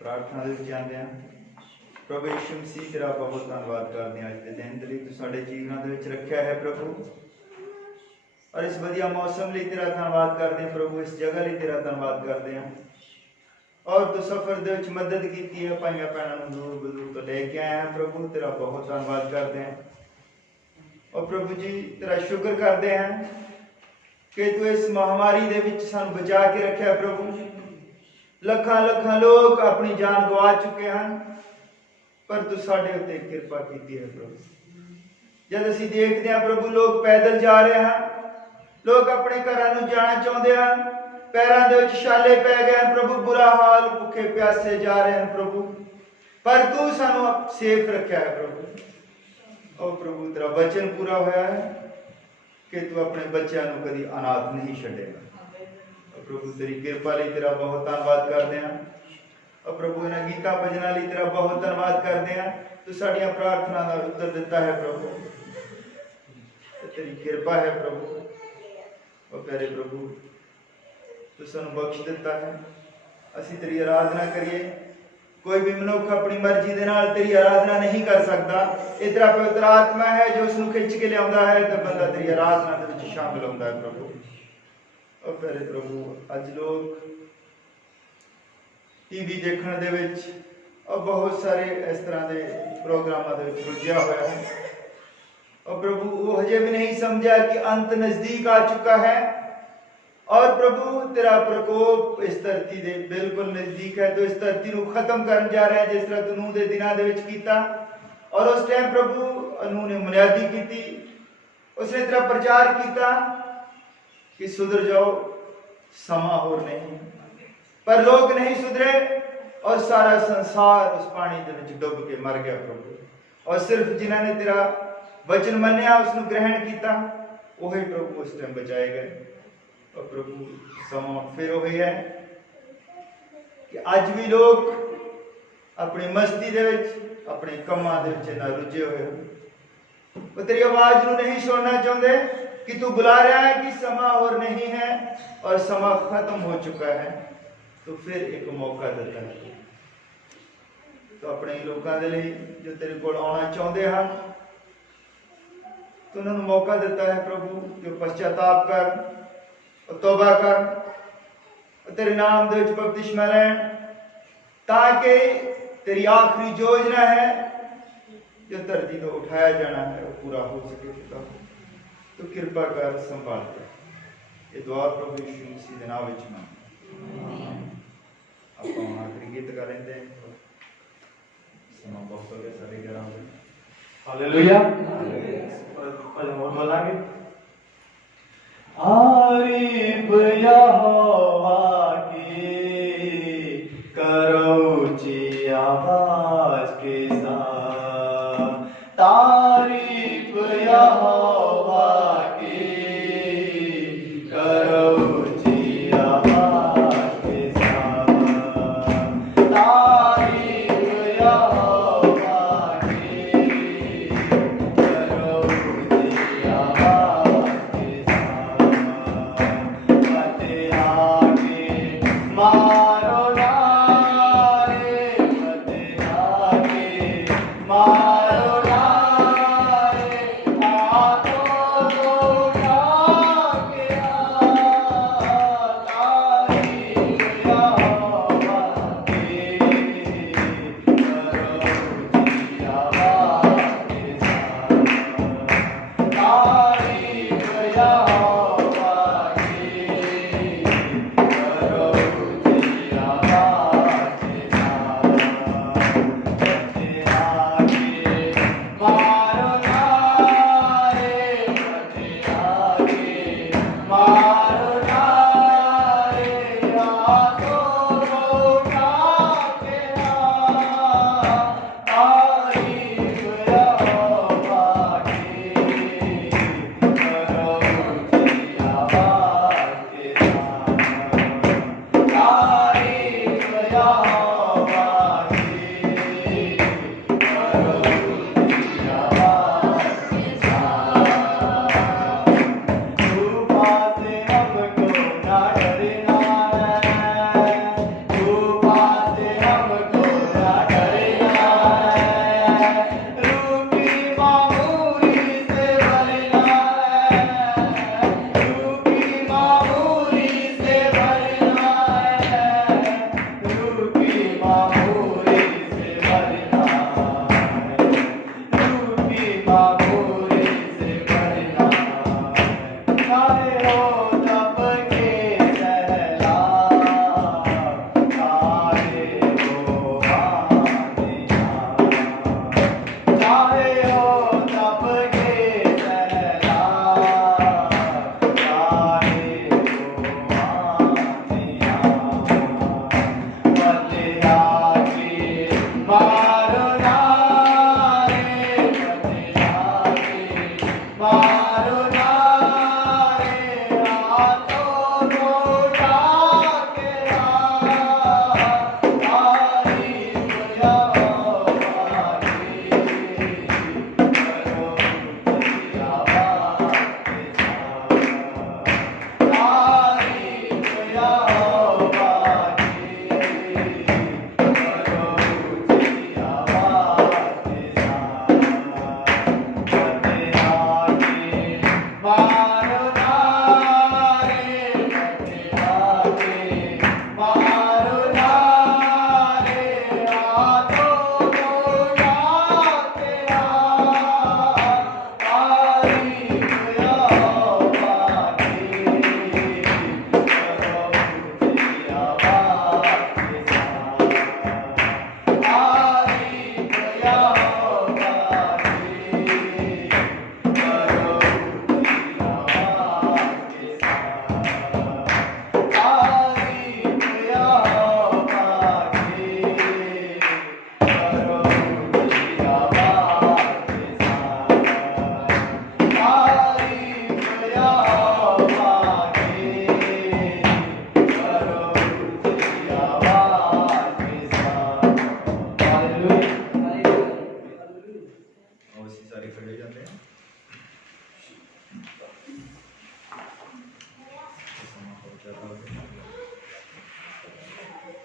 प्रार्थना दे जाते हैं। प्रभु यीशु मसीह तेरा बहुत धन्यवाद करते हैं अज के दिन के लिए तू साडे जीवनां दे विच रखिया है प्रभु, और इस वधिया मौसम लिए तेरा धन्यवाद करते हैं प्रभु, इस जगह लिए तेरा धन्यवाद करते हैं। और तू सफर दे विच मदद की है, भाइयों भैनों को दूर दूर तो लेके आया है प्रभु, तेरा बहुत धन्यवाद करते हैं। और प्रभु जी तेरा शुक्र करते हैं कि तू इस महामारी दे विच सानू बचा के रखिया प्रभु। लखां लखां लोग अपनी जान गवा चुके हैं, पर तू साडे उत्ते कृपा की है प्रभु। जब असीं देखते हैं प्रभु लोग पैदल जा रहे हैं, लोग अपने घरां नूं जाना चाहते हैं, पैरां दे विच छाले पै गए हैं प्रभु, बुरा हाल, भुखे प्यासे जा रहे हैं प्रभु, पर तू सानू सेफ रखिया है प्रभु। और प्रभु तेरा वचन पूरा होया है कि तू अपने बच्चों नूं कदी अनाथ नहीं छड्डेगा। प्रभु तेरी कृपा लिए तेरा बहुत धन्यवाद करते हैं। और प्रभु इन्हां गीता भजना लिए तेरा बहुत धन्यवाद करते हैं। तू साडियां प्रार्थना का उत्तर दिता है प्रभु, तेरी कृपा है प्रभु। और प्यारे प्रभु तू सानू बख्श दिता है, असीं तेरी आराधना करिए। कोई भी मनुख अपनी मर्जी दे नाल तेरी आराधना नहीं कर सकता, ये तेरा पवित्र आत्मा है जो उसनूं खिंच के लियाउंदा है, तो बंदा तेरी आराधना दे विच शामिल होंदा है प्रभु। और प्यारे प्रभु अज लोग टीवी देखने दे विच और बहुत सारे इस तरह के प्रोग्रामों के रुझिया होया है, और प्रभु वो हजे भी नहीं समझा कि अंत नजदीक आ चुका है। और प्रभु तेरा प्रकोप इस धरती दे बिल्कुल नजदीक है, तो इस धरती को खत्म करन जा रहा है जिस तरह तू नूह दे दिनां दे विच कीता। और उस टाइम प्रभु नूह ने बुनियादी की, उसने तेरा प्रचार किया कि सुधर जाओ, समा होर नहीं, पर लोग नहीं सुधरे और सारा संसार उस पानी दे विच डुब के मर गया प्रभु। और सिर्फ जिन्होंने तेरा वचन मन्या, उसनूं ग्रहण किया, वही प्रभु उस टाइम बचाए गए। और प्रभु समा फिर वही है कि अज भी लोग अपनी मस्ती दे विच, अपने कामां दे विच इन्ना रुझे हुए हैं, वो तेरी आवाज नूं नहीं सुनना चाहते कि तू बुला रहा है कि समा और नहीं है और समा खत्म हो चुका है। तो फिर एक मौका देता है, तो अपने लोगों के लिए जो तेरे को आना चाहते हैं, तो उन्होंने मौका देता है प्रभु, जो पश्चाताप कर, तौबा कर, तेरे नाम दे विच बपतिस्मा लैण, ताकि तेरी आखिरी योजना है जो धरती तो उठाया जाना है वो पूरा हो सके। तो कृपा कर संभाल के ये दुआ प्रभु यीशु मसीह के नाम विच मांग। आप आखिरी गीत गा लेंदे हैं, समा बहुत हो गया सारे 11 बजे। हालेलुया, भजन और बोलांगे। आरिफ यहोवा की करो ऊंची आवाज के साथ, तारीफ यहोवा की करो ऊंची आवाज के साथ, तारीफ यहोवा की करो ऊंची आवाज के साथ। फतेह आके मारो नारे, फतेह आके मारो नारे,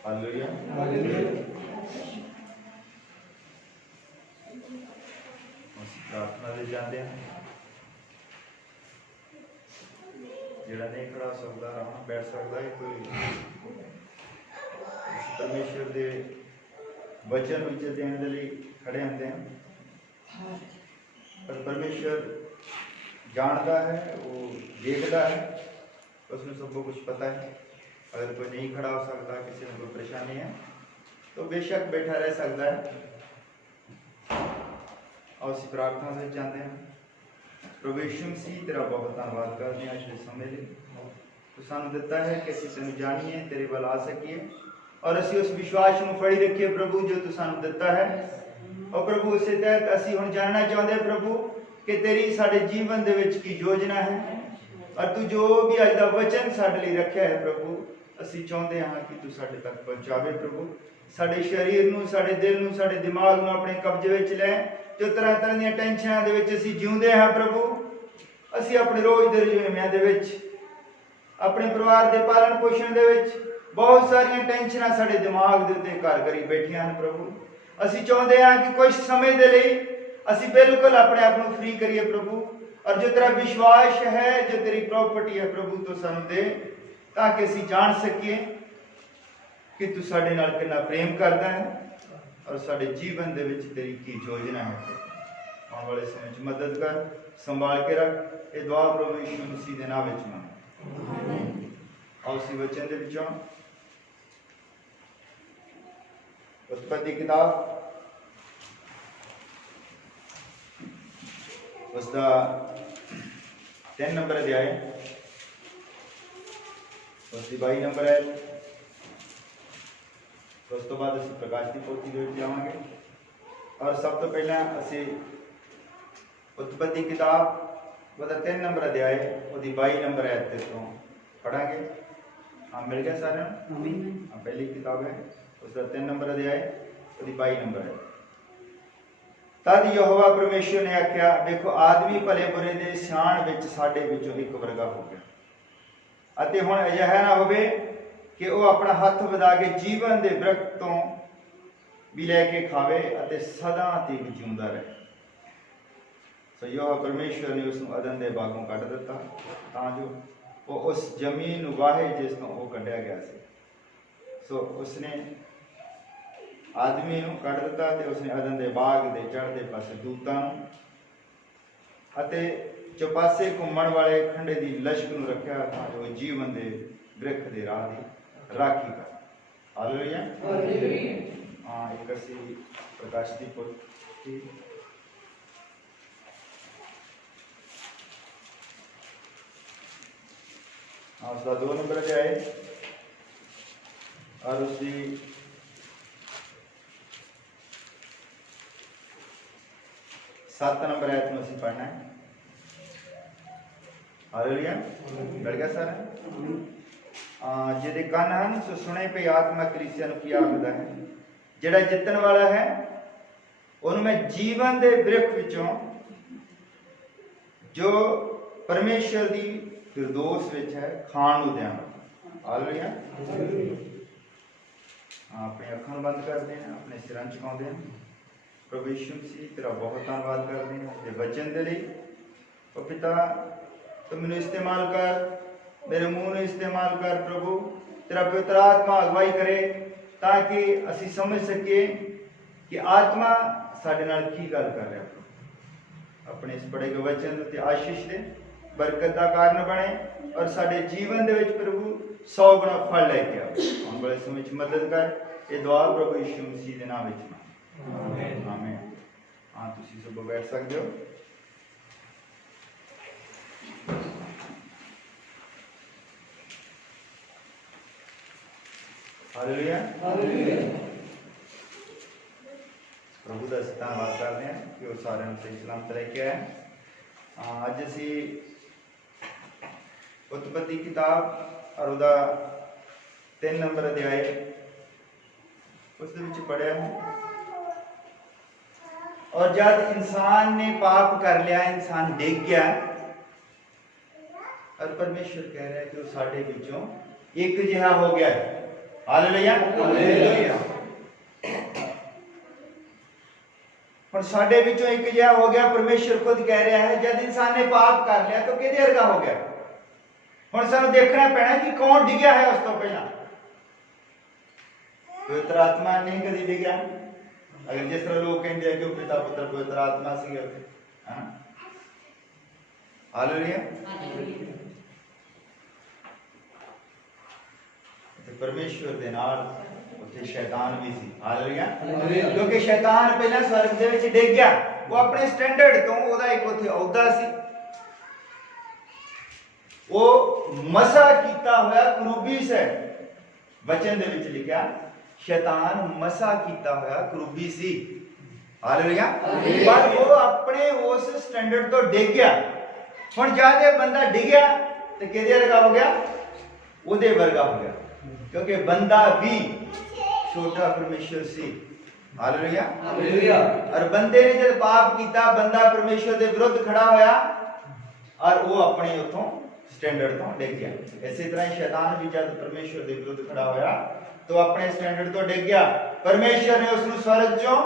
हालेलुया। ਅਸੀਂ ਪ੍ਰਾਰਥਨਾ ਦੇ ਜਾਂਦੇ ਹਾਂ। ਜਿਹੜਾ ਨਹੀਂ ਖੜਾ ਹੋ ਸਕਦਾ ਆਰਾਮ ਬੈਠ ਸਕਦਾ ਹੈ ਕੋਈ ਅਸੀਂ ਪਰਮੇਸ਼ਰ ਦੇ ਵਚਨ ਵਿੱਚ ਦੇਣ ਦੇ ਲਈ ਖੜੇ ਹੁੰਦੇ ਹਾਂ। ਪਰ ਪਰਮੇਸ਼ਰ जानता है, वो देखता है, उसमें सबको कुछ पता है। अगर कोई नहीं खड़ा हो सकता, किसी में कोई परेशानी है तो बेशक बैठा रह सकता है। और उसी प्रार्थना से जानते हैं प्रभु यीशु मसीह तेरा बहुत धन्यवाद करते हैं। आज समय लिए तो सानू दिता है कि असीं तेनू जानीए, तेरे वाल आ सकीए और असीं उस विश्वास नूं फड़ी रखीए प्रभु जो तू सानू दिता है। और प्रभु उस तहत असीं हुण जानना चाहते हैं प्रभु कि तेरी साडे जीवन दे विच की योजना है और तू जो भी अज दा वचन साडे लई रखिया है प्रभु असीं चाहुंदे हां कि तू साडे तक पहुंचावे प्रभु। साडे शरीर नूं, साडे दिल नूं, साडे दिमाग नूं अपने कब्जे विच लै जो तरह तरह दी टेंशनां दे विच असीं जीउंदे हां प्रभु। असीं अपने रोज़ दे रੁਝੇਵਿਆਂ दे विच, अपने परिवार दे पालन पोषण दे विच बहुत सारियां टेंशनां साडे दिमाग दे उत्ते घर करी बैठियां हन प्रभु। असीं चाहुंदे हां कि कुछ समय दे लई असीं बिल्कुल अपने आप को फ्री करिए प्रभु। और जो तेरा विश्वास है, जो तेरी प्रॉपर्टी है प्रभु तो सानू दे ताकि असीं जान सकीए कि तू साडे नाल कितना प्रेम करदा है और साडे जीवन दे विच तेरी की योजना है। आने वाले समय में मदद कर, संभाल के रख। ये दुआ प्रभु यीशु मसीह दे नाम विच मंग। और उसी वचन दे विचों उत्पत्ति किताब उसका 3 नंबर अध्याय उसकी 22 नंबर है। तो उस तो बाद असीं प्रकाश की पोथी दे विच जावांगे और सब तो पहला असीं उत्पत्ति किताब उसका 3 नंबर अध्याय उसकी 22 नंबर आयत तो पढ़ांगे। हाँ, मिल गया सारे? हाँ, पहली किताब है उसका 3 नंबर अध्याय उसकी 22 नंबर है। तद यहोवा परमेश्वर ने आख्या, देखो आदमी भले बुरे दे सियाण विच साडे विचों एक वर्गा हो गया अते हुण अजिहा ना होवे कि वह अपना हथ वधा के जीवन दे वृक्ष तो भी लैके खावे अते सदा तक जिउंदा रहे। सो यहोवा परमेश्वर ने उसनूं अदन दे बागों कढ दिता तां जो वो उस जमीन नूं वाहे जिस तों वो कढिया गया सी। सो उसने आदमी नूं कढ दिता ते उसने अदन दे बाग दे चढ़दे पासे दूतां नूं अते ਚੁਪਾਸੇ ਘੁੰਮਣ ਵਾਲੇ ਖੰਡੇ ਦੀ ਲਸ਼ਕ ਨੂੰ ਰੱਖਿਆ ਤਾਂ ਜੋ ਜੀਵਨ ਦੇ ਬ੍ਰਿਖ ਦੇ ਰਾਹ ਦੀ ਰਾਖੀ ਕਰ। ਹਾਲੇਲੂਇਆ। ਹਾਂ, ਇੱਕ ਅਸੀਂ ਪ੍ਰਕਾਸ਼ ਦੀ ਪੋਥੀ उसका 2 नंबर अध्याय और उसकी 7 नंबर आयत में ਅਸੀਂ पढ़ना है। हालेलुया। मिल गया सारा? ਜਿਹਦੇ ਕੰਨ ਹਨ ਸੋ ਸੁਣੇ ਪਈ ਆਤਮਾ ਕਲੀਸਿਆ ਨੂੰ ਕੀ ਆਖਦਾ ਹੈ। ਜਿਹੜਾ ਜਿੱਤਣ ਵਾਲਾ ਹੈ ਉਹਨੂੰ ਮੈਂ ਜੀਵਨ ਦੇ ਬ੍ਰਿਖ ਵਿੱਚੋਂ ਜੋ ਪਰਮੇਸ਼ਰ ਦੀ ਫਿਰਦੌਸ ਵਿੱਚ ਹੈ ਖਾਣ ਨੂੰ ਦਿਆਂਗਾ। ਹਾਲੇਲੂਇਆ। अपनी अखां बंद करते हैं, अपने सिरां झुकाते हैं। प्रभु यीशु मसीह तेरा बहुत धन्यवाद करते हैं ते वचन दे लई। ओ पिता तू मैनूं इस्तेमाल कर, मेरे मुंह नूं इस्तेमाल कर प्रभु। तेरा पवित्र आत्मा अगवाई करे ताकि असीं समझ सकीए कि आत्मा साडे नाल की गल कर रहा प्रभु। अपने इस पढ़े गए वचन ते आशीष दे, बरकत का कारण बने और साडे जीवन दे विच प्रभु 100 गुना फल लेके आओ। आने वाले समय में मदद कर, ये दुआ प्रभु यीशु मसीह के नाम में। आमीन आमीन। हाँ, तुसी सब बैठ सकते हो। हालेलुया। हालेलुया। प्रभु का धन्यवाद करते हैं कि वो सारे सही सलामत लेके आए। अज असी उत्पत्ति किताब और उसका 3 नंबर अध्याय उस पढ़िया है। और जब इंसान ने पाप कर लिया, इंसान डिग गया और परमेश्वर कह रहा है कि वो साढ़े विचों एक जिहा हो गया। हालेलुया। हालेलुया। और साढ़े विचों एक जिहा हो गया। परमेश्वर खुद कह रहा है जब इंसान ने पाप कर लिया तो किहदे वर्गा हो गया। हुण सानूं देखना पैना कि कौन डिग्या है। उस तो पहला पवित्र आत्मा नहीं कभी डिग्या। अगर जिस तरह लोग कहते हैं कि पिता पुत्र पवित्र आत्मा सी होते। हालेलुया। परमेश्वर दे नाल उत्थे शैतान भी सी। हालेलुया। क्योंकि शैतान पहला स्वर्ग दे विच डिग गया। वो अपने स्टैंडर्ड तो ओदा एक उत्थे औदा सी। वो मसा कीता होया करूबीस है। वचन दे विच लिखा शैतान मसा कीता होया करूबी सी। हालेलुया। पर वो अपने उस स्टैंडर्ड तो डिग गया। हुण जादे बंदा डिगया ते किहदे वर्गा हो गया। ओदे वर्गा हो गया। क्योंकि बंदा भी छोटा परमेश्वर सी। हालेलुया। हालेलुया। और बंदे ने जब पाप कीता, बंदा परमेश्वर के विरुद्ध खड़ा होया और वो अपने उतों स्टैंडर्ड तो डिग गया। इसी तरह शैतान भी जब परमेश्वर के विरुद्ध खड़ा होया तो अपने स्टैंडर्ड तो डिग गया। परमेश्वर ने उसनु स्वर्ग चों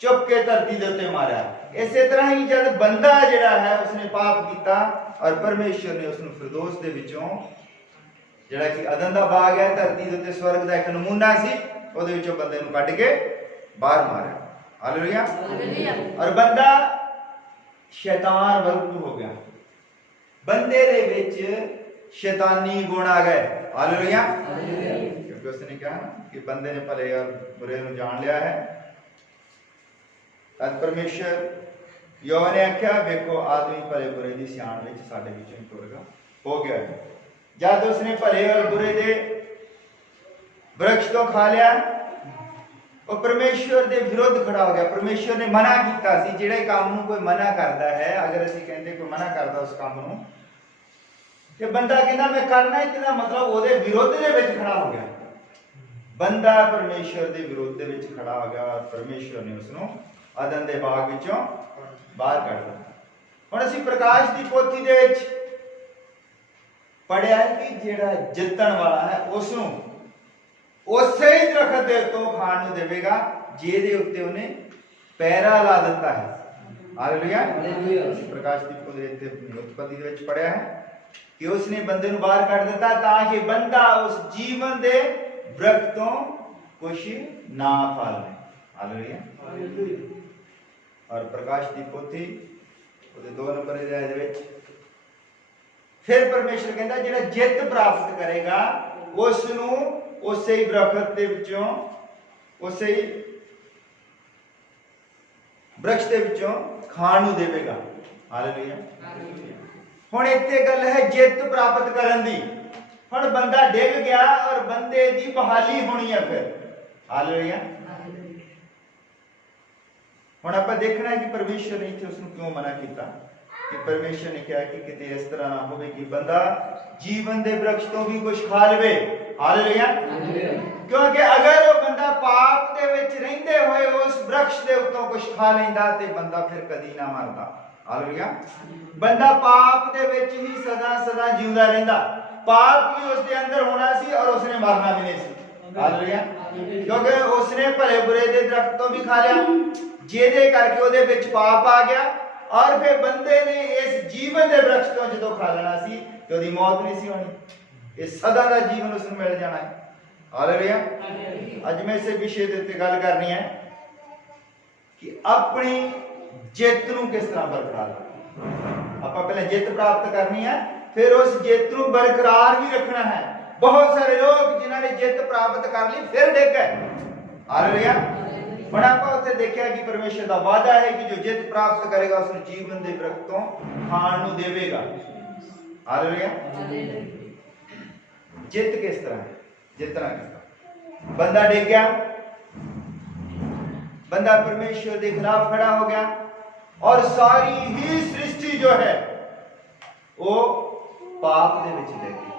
चुप के धरती दे उत्ते मारा। इसी तरह ही जब बंदा जिहड़ा है उसने पाप किया और परमेश्वर ने उसनु फिरदौस दे विचों जिहड़ा कि अदन दा बाग है धरती दे उत्ते स्वर्ग दा एक नमूना सी, ओदे विचों बंदे नूं कढ के बाहर मारिया। हालेलुया। हालेलुया। और बंदा शैतान वरगू हो गया। बंदे दे विच शैतानी गुण आ गए। हालेलुया। क्योंकि उसने कहा कि बंदे ने भले और बुरे नूं जान लिया है। तद परमेश्वर यहोवा ने आख्या वेखो आदमी भले बुरे दी सियाण विच साडे विचों एक वर्गा हो गया है। जब उसने भले और बुरे दे वृक्ष तो खा लिया, वो परमेश्वर के विरुद्ध खड़ा हो गया। परमेश्वर ने मना किया सी। जिहड़े काम नूं कोई मना करता है, अगर असीं कहंदे कोई मना करता उस काम नूं कि बंदा कहना मैं करना ही, इसदा मतलब वो विरोध दे विच खड़ा हो गया। बंदा परमेश्वर के विरोध दे विच खड़ा हो गया और परमेश्वर ने उसनूं अदन दे बाग विचों बाहर कढ दित्ता। हुण असीं प्रकाश की पोथी दे विच पढ़िया है कि जिहड़ा जितण वाला है उसनूं उसे ही दरखत दे तो खाण नूं देवेगा जिहदे उत्ते उहने पैरा ला दिता है। हालेलुया। प्रकाश की उत्पत्ति दे विच पढ़िया है कि उसने बंदे नूं बाहर कढ दिता ताकि बंदा उस जीवन दे वृक्ष तो कुछ ना फल ले। हालेलुया। और प्रकाश की पोथी ਉਹਦੇ 2 ਨੰਬਰ ਦੀ ਆਇਤ ਵਿੱਚ ਫਿਰ ਪਰਮੇਸ਼ਰ ਕਹਿੰਦਾ ਜਿਹੜਾ ਜਿੱਤ ਪ੍ਰਾਪਤ ਕਰੇਗਾ ਉਸ ਨੂੰ ਉਸੇ ਹੀ ਬਰਕਤ ਦੇ ਵਿੱਚੋਂ ਉਸੇ ਹੀ ਬ੍ਰਕਸ਼ ਦੇ ਵਿੱਚੋਂ ਖਾਣ ਨੂੰ ਦੇਵੇਗਾ। ਹਾਲੇਲੂਇਆ। ਹੁਣ ਇੱਥੇ ਗੱਲ ਹੈ ਜਿੱਤ ਪ੍ਰਾਪਤ ਕਰਨ ਦੀ। ਹੁਣ ਬੰਦਾ ਡਿੱਗ ਗਿਆ ਔਰ ਬੰਦੇ ਦੀ ਬਹਾਲੀ ਹੋਣੀ ਹੈ ਫਿਰ। ਹਾਲੇਲੂਇਆ। ਹੁਣ ਆਪਾਂ ਦੇਖਣਾ ਹੈ ਕਿ ਪਰਮੇਸ਼ਰ ਨੇ ਇੱਥੇ ਉਸ ਨੂੰ ਕਿਉਂ ਮਨਾ ਕੀਤਾ ਕਿ ਪਰਮੇਸ਼ਰ ਨੇ ਕਿਹਾ ਕਿ ਕਿਤੇ ਇਸ ਤਰ੍ਹਾਂ ਨਾ ਹੋਵੇ ਕਿ ਬੰਦਾ ਜੀਵਨ ਦੇ ਬ੍ਰਕਸ਼ ਤੋਂ ਵੀ ਕੁਝ ਖਾ ਲਵੇ। ਹਾਲੇਲੂਇਆ। ਕਿਉਂਕਿ ਅਗਰ ਉਹ ਬੰਦਾ ਪਾਪ ਦੇ ਵਿੱਚ ਰਹਿੰਦੇ ਹੋਏ ਉਸ ਬ੍ਰਕਸ਼ ਦੇ ਉੱਤੋਂ ਕੁਝ ਖਾ ਲੈਂਦਾ ਤੇ ਬੰਦਾ ਫਿਰ ਕਦੀ ਨਾ ਮਰਦਾ। ਹਾਲੇਲੂਇਆ। ਬੰਦਾ ਪਾਪ ਦੇ ਵਿੱਚ ਹੀ ਸਦਾ ਸਦਾ ਜਿਉਂਦਾ ਰਹਿੰਦਾ। ਪਾਪ ਵੀ ਉਸ ਦੇ ਅੰਦਰ ਹੋਣਾ ਸੀ ਔਰ ਉਸਨੇ ਮਰਨਾ ਵੀ ਨਹੀਂ ਸੀ। ਹਾਲੇਲੂਇਆ। ਕਿਉਂਕਿ ਉਸਨੇ ਭਲੇ ਬੁਰੇ ਦੇ ਦਰਖਤ ਤੋਂ ਵੀ ਖਾ ਲਿਆ ਜਿਹਦੇ ਕਰਕੇ ਉਹਦੇ ਵਿੱਚ ਪਾਪ ਆ ਗਿਆ ਔਰ ਫਿਰ ਬੰਦੇ ਨੇ ਇਸ ਜੀਵਨ ਦੇ ਬ੍ਰਕਸ਼ ਤੋਂ ਜਦੋਂ ਖਾ ਲੈਣਾ ਸੀ ਤੇ ਉਹਦੀ ਮੌਤ ਨਹੀਂ ਸੀ ਹੋਣੀ। ਇਹ ਸਦਾ ਦਾ ਜੀਵਨ ਉਸ ਨੂੰ ਮਿਲ ਜਾਣਾ ਹੈ। ਹਾਲੇਲੂਇਆ। ਅੱਜ ਮੈਂ ਇਸੇ ਵਿਸ਼ੇ ਦੇ ਉੱਤੇ ਗੱਲ ਕਰਨੀ ਹੈ ਕਿ ਆਪਣੀ ਜਿੱਤ ਨੂੰ ਕਿਸ ਤਰ੍ਹਾਂ ਬਰਕਰਾਰ ਰੱਖਣਾ। ਆਪਾਂ ਪਹਿਲਾਂ ਜਿੱਤ ਪ੍ਰਾਪਤ ਕਰਨੀ ਹੈ ਫਿਰ ਉਸ ਜਿੱਤ ਨੂੰ ਬਰਕਰਾਰ ਵੀ ਰੱਖਣਾ ਹੈ। ਬਹੁਤ ਸਾਰੇ ਲੋਕ ਜਿਨ੍ਹਾਂ ਨੇ ਜਿੱਤ ਪ੍ਰਾਪਤ ਕਰ ਲਈ ਫਿਰ ਡਿੱਗ ਗਏ। ਹਾਲੇਲੂਇਆ। ਹੁਣ ਆਪਾਂ ਉੱਥੇ ਦੇਖਿਆ ਕਿ ਪਰਮੇਸ਼ਰ ਦਾ ਵਾਅਦਾ ਹੈ ਕਿ ਜੋ ਜਿੱਤ ਪ੍ਰਾਪਤ ਕਰੇਗਾ ਉਸ ਨੂੰ ਜੀਵਨ ਦੇ ਬਰਕਤ ਤੋਂ ਖਾਣ ਨੂੰ ਦੇਵੇਗਾ। ਹਾਲੇਲੂਇਆ। ਜਿੱਤ ਕਿਸ ਤਰ੍ਹਾਂ ਹੈ? ਜਿੱਤਣਾ ਕਿਸ ਤਰ੍ਹਾਂ? ਬੰਦਾ ਡਿੱਗ ਗਿਆ, ਬੰਦਾ परमेश्वर के खिलाफ खड़ा हो गया और सारी ही सृष्टि जो है वो पाप दे विच लग गई।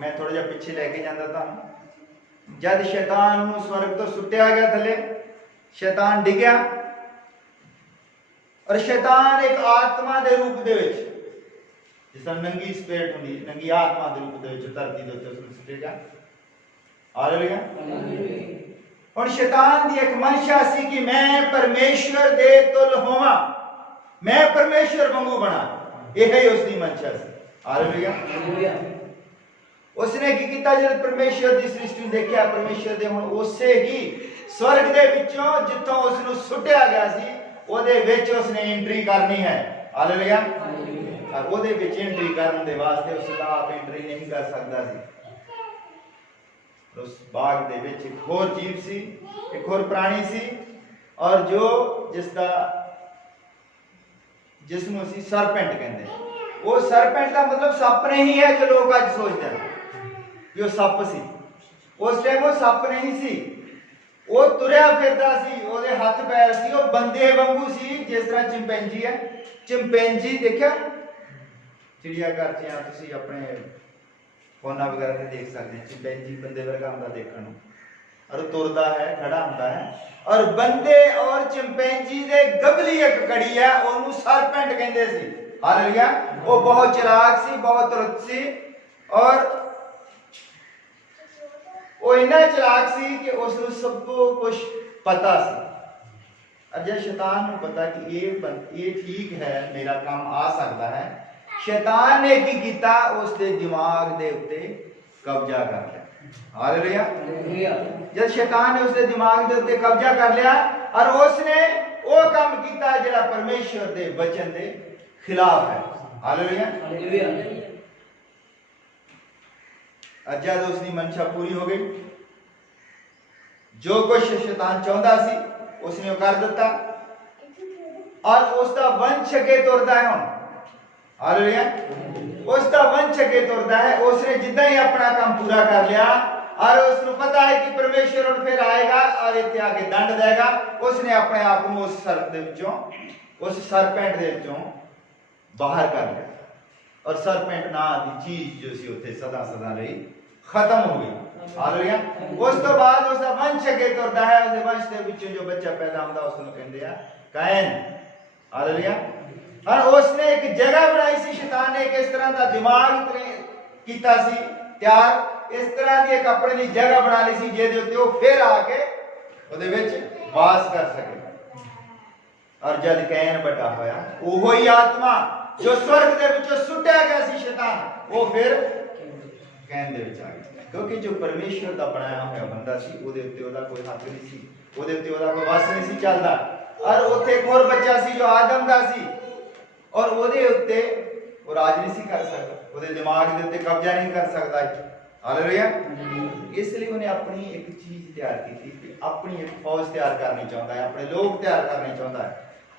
मैं थोड़ा जिहा पिछे लेके जांदा था। जद शैतान नूं स्वर्ग तो सुट्टिया गया थले, शैतान डिग्या और शैतान एक आत्मा दे रूप दे विच जिस तरह नंगी स्पिरिट हुंदी, नंगी आत्मा दे रूप दे विच धरती दे उत्ते उसनूं सुट्टिया गया। हालेलुया। और शैतान की एक मंशा सी कि मैं परमेश्वर दे तुल होवां, मैं परमेश्वर वांगू बना, यही उसकी मंशा सी। हालेलुया। उसने की कीता जब परमेश्वर की सृष्टि देखिया, परमेश्वर दे हुण उसे ही स्वर्ग दे विचों जिथों उसनूं सुट्टिया गया सी ओदे विच उसने एंट्री करनी है। हालेलुया। और ओदे विच एंट्री करन दे वास्ते उसदा आप एंट्री नहीं कर सकदा सी। उस बाग दे विच एक होर जीव सी, एक होर प्राणी सी और जो जिसनूं असीं सरपेंट कहंदे। वो सरपेंट का मतलब सप नहीं है जो लोग अज सोचते हैं कि वो सप सी। उस टाइम वो सप नहीं सी, वो तुरिया फिरदा सी, ओदे हथ पैर सी, वो बंदे वांगू सी जिस तरह चिंपैंजी है। चिंपैंजी देखिया चिड़ियाघर च या तुसीं अपने फोना वगैरह से देख सकते हैं। चिंपैंजी बंदे वर्गा होंदा देखण नूं और तुरदा है, खड़ा होंदा है। और बंदे और चिंपैंजी दे गबली एक कड़ी है, ओनू सरपेंट कहंदे सी। हालेलुया। वो बहुत चलाक सी, बहुत तुरत सी और वो इन्ना चलाक सी कि उसनूं सब कुछ पता सी। और जब शैतान नूं पता कि ये ठीक है, मेरा काम आ सकता है, शैतान ने की कीता उसके दिमाग दे उत्ते कब्जा कर लिया। हालेलुया। जब शैतान ने उसके दिमाग दे उत्ते कब्जा कर लिया और उसने वो काम कीता जिहड़ा परमेश्वर दे वचन दे खिलाफ है। हालेलुया। जब उसकी मंशा पूरी हो गई, जो कुछ शैतान चाहता सी उसने वो कर दिता और उसका वंश अगे तुरदा है। हुण हालेलुया। उसका वंश अगे तुरदा है। उसने जिद्दां ही अपना काम पूरा कर लिया और उसको पता है कि परमेश्वर हुण फिर आएगा और इत्थे आके दंड देगा। उसने अपने आप को उस सर्प दे विचों, उस सरपेंट दे विचों बाहर कर लिया और सरपेंट ना दी चीज जो सी उत्थे सदा सदा रही खत्म हो गई। हालेलुया। उस तो बाद उसका वंश अगे तुरदा है। उस वंश दे विचों जो बच्चा पैदा होंदा उसनूं कहंदे आ कैन। हालेलुया। और उसने एक जगह बनाई सी, शैतान ने किस तरह का दिमाग कीता सी तैयार, इस तरह की एक अपने लिए जगह बना ली सी जिहदे उत्ते वो फिर आके उहदे विच वास कर सके। और जब कैन बड़ा होया, ओहो ही आत्मा जो स्वर्ग दे विचों सुट्टिया गया सी शैतान, वो फिर कैन दे विच आ गया। क्योंकि जो परमेश्वर दा बनाया होया बंदा सी उहदे उत्ते उहदा कोई हक नहीं सी, उहदे उत्ते उहदा कोई वास नहीं सी चलदा। और उत्थे एक होर बच्चा सी जो आदम दा सी, ਔਰ ਉਹਦੇ ਉੱਤੇ ਉਹ ਰਾਜ ਨਹੀਂ ਸੀ ਕਰ ਸਕਦਾ, ਉਹਦੇ ਦਿਮਾਗ ਦੇ ਉੱਤੇ ਕਬਜ਼ਾ ਨਹੀਂ ਕਰ ਸਕਦਾ। ਹਾਲੇਲੂਇਆ। ਇਸ ਲਈ ਉਹਨੇ ਆਪਣੀ ਇੱਕ ਚੀਜ਼ ਤਿਆਰ ਕੀਤੀ ਕਿ ਆਪਣੀ ਇੱਕ ਫੌਜ ਤਿਆਰ ਕਰਨੀ ਚਾਹੁੰਦਾ ਹੈ, ਆਪਣੇ ਲੋਕ ਤਿਆਰ ਕਰਨੇ ਚਾਹੁੰਦਾ ਹੈ।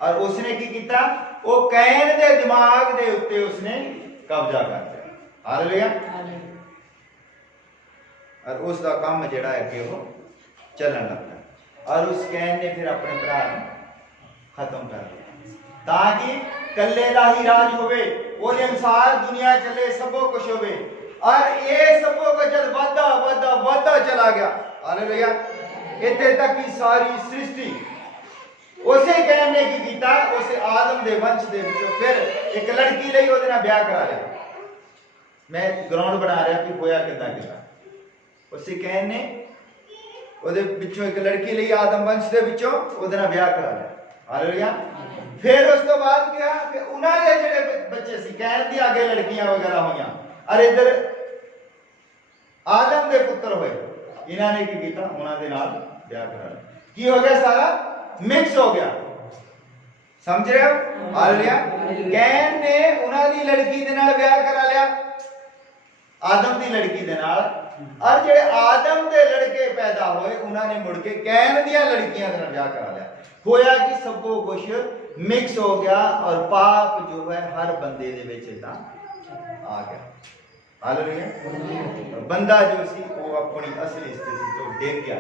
ਔਰ ਉਸਨੇ ਕੀ ਕੀਤਾ? ਉਹ ਕੈਨ ਦੇ ਦਿਮਾਗ ਦੇ ਉੱਤੇ ਉਸਨੇ ਕਬਜ਼ਾ ਕਰ ਲਿਆ। ਹਾਲੇਲੂਇਆ। ਔਰ ਉਸ ਦਾ ਕੰਮ ਜਿਹੜਾ ਹੈ ਕਿ ਉਹ ਚੱਲਣ ਲੱਗਾ। ਔਰ ਉਸ ਕੈਨ ਨੇ ਫਿਰ ਆਪਣੇ ਭਰਾ ਨੂੰ ਖਤਮ ਕਰ ਦਿਆ ਤਾਂ ਕਿ ਕੱਲੇ ਦਾ ਹੀ ਰਾਜ ਹੋਵੇ, ਉਹਦੇ ਅਨੁਸਾਰ ਦੁਨੀਆ ਚੱਲੇ, ਸਭੋ ਕੁਝ ਹੋਵੇ। ਔਰ ਇਹ ਸਭੋ ਕੁਝ ਜਦ ਵਾਧਾ ਚਲਾ ਗਿਆ, ਹਾਲੇਲੂਇਆ, ਇੱਥੇ ਤੱਕ ਕਿ ਸਾਰੀ ਸ੍ਰਿਸ਼ਟੀ ਉਸੇ ਕੈਨ ਨੇ ਕੀ ਕੀਤਾ? ਉਸੇ ਆਦਮ ਦੇ ਵੰਸ਼ ਦੇ ਵਿੱਚੋਂ ਫਿਰ ਇੱਕ ਲੜਕੀ ਲਈ ਉਹਦੇ ਨਾਲ ਵਿਆਹ ਕਰਾ ਲਿਆ। ਮੈਂ ਗਰਾਊਂਡ ਬਣਾ ਰਿਹਾ ਕਿ ਹੋਇਆ ਕਿੱਦਾਂ। ਉਸੇ ਕੈਨ ਨੇ ਉਹਦੇ ਵਿੱਚੋਂ ਇੱਕ ਲੜਕੀ ਲਈ ਆਦਮ ਵੰਸ਼ ਦੇ ਵਿੱਚੋਂ ਉਹਦੇ ਨਾਲ ਵਿਆਹ ਕਰਾ ਲਿਆ। ਹਾਲੇਲੂਇਆ। ਫਿਰ ਉਸ ਤੋਂ ਬਾਅਦ ਕਿਹਾ ਕਿ ਉਹਨਾਂ ਦੇ ਜਿਹੜੇ ਬੱਚੇ ਸੀ, ਕੈਨ ਦੀ ਅੱਗੇ ਲੜਕੀਆਂ ਵਗੈਰਾ ਹੋਈਆਂ, ਔਰ ਇੱਧਰ ਆਦਮ ਦੇ ਪੁੱਤਰ ਹੋਏ। ਇਹਨਾਂ ਨੇ ਕੀ ਕੀਤਾ? ਉਹਨਾਂ ਦੇ ਨਾਲ ਵਿਆਹ ਕਰਾ ਲਿਆ। ਕੀ ਹੋ ਗਿਆ? ਸਾਰਾ ਮਿਕਸ ਹੋ ਗਿਆ। ਸਮਝ ਰਹੇ ਹੋ? ਹਾਲੇਲੂਇਆ। ਕੈਨ ਨੇ ਉਹਨਾਂ ਦੀ ਲੜਕੀ ਦੇ ਨਾਲ ਵਿਆਹ ਕਰਾ ਲਿਆ, ਆਦਮ ਦੀ ਲੜਕੀ ਦੇ ਨਾਲ। ਔਰ ਜਿਹੜੇ ਆਦਮ ਦੇ ਲੜਕੇ ਪੈਦਾ ਹੋਏ, ਉਹਨਾਂ ਨੇ ਮੁੜ ਕੇ ਕੈਨ ਦੀਆਂ ਲੜਕੀਆਂ ਦੇ ਨਾਲ ਵਿਆਹ ਕਰਾ ਲਿਆ। ਹੋਇਆ ਕਿ ਸਭੋ ਕੁਝ ਮਿਕਸ ਹੋ ਗਿਆ ਔਰ ਪਾਪ ਜੋ ਹੈ ਹਰ ਬੰਦੇ ਦੇ ਵਿੱਚ ਇਦਾਂ ਆ ਗਿਆ। ਹਾਲੇਲੂਇਆ। ਬੰਦਾ ਜੋ ਸੀ ਉਹ ਆਪਣੀ ਅਸਲੀ ਸਥਿਤੀ ਤੋਂ ਡਿੱਗ ਗਿਆ।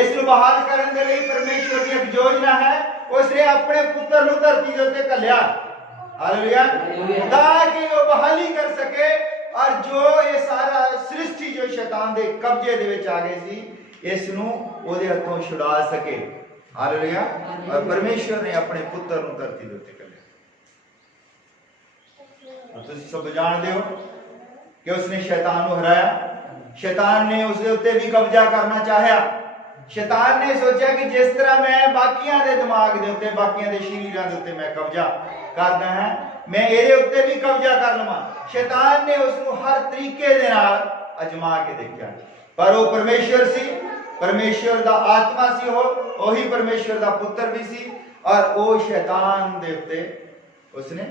ਇਸ ਨੂੰ ਬਹਾਲ ਕਰਨ ਦੇ ਲਈ ਪਰਮੇਸ਼ਵਰ ਦੀ ਇੱਕ ਯੋਜਨਾ ਹੈ। ਉਸਨੇ ਆਪਣੇ ਪੁੱਤਰ ਨੂੰ ਧਰਤੀ ਦੇ ਉੱਤੇ ਘੱਲਿਆ। ਹਾਲੇਲੂਇਆ। ਤਾਂ ਕਿ ਉਹ ਬਹਾਲੀ ਕਰ ਸਕੇ ਔਰ ਜੋ ਇਹ ਸਾਰਾ ਸ੍ਰਿਸ਼ਟੀ ਜੋ ਸ਼ੈਤਾਨ ਦੇ ਕਬਜ਼ੇ ਦੇ ਵਿੱਚ ਆ ਗਈ ਸੀ, ਇਸ ਨੂੰ ਉਹਦੇ ਹੱਥੋਂ ਛੁਡਾ ਸਕੇ। ਹਾਲੇਲੂਇਆ। ਔਰ ਪਰਮੇਸ਼ਵਰ ਨੇ ਆਪਣੇ ਪੁੱਤਰ ਨੂੰ ਧਰਤੀ ਦੇ ਉੱਤੇ ਘੱਲਿਆ। ਤੁਸੀਂ ਸਭ ਜਾਣਦੇ ਹੋ ਕਿ ਉਸਨੇ ਸ਼ੈਤਾਨ ਨੂੰ ਹਰਾਇਆ। ਸ਼ੈਤਾਨ ਨੇ ਉਸ ਦੇ ਉੱਤੇ ਵੀ ਕਬਜ਼ਾ ਕਰਨਾ ਚਾਹਿਆ। ਸ਼ੈਤਾਨ ਨੇ ਸੋਚਿਆ ਕਿ ਜਿਸ ਤਰ੍ਹਾਂ ਮੈਂ ਬਾਕੀਆਂ ਦੇ ਦਿਮਾਗ ਦੇ ਉੱਤੇ, ਬਾਕੀਆਂ ਦੇ ਸ਼ਰੀਰਾਂ ਦੇ ਉੱਤੇ ਮੈਂ ਕਬਜ਼ਾ ਕਰਦਾ ਹਾਂ, ਮੈਂ ਇਹਦੇ ਉੱਤੇ ਵੀ ਕਬਜ਼ਾ ਕਰ ਲਵਾਂ। ਸ਼ੈਤਾਨ ਨੇ ਉਸ ਨੂੰ ਹਰ ਤਰੀਕੇ ਦੇ ਨਾਲ ਅਜਮਾ ਕੇ ਦੇਖਿਆ, ਪਰ ਉਹ ਪਰਮੇਸ਼ਵਰ ਸੀ, ਪਰਮੇਸ਼ਵਰ ਦਾ ਆਤਮਾ ਸੀ, ਉਹੀ ਪਰਮੇਸ਼ਵਰ ਦਾ ਪੁੱਤਰ ਵੀ ਸੀ। ਔਰ ਉਹ ਸ਼ੈਤਾਨ ਦੇ ਉੱਤੇ ਉਸਨੇ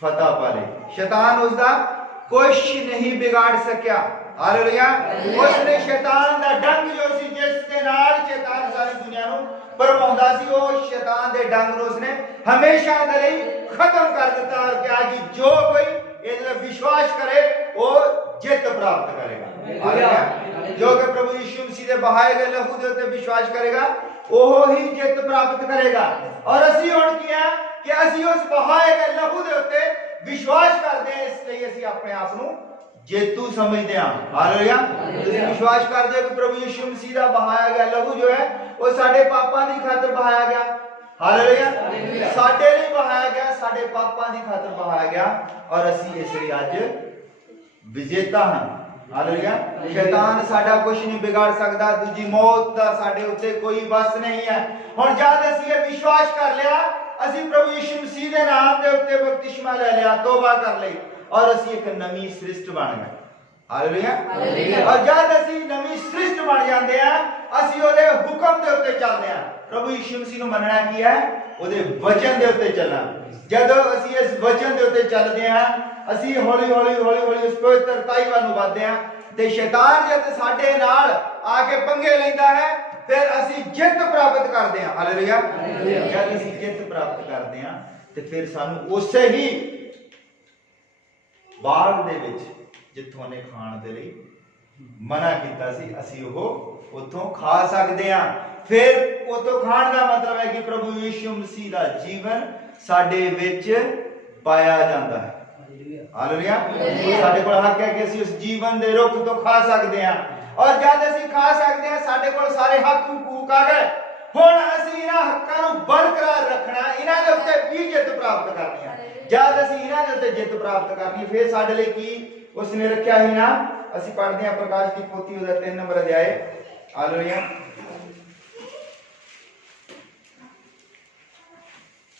ਫਤਹ ਪਾ ਲਈ। ਸ਼ੈਤਾਨ ਉਸਦਾ ਕੁਛ ਨਹੀਂ ਵਿਗਾੜ ਸਕਿਆ। ਹਾਲੇਲੂਇਆ। ਉਸਨੇ ਸ਼ੈਤਾਨ ਦਾ ਡੰਗ ਜੋ ਸੀ, ਜਿਸ ਦੇ ਨਾਲ ਸ਼ੈਤਾਨ ਸਾਰੀ ਦੁਨੀਆ ਨੂੰ ਭਰਮਾਉਂਦਾ ਸੀ, ਉਹ ਸ਼ੈਤਾਨ ਦੇ ਡੰਗ ਨੂੰ ਉਸਨੇ ਹਮੇਸ਼ਾ ਦੇ ਲਈ ਖਤਮ ਕਰ ਦਿੱਤਾ ਔਰ ਕਿਹਾ ਕਿ ਜੋ ਕੋਈ ਇਹਦੇ ਤੇ ਵਿਸ਼ਵਾਸ ਕਰੇ ਉਹ ਜਿੱਤ ਪ੍ਰਾਪਤ ਕਰੇਗਾ। ਹਾਲੇਲੂਇਆ। ਜੋ ਕਿ ਪ੍ਰਭੂ ਯਿਸੂ ਮਸੀਹ ਦੇ ਬਹਾਏ ਗਏ ਲਹੂ ਦੇ ਉੱਤੇ ਵਿਸ਼ਵਾਸ ਕਰੇਗਾ, ਉਹ ਹੀ ਜਿੱਤ ਪ੍ਰਾਪਤ ਕਰੇਗਾ। ਔਰ ਅਸੀਂ ਹੁਣ ਕੀ ਹੈ ਕਿ ਅਸੀਂ ਉਸ ਬਹਾਏ ਗਏ ਲਹੂ ਦੇ ਉੱਤੇ ਵਿਸ਼ਵਾਸ ਕਰਦੇ ਹਾਂ, ਇਸ ਲਈ ਅਸੀਂ ਆਪਣੇ ਆਪ ਨੂੰ ਜੇਤੂ ਸਮਝਦੇ ਹਾਂ। ਹਾਲੇਲੂਇਆ। ਤੁਸੀਂ ਵਿਸ਼ਵਾਸ ਕਰਦੇ ਹੋ ਕਿ ਪ੍ਰਭੂ ਯਿਸੂ ਮਸੀਹ ਦਾ ਬਹਾਇਆ ਗਿਆ ਲਹੂ ਜੋ ਹੈ ਉਹ ਸਾਡੇ ਪਾਪਾਂ ਦੀ ਖਾਤਰ ਬਹਾਇਆ ਗਿਆ। ਹਾਲੇਲੂਇਆ। ਸਾਡੇ ਲਈ ਬਹਾਇਆ ਗਿਆ, ਸਾਡੇ ਪਾਪਾਂ ਦੀ ਖਾਤਰ ਬਹਾਇਆ ਗਿਆ ਔਰ ਅਸੀਂ ਇਸ ਲਈ ਅੱਜ ਵਿਜੇਤਾ ਹਾਂ। ਹਾਲੇਲੂਇਆ। ਸ਼ੈਤਾਨ ਸਾਡਾ ਕੁਝ ਨਹੀਂ ਵਿਗਾੜ ਸਕਦਾ। ਦੂਜੀ ਮੌਤ ਦਾ ਸਾਡੇ ਉੱਤੇ ਕੋਈ ਵਸ ਨਹੀਂ ਹੈ। ਹੁਣ ਜਦ ਅਸੀਂ ਇਹ ਵਿਸ਼ਵਾਸ ਕਰ ਲਿਆ, ਅਸੀਂ ਪ੍ਰਭੂ ਯਿਸੂ ਮਸੀਹ ਦੇ ਨਾਮ ਦੇ ਉੱਤੇ ਬਪਤਿਸਮਾ ਲੈ ਲਿਆ, ਤੋਬਾ ਕਰ ਲਈ ਔਰ ਅਸੀਂ ਇੱਕ ਨਵੀਂ ਸ੍ਰਿਸ਼ਟ ਬਣ ਗਏ। ਹਾਲੇਲੂਇਆ। ਔਰ ਜਦ ਅਸੀਂ ਨਵੀਂ ਸ੍ਰਿਸ਼ਟ ਬਣ ਜਾਂਦੇ ਆ, ਅਸੀਂ ਉਹਦੇ ਹੁਕਮ ਦੇ ਉੱਤੇ ਚੱਲਦੇ ਆ। ਪ੍ਰਭੂ ਯਿਸੂ ਮਸੀਹ ਨੂੰ ਮੰਨਣਾ ਕੀ ਹੈ? ਉਹਦੇ ਵਚਨ ਦੇ ਉੱਤੇ ਚੱਲਣਾ। ਜਦੋਂ ਅਸੀਂ ਇਸ ਵਚਨ ਦੇ ਉੱਤੇ ਚੱਲਦੇ ਹਾਂ, ਅਸੀਂ ਹੌਲੀ ਹੌਲੀ ਉਸ ਪਵਿੱਤਰਤਾ ਵੱਲ ਨੂੰ ਵਧਦੇ ਹਾਂ ਤੇ ਸ਼ੈਤਾਨ ਜਦ ਸਾਡੇ ਨਾਲ ਆ ਕੇ ਪੰਗੇ ਲੈਂਦਾ ਹੈ, ਫਿਰ ਅਸੀਂ ਜਿੱਤ ਪ੍ਰਾਪਤ ਕਰਦੇ ਹਾਂ। ਹਾਲੇਲੂਇਆ। ਜਦ ਅਸੀਂ ਜਿੱਤ ਪ੍ਰਾਪਤ ਕਰਦੇ ਹਾਂ ਤੇ ਫਿਰ ਸਾਨੂੰ ਉਸੇ ਹੀ ਬਾਗ ਦੇ ਵਿੱਚ ਜਿੱਥੋਂ ਉਹਨੇ ਖਾਣ ਦੇ ਲਈ ਮਨਾ ਕੀਤਾ ਸੀ, ਅਸੀਂ ਉਹ ਉੱਥੋਂ ਖਾ ਸਕਦੇ ਹਾਂ। ਫਿਰ ਉੱਥੋਂ ਖਾਣ ਦਾ ਮਤਲਬ ਹੈ ਕਿ ਪ੍ਰਭੂ ਯਿਸੂ ਮਸੀਹ ਦਾ ਜੀਵਨ ਸਾਡੇ ਵਿੱਚ ਪਾਇਆ ਜਾਂਦਾ ਹੈ। ਹਾਲੇਲੂਇਆ। ਸਾਡੇ ਕੋਲ ਹੱਕ ਹੈ ਕਿ ਅਸੀਂ ਉਸ ਜੀਵਨ ਦੇ ਰੁੱਖ ਤੋਂ ਖਾ ਸਕਦੇ ਹਾਂ ਔਰ ਜਦ ਅਸੀਂ ਖਾ ਸਕਦੇ ਹਾਂ, ਸਾਡੇ ਕੋਲ ਸਾਰੇ ਹੱਕ ਹਕੂਕ ਆ ਗਏ। ਹੁਣ ਅਸੀਂ ਇਹਨਾਂ ਹੱਕਾਂ ਨੂੰ ਬਰਕਰਾਰ ਰੱਖਣਾ, ਇਹਨਾਂ ਦੇ ਉੱਤੇ ਵੀ ਜਿੱਤ ਪ੍ਰਾਪਤ ਕਰਨੀ ਹੈ। ਜਦ ਅਸੀਂ ਇਹਨਾਂ ਦੇ ਉੱਤੇ ਜਿੱਤ ਪ੍ਰਾਪਤ ਕਰਨੀ, ਫਿਰ ਸਾਡੇ ਲਈ ਕੀ ਉਸਨੇ ਰੱਖਿਆ ਹੀ ਨਾ। ਅਸੀਂ ਪੜ੍ਹਦੇ ਹਾਂ ਪ੍ਰਕਾਸ਼ ਦੀ ਪੋਥੀ ਉਹਦਾ 3 ਨੰਬਰ ਅਧਿਆਇ। ਹਾਲੇਲੂਇਆ।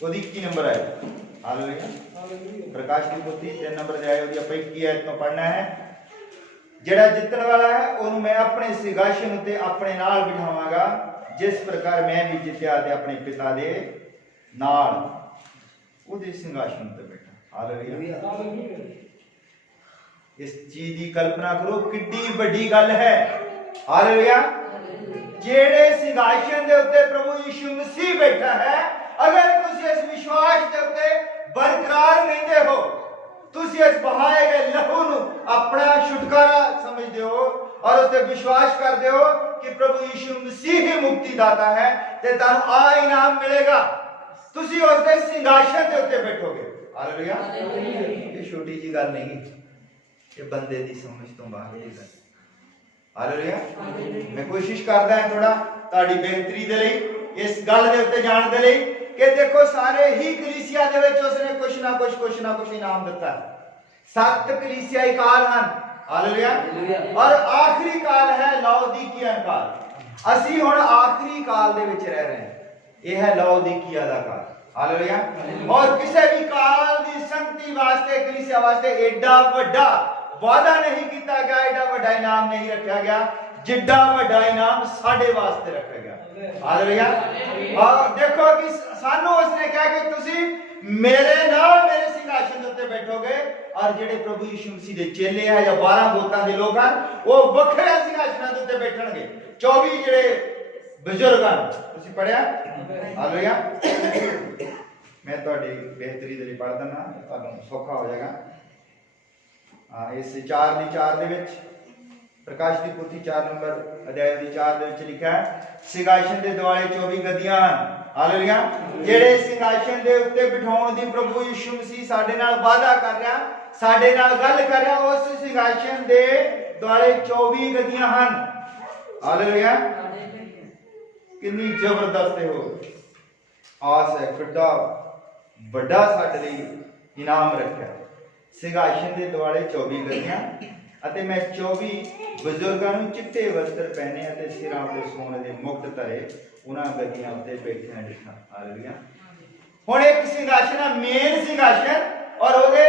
ਉਹਦੀ 21 ਨੰਬਰ ਹੈ। ਹਾਲੇਲੂਇਆ। ਪ੍ਰਕਾਸ਼ ਦੀ ਪੋਥੀ 3 ਨੰਬਰ ਅਧਿਆਇ ਉਹਦੀ ਆਪਾਂ 21 ਆਇਤ ਤੋਂ ਪੜ੍ਹਨਾ ਹੈ। ਜਿਹੜਾ ਜਿੱਤਣ ਵਾਲਾ ਹੈ ਉਹਨੂੰ ਮੈਂ ਆਪਣੇ ਸਿੰਘਾਸਨ ਉੱਤੇ ਆਪਣੇ ਨਾਲ ਬਿਠਾਵਾਂਗਾ, ਜਿਸ ਪ੍ਰਕਾਰ ਮੈਂ ਵੀ ਜਿੱਤਿਆ ਤੇ ਆਪਣੇ ਪਿਤਾ ਦੇ ਨਾਲ ਉਹਦੇ ਸਿੰਘਾਸਨ ਉੱਤੇ ਬੈਠਾ। हालेलुया। इस चीज की कल्पना करो किड्डी बड़ी गल है। हालेलुया। जेड़े सिंहासन दे उत्ते प्रभु यीशु मसीह बैठा है, अगर तुसी इस विश्वास दे उत्ते बरकरार रहंदे हो, तुसी इस बहाए गए लहू नु अपना छुटकारा समझदे हो और उस ते विश्वास करदे हो कि प्रभु यीशु मसीह ही मुक्तिदाता है, ते तानु आ इनाम मिलेगा, तुसी उस दे सिंहासन दे उत्ते बैठोगे। हालेलुया। ये छोटी जी गल नहीं, ये बंदे दी समझ तो बाहर दी गल। हालेलुया। मैं कोशिश करदा हां थोड़ा ताड़ी बेहतरी दे लई इस गल दे उत्ते जाण दे लई कि देखो सारे ही कलीसिया दे विच उसने कुछ ना कुछ इनाम दिता है। 7 कलीसियाई काल हन। हालेलुया। और आखिरी काल है लाउदीकिया काल। असी हुण आखिरी काल दे विच रह रहे हैं। यह है लाउदीकिया दा काल। हालेलुया। और किसी भी काल दी संगति वास्ते कलीसिया वास्ते एडा वड्डा वादा नहीं किया गया, एडा वड्डा इनाम नहीं रखा गया जिड्डा वड्डा इनाम साडे वास्ते रखा गया। हालेलुया। और देखो कि सानू उसने कहा कि तुसी मेरे नाल मेरे सिंहासन उत्ते बैठोगे और जेड़े प्रभु यीशु मसीह दे चेले है या 12 गोत्रों दे लोग हैं वो वखरे सिंहासन उत्ते बैठणगे। 24 जेड़े बुजुर्ग हैं तुसी पढ़िया। हालेलुया। मैं ਤੁਹਾਡੀ बेहतरी दे पढ़ देना ਤੁਹਾਨੂੰ सौखा हो जाएगा। इस 4:4 ਦੇ ਵਿੱਚ प्रकाश की पोथी 4 नंबर अध्याय ਦੀ 4 ਦੇ ਵਿੱਚ लिखा है सिंहासन ਦੇ ਦੁਆਲੇ 24 ਗਦੀਆਂ ਹਨ। हालेलुया। ਜਿਹੜੇ सिंहासन ਦੇ ਉੱਤੇ ਬਿਠਾਉਣ ਦੀ ਪ੍ਰਭੂ ਯਿਸੂ ਮਸੀਹ ਸਾਡੇ ਨਾਲ ਵਾਅਦਾ ਕਰ ਰਿਹਾ, ਸਾਡੇ ਨਾਲ ਗੱਲ ਕਰ ਰਿਹਾ, ਉਸ सिंहासन ਦੇ ਦੁਆਲੇ 24 ਗਦੀਆਂ ਹਨ। हालेलुया। कितनी जबरदस्त है वो आस है, कितना बड़ा साडे लई इनाम रखा। सिंहासन के दुआले 24 गद्दियां अते मैं 24 बुजुर्गों नूं चिट्टे वस्त्र पहने अते सिरां ते सोने दे मुकुट धरे उन्हां गद्दियां उत्ते बैठियां दिखां। हालेलुया। हुण एक सिंहासन है, मेन सिंहासन, और ओदे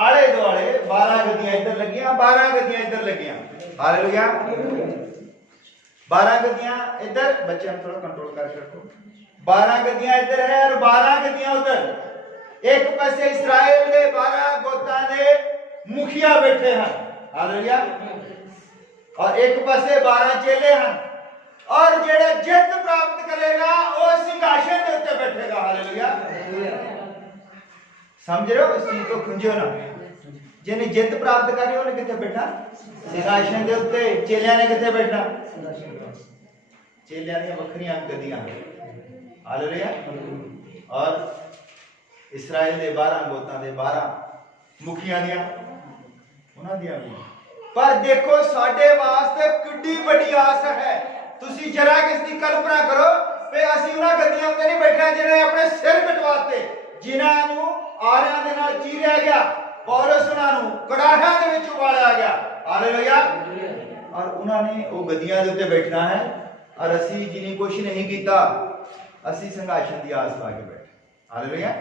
आले दुआले 12 गद्दियां इधर लगियां, 12 गद्दियां इधर लगियां। हालेलुया। 12 गद्दियां इधर, बच्चों थोड़ा कंट्रोल कर रखो। 12 गद्दियां इधर है और 12 गद्दियां उधर। एक पासे इस्राएल दे 12 गोत्रा दे मुखिया बैठे हैं। हालेलुया। और एक पासे 12 चेले हैं और जेड़ा जित प्राप्त करेगा वो सिंहासन के उत्ते बैठेगा। हालेलुया। समझ रहे हो इस चीज को, खुंजियो ना। जिन्हें जित प्राप्त करी उन्हें किथे बैठा? सिंहासन के उत्ते। चेलियां ने किथे बैठना? चेलियां दी वखरियां गद्दियां। हालेलुया। और इस्राएल दे 12 गोत्रों दे 12 मुखियां दियां उन्हां दियां भी। पर देखो साडे वास्ते किड्डी बड़ी आस है। तुसी जरा किसदी कल्पना करो कि असीं उन्हां गद्दियां उत्ते नहीं बैठना जिन्हां अपने सिर कटवाते, जिन्हां नूं आरियां दे नाल चीरिया गया, पौलुस उन्हां नूं कड़ाहियां दे विच उबालिया गया। हालेलुया। और उन्हां ने वो गद्दियां दे उत्ते बैठना है और असीं जिन्हें कुछ नहीं किया, असीं सिंहासन की आस ला के बैठे। हालेलुया।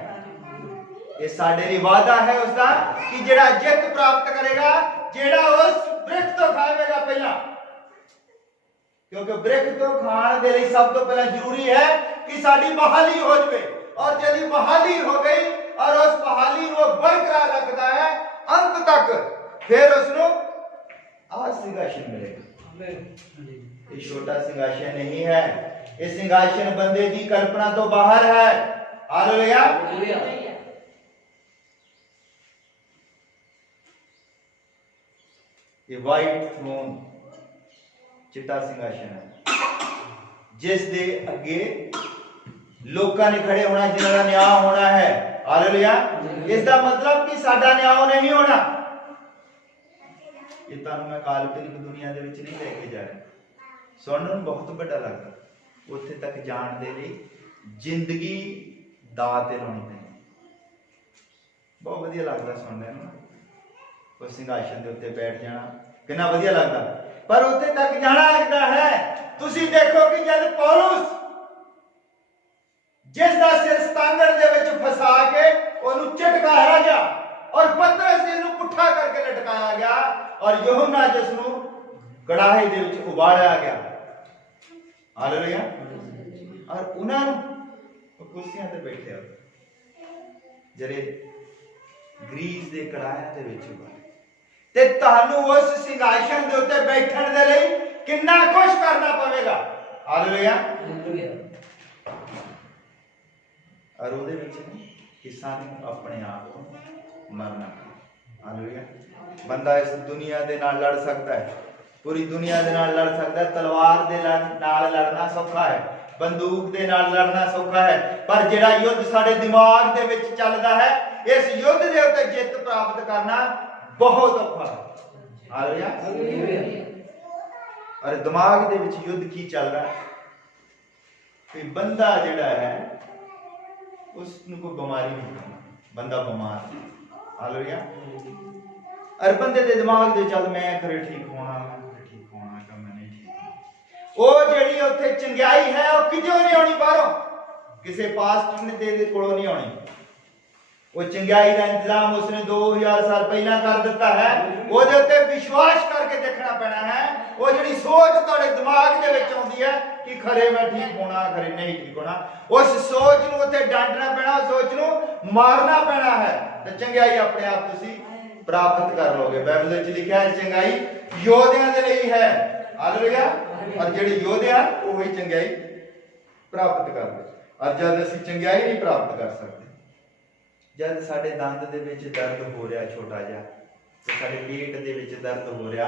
ये साडे लिए वादा है उसका कि जेड़ा जित प्राप्त करेगा, जेड़ा उस वृक्ष तो खाएगा पहला, क्योंकि वृक्ष तो खाने के लिए सब तो पहला जरूरी है कि साडी बहाली हो जाए। और यदि बहाली हो गई और उस बहाली को बरकरार रखता है अंत तक, फिर उसको आज सिंहासन मिलेगा। ये छोटा सिंहासन नहीं है, ये सिंहासन बंदे की कल्पना तो बाहर है। हालेलुया। ये वाइट थ्रोन चिट्टा सिंहासन है जिस दे अगे लोकां ने खड़े होना, जिन्हां दा न्याय होना है। हालेलुया। इसका मतलब कि साडा न्याय नहीं होना। ये तुहानू मैं काल्पनिक दुनिया दे विच नहीं लेके जा रहा। सुनने में बहुत बड़ा लगता, उत्थे तक जाण दे लई जिंदगी दाऽ ते लाउणी पैंदी। बहुत वधिया लगदा सुनने नूं, उस सिंहासन के उत्ते बैठ जाना कितना वधिया लगता, पर उत्थे तक जाना लगता है। तुसी देखो कि जब पौलुस जिसका सिर सतांगड़ दे विच फसा के ओनू झटकाया गया और पतरस ने इहनू पुट्ठा करके लटकाया गया और यूहन्ना जिसनू कड़ाहे दे विच उबालिया गया। हालेलुया। और उन्हां कुर्सियां ते बैठे हो जेड़े ਗਰੀਸ ਦੇ ਕੜਾਹਿਆਂ ਦੇ ਵਿੱਚ ਉਬਾਲੇ ਤੇ ਤੁਹਾਨੂੰ ਉਸ ਸਿੰਘਾਸਨ ਦੇ ਉੱਤੇ ਬੈਠਣ ਦੇ ਲਈ ਕਿੰਨਾ ਕੁਝ ਕਰਨਾ ਪਵੇਗਾ। ਹਾਲੇਲੂਇਆ। ਔਰ ਉਹਦੇ ਵਿੱਚ ਕਿ ਸਾਨੂੰ ਆਪਣੇ ਆਪ ਤੋਂ ਮਰਨਾ। ਹਾਲੇਲੂਇਆ। ਬੰਦਾ ਇਸ ਦੁਨੀਆ ਦੇ ਨਾਲ ਲੜ ਸਕਦਾ ਹੈ, ਪੂਰੀ ਦੁਨੀਆ ਦੇ ਨਾਲ ਲੜ ਸਕਦਾ ਹੈ। ਤਲਵਾਰ ਦੇ ਨਾਲ ਲੜਨਾ ਸੌਖਾ ਹੈ, ਬੰਦੂਕ ਦੇ ਨਾਲ ਲੜਨਾ ਸੌਖਾ ਹੈ, ਪਰ ਜਿਹੜਾ ਯੁੱਧ ਸਾਡੇ ਦਿਮਾਗ ਦੇ ਵਿੱਚ ਚੱਲਦਾ ਹੈ, ਇਸ ਯੁੱਧ ਦੇ ਉੱਤੇ ਜਿੱਤ ਪ੍ਰਾਪਤ ਕਰਨਾ ਬਹੁਤ ਔਖਾ ਹੈ। ਹਾਲੇਲੂਇਆ। ਔਰ ਦਿਮਾਗ ਦੇ ਵਿੱਚ ਯੁੱਧ ਕੀ ਚੱਲ ਰਿਹਾ ਹੈ ਕਿ ਬੰਦਾ ਜਿਹੜਾ ਹੈ ਉਸ ਨੂੰ ਕੋਈ ਬਿਮਾਰੀ ਨਹੀਂ ਹੈ, ਬੰਦਾ ਬਿਮਾਰ ਹੈ। ਹਾਲੇਲੂਇਆ। ਔਰ ਬੰਦੇ ਦੇ ਦਿਮਾਗ ਦੇ ਚੱਲ ਮੈਂ ਖਰੇ ਠੀਕ ਹੋਣਾ, ਮੈਂ ਠੀਕ ਹੋਣਾ ਕਿ ਮੈਂ ਨਹੀਂ ਠੀਕ ਹੋਣਾ। ਉਹ ਜਿਹੜੀ ਉੱਥੇ ਚੰਗਿਆਈ ਹੈ ਉਹ ਕਿਤੇ ਨਹੀਂ ਆਉਣੀ ਬਾਹਰੋਂ, ਕਿਸੇ ਪਾਸਟਰ ਦੇ ਕੋਲੋਂ ਨਹੀਂ ਆਉਣੀ। ਉਹ ਚੰਗਿਆਈ ਦਾ ਇੰਤਜ਼ਾਮ ਉਸਨੇ 2000 ਸਾਲ ਪਹਿਲਾਂ ਕਰ ਦਿੱਤਾ ਹੈ। ਉਹਦੇ ਉੱਤੇ ਵਿਸ਼ਵਾਸ ਕਰਕੇ ਦੇਖਣਾ ਪੈਣਾ ਹੈ। ਉਹ ਜਿਹੜੀ ਸੋਚ ਤੁਹਾਡੇ ਦਿਮਾਗ ਦੇ ਵਿੱਚ ਆਉਂਦੀ ਹੈ ਕਿ ਖਰੇ ਮੈਂ ਠੀਕ ਹੋਣਾ, ਖਰੇ ਨਹੀਂ ਠੀਕ ਹੋਣਾ, ਉਸ ਸੋਚ ਨੂੰ ਉੱਤੇ ਡਾਂਟਣਾ ਪੈਣਾ, ਉਸ ਸੋਚ ਨੂੰ ਮਾਰਨਾ ਪੈਣਾ ਹੈ ਤੇ ਚੰਗਿਆਈ ਆਪਣੇ ਆਪ ਤੁਸੀਂ ਪ੍ਰਾਪਤ ਕਰ ਲੋਗੇ। ਬਾਈਬਲ ਵਿੱਚ ਲਿਖਿਆ ਹੈ ਚੰਗਿਆਈ ਯੋਧਿਆਂ ਦੇ ਲਈ ਹੈ। ਹਾਲੇਲੂਇਆ। ਔਰ ਜਿਹੜੇ ਯੋਧੇ ਹਨ ਉਹ ਹੀ ਚੰਗਿਆਈ ਪ੍ਰਾਪਤ ਕਰਦੇ। ਔਰ ਜਦ ਅਸੀਂ ਚੰਗਿਆਈ ਨਹੀਂ ਪ੍ਰਾਪਤ ਕਰ ਸਕਦੇ, ਜਦ ਸਾਡੇ ਦੰਦ ਦੇ ਵਿੱਚ ਦਰਦ ਹੋ ਰਿਹਾ ਛੋਟਾ ਜਿਹਾ, ਤੇ ਸਾਡੇ ਪੇਟ ਦੇ ਵਿੱਚ ਦਰਦ ਹੋ ਰਿਹਾ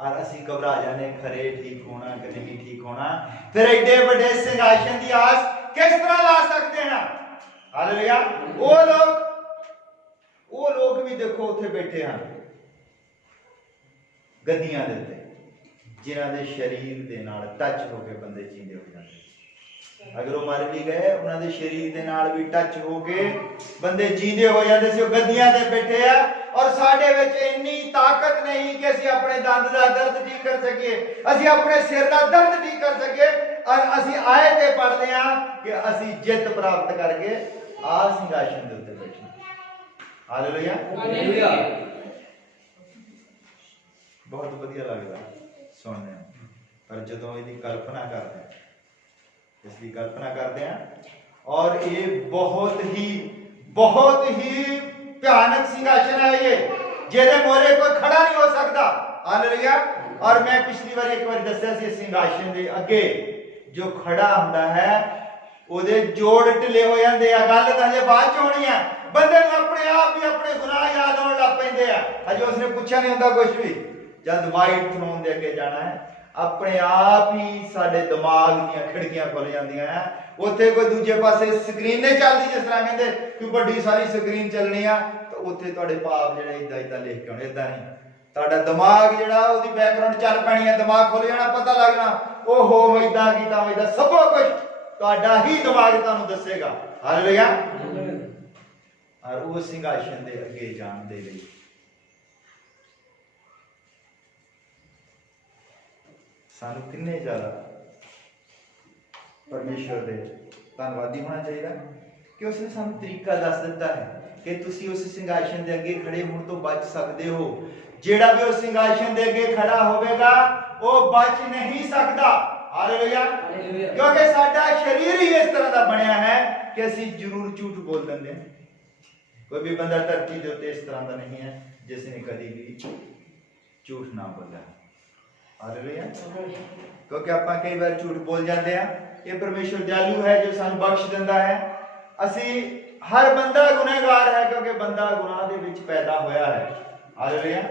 ਔਰ ਅਸੀਂ ਘਬਰਾ ਜਾਂਦੇ ਖਰੇ ਠੀਕ ਹੋਣਾ ਕਿ ਨਹੀਂ ਠੀਕ ਹੋਣਾ, ਫਿਰ ਐਡੇ ਵੱਡੇ ਸਿੰਘਾਸਨ ਦੀ ਆਸ ਕਿਸ ਤਰ੍ਹਾਂ ਲਾ ਸਕਦੇ ਹਾਂ। ਹਾਲੇਲੂਇਆ। ਉਹ ਲੋਕ ਵੀ ਦੇਖੋ ਉੱਥੇ ਬੈਠੇ ਹਨ ਗੱਦੀਆਂ ਦੇ ਉੱਤੇ, ਜਿਨ੍ਹਾਂ ਦੇ ਸਰੀਰ ਦੇ ਨਾਲ ਟੱਚ ਹੋ ਕੇ ਬੰਦੇ ਜੀਂਦੇ ਹੋ ਜਾਂਦੇ। ਅਗਰ ਉਹ ਮਰ ਵੀ ਗਏ, ਉਹਨਾਂ ਦੇ ਸਰੀਰ ਦੇ ਨਾਲ ਵੀ ਟੱਚ ਹੋ ਕੇ ਬੰਦੇ ਜੀਂਦੇ ਹੋ ਜਾਂਦੇ ਸੀ। ਉਹ ਗੱਦੀਆਂ ਤੇ ਬੈਠੇ ਆ ਔਰ ਸਾਡੇ ਵਿੱਚ ਇੰਨੀ ਤਾਕਤ ਨਹੀਂ ਕਿ ਅਸੀਂ ਆਪਣੇ ਦੰਦ ਦਾ ਦਰਦ ਠੀਕ ਕਰ ਸਕੀਏ, ਅਸੀਂ ਆਪਣੇ ਸਿਰ ਦਾ ਦਰਦ ਠੀਕ ਕਰ ਸਕੀਏ। ਔਰ ਅਸੀਂ ਆਏ ਤੇ ਪੜ੍ਹਦੇ ਆ ਕਿ ਅਸੀਂ ਜਿੱਤ ਪ੍ਰਾਪਤ ਕਰਕੇ ਆ ਸਿੰਘਾਸਨ ਦੇ ਉੱਤੇ ਬੈਠੇ। ਹਾਲੇਲੂਇਆ। ਹਾਲੇਲੂਇਆ। ਬਹੁਤ ਵਧੀਆ ਲੱਗਦਾ ਸੁਣਨੇ, ਪਰ ਜਦੋਂ ਇਹਦੀ ਕਲਪਨਾ ਕਰਦੇ ਹਾਂ, ਇਸ ਦੀ ਕਲਪਨਾ ਕਰਦੇ ਹਾਂ, ਔਰ ਇਹ ਬਹੁਤ ਹੀ ਭਿਆਨਕ ਸਿੰਘਾਸਨ ਹੈ ਇਹ, ਜਿਹਦੇ ਮੋਰੇ ਕੋਈ ਖੜਾ ਨਹੀਂ ਹੋ ਸਕਦਾ। ਹਾਲੇਲੂਇਆ। ਔਰ ਮੈਂ ਪਿਛਲੀ ਵਾਰ ਇੱਕ ਵਾਰ ਦੱਸਿਆ ਸੀ, ਸਿੰਘਾਸਨ ਦੇ ਅੱਗੇ ਜੋ ਖੜਾ ਹੁੰਦਾ ਹੈ ਉਹਦੇ ਜੋੜ ਢਿੱਲੇ ਹੋ ਜਾਂਦੇ ਆ। ਗੱਲ ਤਾਂ ਹਜੇ ਬਾਅਦ ਚ ਹੋਣੀ ਆ। ਬੰਦੇ ਨੂੰ ਆਪਣੇ ਆਪ ਹੀ ਆਪਣੇ ਗੁਨਾਹ ਯਾਦ ਆਉਣ ਲੱਗ ਪੈਂਦੇ ਆ। ਹਜੇ ਉਸਨੇ ਪੁੱਛਿਆ ਨਹੀਂ ਹੁੰਦਾ ਕੁਝ ਵੀ। ਜਦ ਵਾਈਟ ਥਰੋਨ ਦੇ ਅੱਗੇ ਜਾਣਾ ਹੈ, ਆਪਣੇ ਆਪ ਹੀ ਸਾਡੇ ਦਿਮਾਗ ਦੀਆਂ ਖਿੜਕੀਆਂ ਖੁੱਲ ਜਾਂਦੀਆਂ ਆ। ਉੱਥੇ ਕੋਈ ਦੂਜੇ ਪਾਸੇ ਸਕਰੀਨ ਨਹੀਂ ਚੱਲਦੀ, ਜਿਸ ਤਰ੍ਹਾਂ ਕਹਿੰਦੇ ਕਿ ਵੱਡੀ ਸਾਰੀ ਸਕਰੀਨ ਚੱਲਣੀ ਆ, ਤਾਂ ਉੱਥੇ ਤੁਹਾਡੇ ਪਾਪ ਜਿਹੜੇ ਇਦਾਂ ਲਿਖ ਕੇ ਆਉਣੇ। ਇਦਾਂ ਨਹੀਂ, ਤੁਹਾਡਾ ਦਿਮਾਗ ਜਿਹੜਾ ਉਹਦੀ ਬੈਕਗ੍ਰਾਉਂਡ ਚੱਲ ਪੈਣੀ ਹੈ, ਦਿਮਾਗ ਖੁੱਲ ਜਾਣਾ, ਪਤਾ ਲੱਗ ਜਾਣਾ ਓਹੋ ਮੈਂ ਇਦਾਂ ਕੀਤਾ, ਮੈਂ ਇਦਾਂ। ਸਭ ਕੁਝ ਤੁਹਾਡਾ ਹੀ ਦਿਮਾਗ ਤੁਹਾਨੂੰ ਦੱਸੇਗਾ। ਹਾਲੇਲੂਇਆ। ਔਰ ਉਹ ਸਿੰਘਾਸਨ ਦੇ ਅੱਗੇ ਜਾਣ ਦੇ ਲਈ ਸਾਨੂੰ ਕਿੰਨੇ ਜ਼ਿਆਦਾ ਪਰਮੇਸ਼ਵਰ ਦੇ ਧੰਨਵਾਦੀ ਹੋਣਾ ਚਾਹੀਦਾ ਕਿ ਉਸਨੇ ਸਾਨੂੰ ਤਰੀਕਾ ਦੱਸ ਦਿੱਤਾ ਹੈ ਕਿ ਤੁਸੀਂ ਉਸ ਸਿੰਘਾਸਨ ਦੇ ਅੱਗੇ ਖੜੇ ਹੋਣ ਤੋਂ ਬਚ ਸਕਦੇ ਹੋ। ਜਿਹੜਾ ਵੀ ਉਸ ਸਿੰਘਾਸਨ ਦੇ ਅੱਗੇ ਖੜਾ ਹੋਵੇਗਾ ਉਹ ਬਚ ਨਹੀਂ ਸਕਦਾ। ਹਾਲੇਲੂਇਆ। ਕਿਉਂਕਿ ਸਾਡਾ ਸਰੀਰ ਹੀ ਇਸ ਤਰ੍ਹਾਂ ਦਾ ਬਣਿਆ ਹੈ ਕਿ ਅਸੀਂ ਜ਼ਰੂਰ ਝੂਠ ਬੋਲ ਦਿੰਦੇ ਹਾਂ। ਕੋਈ ਵੀ ਬੰਦਾ ਧਰਤੀ ਦੇ ਉੱਤੇ ਇਸ ਤਰ੍ਹਾਂ ਦਾ ਨਹੀਂ ਹੈ ਜਿਸ ਨੇ ਕਦੀ ਵੀ ਝੂਠ ਨਾ ਬੋਲਿਆ। ਹਾਲੇਲੂਇਆ। ਕਿਉਂਕਿ ਆਪਾਂ ਕਈ ਵਾਰ ਝੂਠ ਬੋਲ ਜਾਂਦੇ ਆ। ਇਹ ਪਰਮੇਸ਼ਵਰ ਦਿਆਲੂ ਹੈ ਜੋ ਸਾਨੂੰ ਬਖਸ਼ ਦਿੰਦਾ ਹੈ। ਅਸੀਂ ਹਰ ਬੰਦਾ ਗੁਨਾਹਗਾਰ ਹੈ ਕਿਉਂਕਿ ਬੰਦਾ ਗੁਨਾਹ ਦੇ ਵਿੱਚ ਪੈਦਾ ਹੋਇਆ ਹੈ। ਹਾਲੇਲੂਇਆ।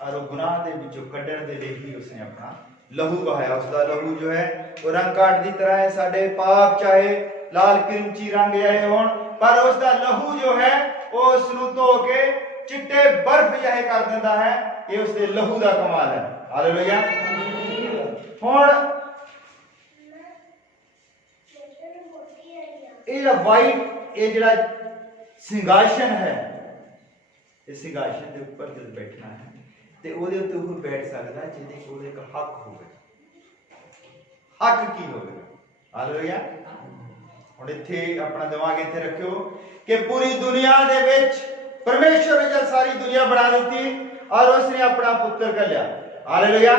ਔਰ ਉਹ ਗੁਨਾਹ ਦੇ ਵਿੱਚੋਂ ਕੱਢਣ ਦੇ ਲਈ ਹੀ ਉਸਨੇ ਆਪਣਾ ਲਹੂ ਬਹਾਇਆ। ਉਸਦਾ ਲਹੂ ਜੋ ਹੈ ਉਹ ਰੰਗ ਕਾਟ ਦੀ ਤਰ੍ਹਾਂ ਹੈ। ਸਾਡੇ ਪਾਪ ਚਾਹੇ ਲਾਲ ਕਿਰਮਚੀ ਰੰਗ ਜਿਹੇ ਹੋਣ, ਪਰ ਉਸਦਾ ਲਹੂ ਜੋ ਹੈ ਉਹ ਉਸ ਨੂੰ ਧੋ ਕੇ ਚਿੱਟੇ ਬਰਫ਼ ਜਿਹੇ ਕਰ ਦਿੰਦਾ ਹੈ। ਇਹ ਉਸਦੇ ਲਹੂ ਦਾ ਕਮਾਲ ਹੈ। ਹਾਲੇਲੂਇਆ। ਹੁਣ ਇਹ ਜਿਹੜਾ ਵਾਈਟ, ਇਹ ਜਿਹੜਾ ਸਿੰਘਾਸਨ ਹੈ, ਇਹ ਸਿੰਘਾਸਨ ਦੇ ਉੱਪਰ ਜਦ ਬੈਠਣਾ ਹੈ ਤੇ ਉਹਦੇ ਉੱਤੇ ਉਹ ਬੈਠ ਸਕਦਾ ਜਿਹਦੇ ਕੋਲ ਇੱਕ ਹੱਕ ਹੋਵੇ। ਹੱਕ ਕੀ ਹੋਵੇਗਾ? ਹਾਲੇਲੂਇਆ। ਹੁਣ ਇੱਥੇ ਆਪਣਾ ਦਿਮਾਗ ਇੱਥੇ ਰੱਖਿਓ ਕਿ ਪੂਰੀ ਦੁਨੀਆ ਦੇ ਵਿੱਚ ਪਰਮੇਸ਼ਵਰ ਨੇ ਜਦ ਸਾਰੀ ਦੁਨੀਆ ਬਣਾ ਦਿੱਤੀ ਔਰ ਉਸਨੇ ਆਪਣਾ ਪੁੱਤਰ ਘੱਲਿਆ। ਹਾਲੇਲੂਇਆ।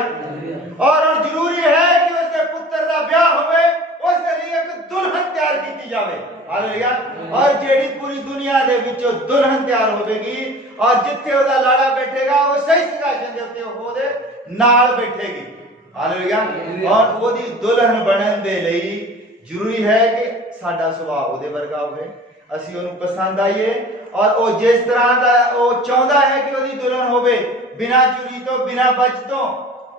ਔਰ ਜ਼ਰੂਰੀ ਹੈ ਕਿ ਉਸਦੇ ਪੁੱਤਰ ਦਾ ਵਿਆਹ ਹੋਵੇ ਉਸ ਦੇ ਲਈ ਇੱਕ ਦੁਲਹਨ ਤਿਆਰ ਕੀਤੀ ਜਾਵੇ। ਹਾਲੇਲੂਇਆ। ਔਰ ਜਿਹੜੀ ਪੂਰੀ ਦੁਨੀਆ ਦੇ ਵਿੱਚੋਂ ਦੁਲਹਨ ਤਿਆਰ ਹੋਵੇਗੀ ਔਰ ਜਿੱਥੇ ਉਹਦਾ ਲਾੜਾ ਬੈਠੇਗਾ ਉਹ ਸਹੀ ਸਿੰਘਾਸਨ ਦੇ ਉੱਤੇ ਉਹਦੇ ਨਾਲ ਬੈਠੇਗੀ। ਹਾਲੇਲੂਇਆ। ਔਰ ਉਹਦੀ ਦੁਲਹਨ ਬਣਨ ਦੇ ਲਈ ਜ਼ਰੂਰੀ ਹੈ ਕਿ ਸਾਡਾ ਸੁਭਾਅ ਉਹਦੇ ਵਰਗਾ ਹੋਵੇ, ਅਸੀਂ ਉਹਨੂੰ ਪਸੰਦ ਆਈਏ ਔਰ ਉਹ ਜਿਸ ਤਰ੍ਹਾਂ ਦਾ ਉਹ ਚਾਹੁੰਦਾ ਹੈ ਕਿ ਉਹਦੀ ਦੁਲਹਨ ਹੋਵੇ, ਬਿਨਾਂ ਚੋਰੀ ਤੋਂ, ਬਿਨਾਂ ਬਚ ਤੋਂ,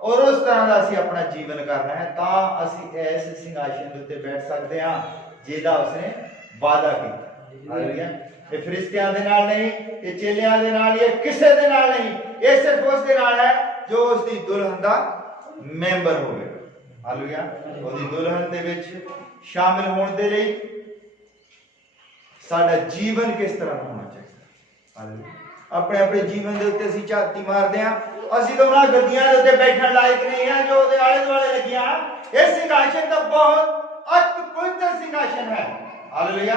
ਔਰ ਉਸ ਤਰ੍ਹਾਂ ਦਾ ਅਸੀਂ ਆਪਣਾ ਜੀਵਨ ਕਰਨਾ ਹੈ, ਤਾਂ ਅਸੀਂ ਇਸ ਸਿੰਘਾਸਨ ਦੇ ਉੱਤੇ ਬੈਠ ਸਕਦੇ ਹਾਂ ਜਿਹਦਾ ਉਸਨੇ ਵਾਅਦਾ ਕੀਤਾ। ਹਾਲੇਲੂਇਆ। ਇਹ ਫਰਿਸ਼ਤਿਆਂ ਦੇ ਨਾਲ ਨਹੀਂ, ਇਹ ਚੇਲਿਆਂ ਦੇ ਨਾਲ, ਇਹ ਕਿਸੇ ਦੇ ਨਾਲ ਨਹੀਂ, ਇਹ ਸਿਰਫ ਉਸ ਦੇ ਨਾਲ ਹੈ ਜੋ ਉਸ ਦੀ ਦੁਲਹਨ ਦਾ ਮੈਂਬਰ ਹੋਵੇਗਾ। ਹਾਲੇਲੂਇਆ। ਉਹਦੀ ਦੁਲਹਨ ਦੇ ਵਿੱਚ ਸ਼ਾਮਿਲ ਹੋਣ ਦੇ ਲਈ ਸਾਡਾ ਜੀਵਨ ਕਿਸ ਤਰ੍ਹਾਂ ਹੋਣਾ ਚਾਹੀਦਾ। ਹਾਲੇਲੂਇਆ। ਆਪਣੇ ਆਪਣੇ ਜੀਵਨ ਦੇ ਉੱਤੇ ਅਸੀਂ ਝਾਤੀ ਮਾਰਦੇ ਹਾਂ, ਅਸੀਂ ਤਾਂ ਉਹਨਾਂ ਗੱਦੀਆਂ ਦੇ ਉੱਤੇ ਬੈਠਣ ਲਾਇਕ ਨਹੀਂ ਹਾਂ ਜੋ ਉਹਦੇ ਆਲੇ ਦੁਆਲੇ ਲੱਗੀਆਂ। ਇਹ ਸਿੰਘਾਸਨ ਤਾਂ ਬਹੁਤ ਅਤਿ ਪਵਿੱਤਰ ਸਿੰਘਾਸਨ ਹੈ। ਹਾਲੇਲੂਇਆ।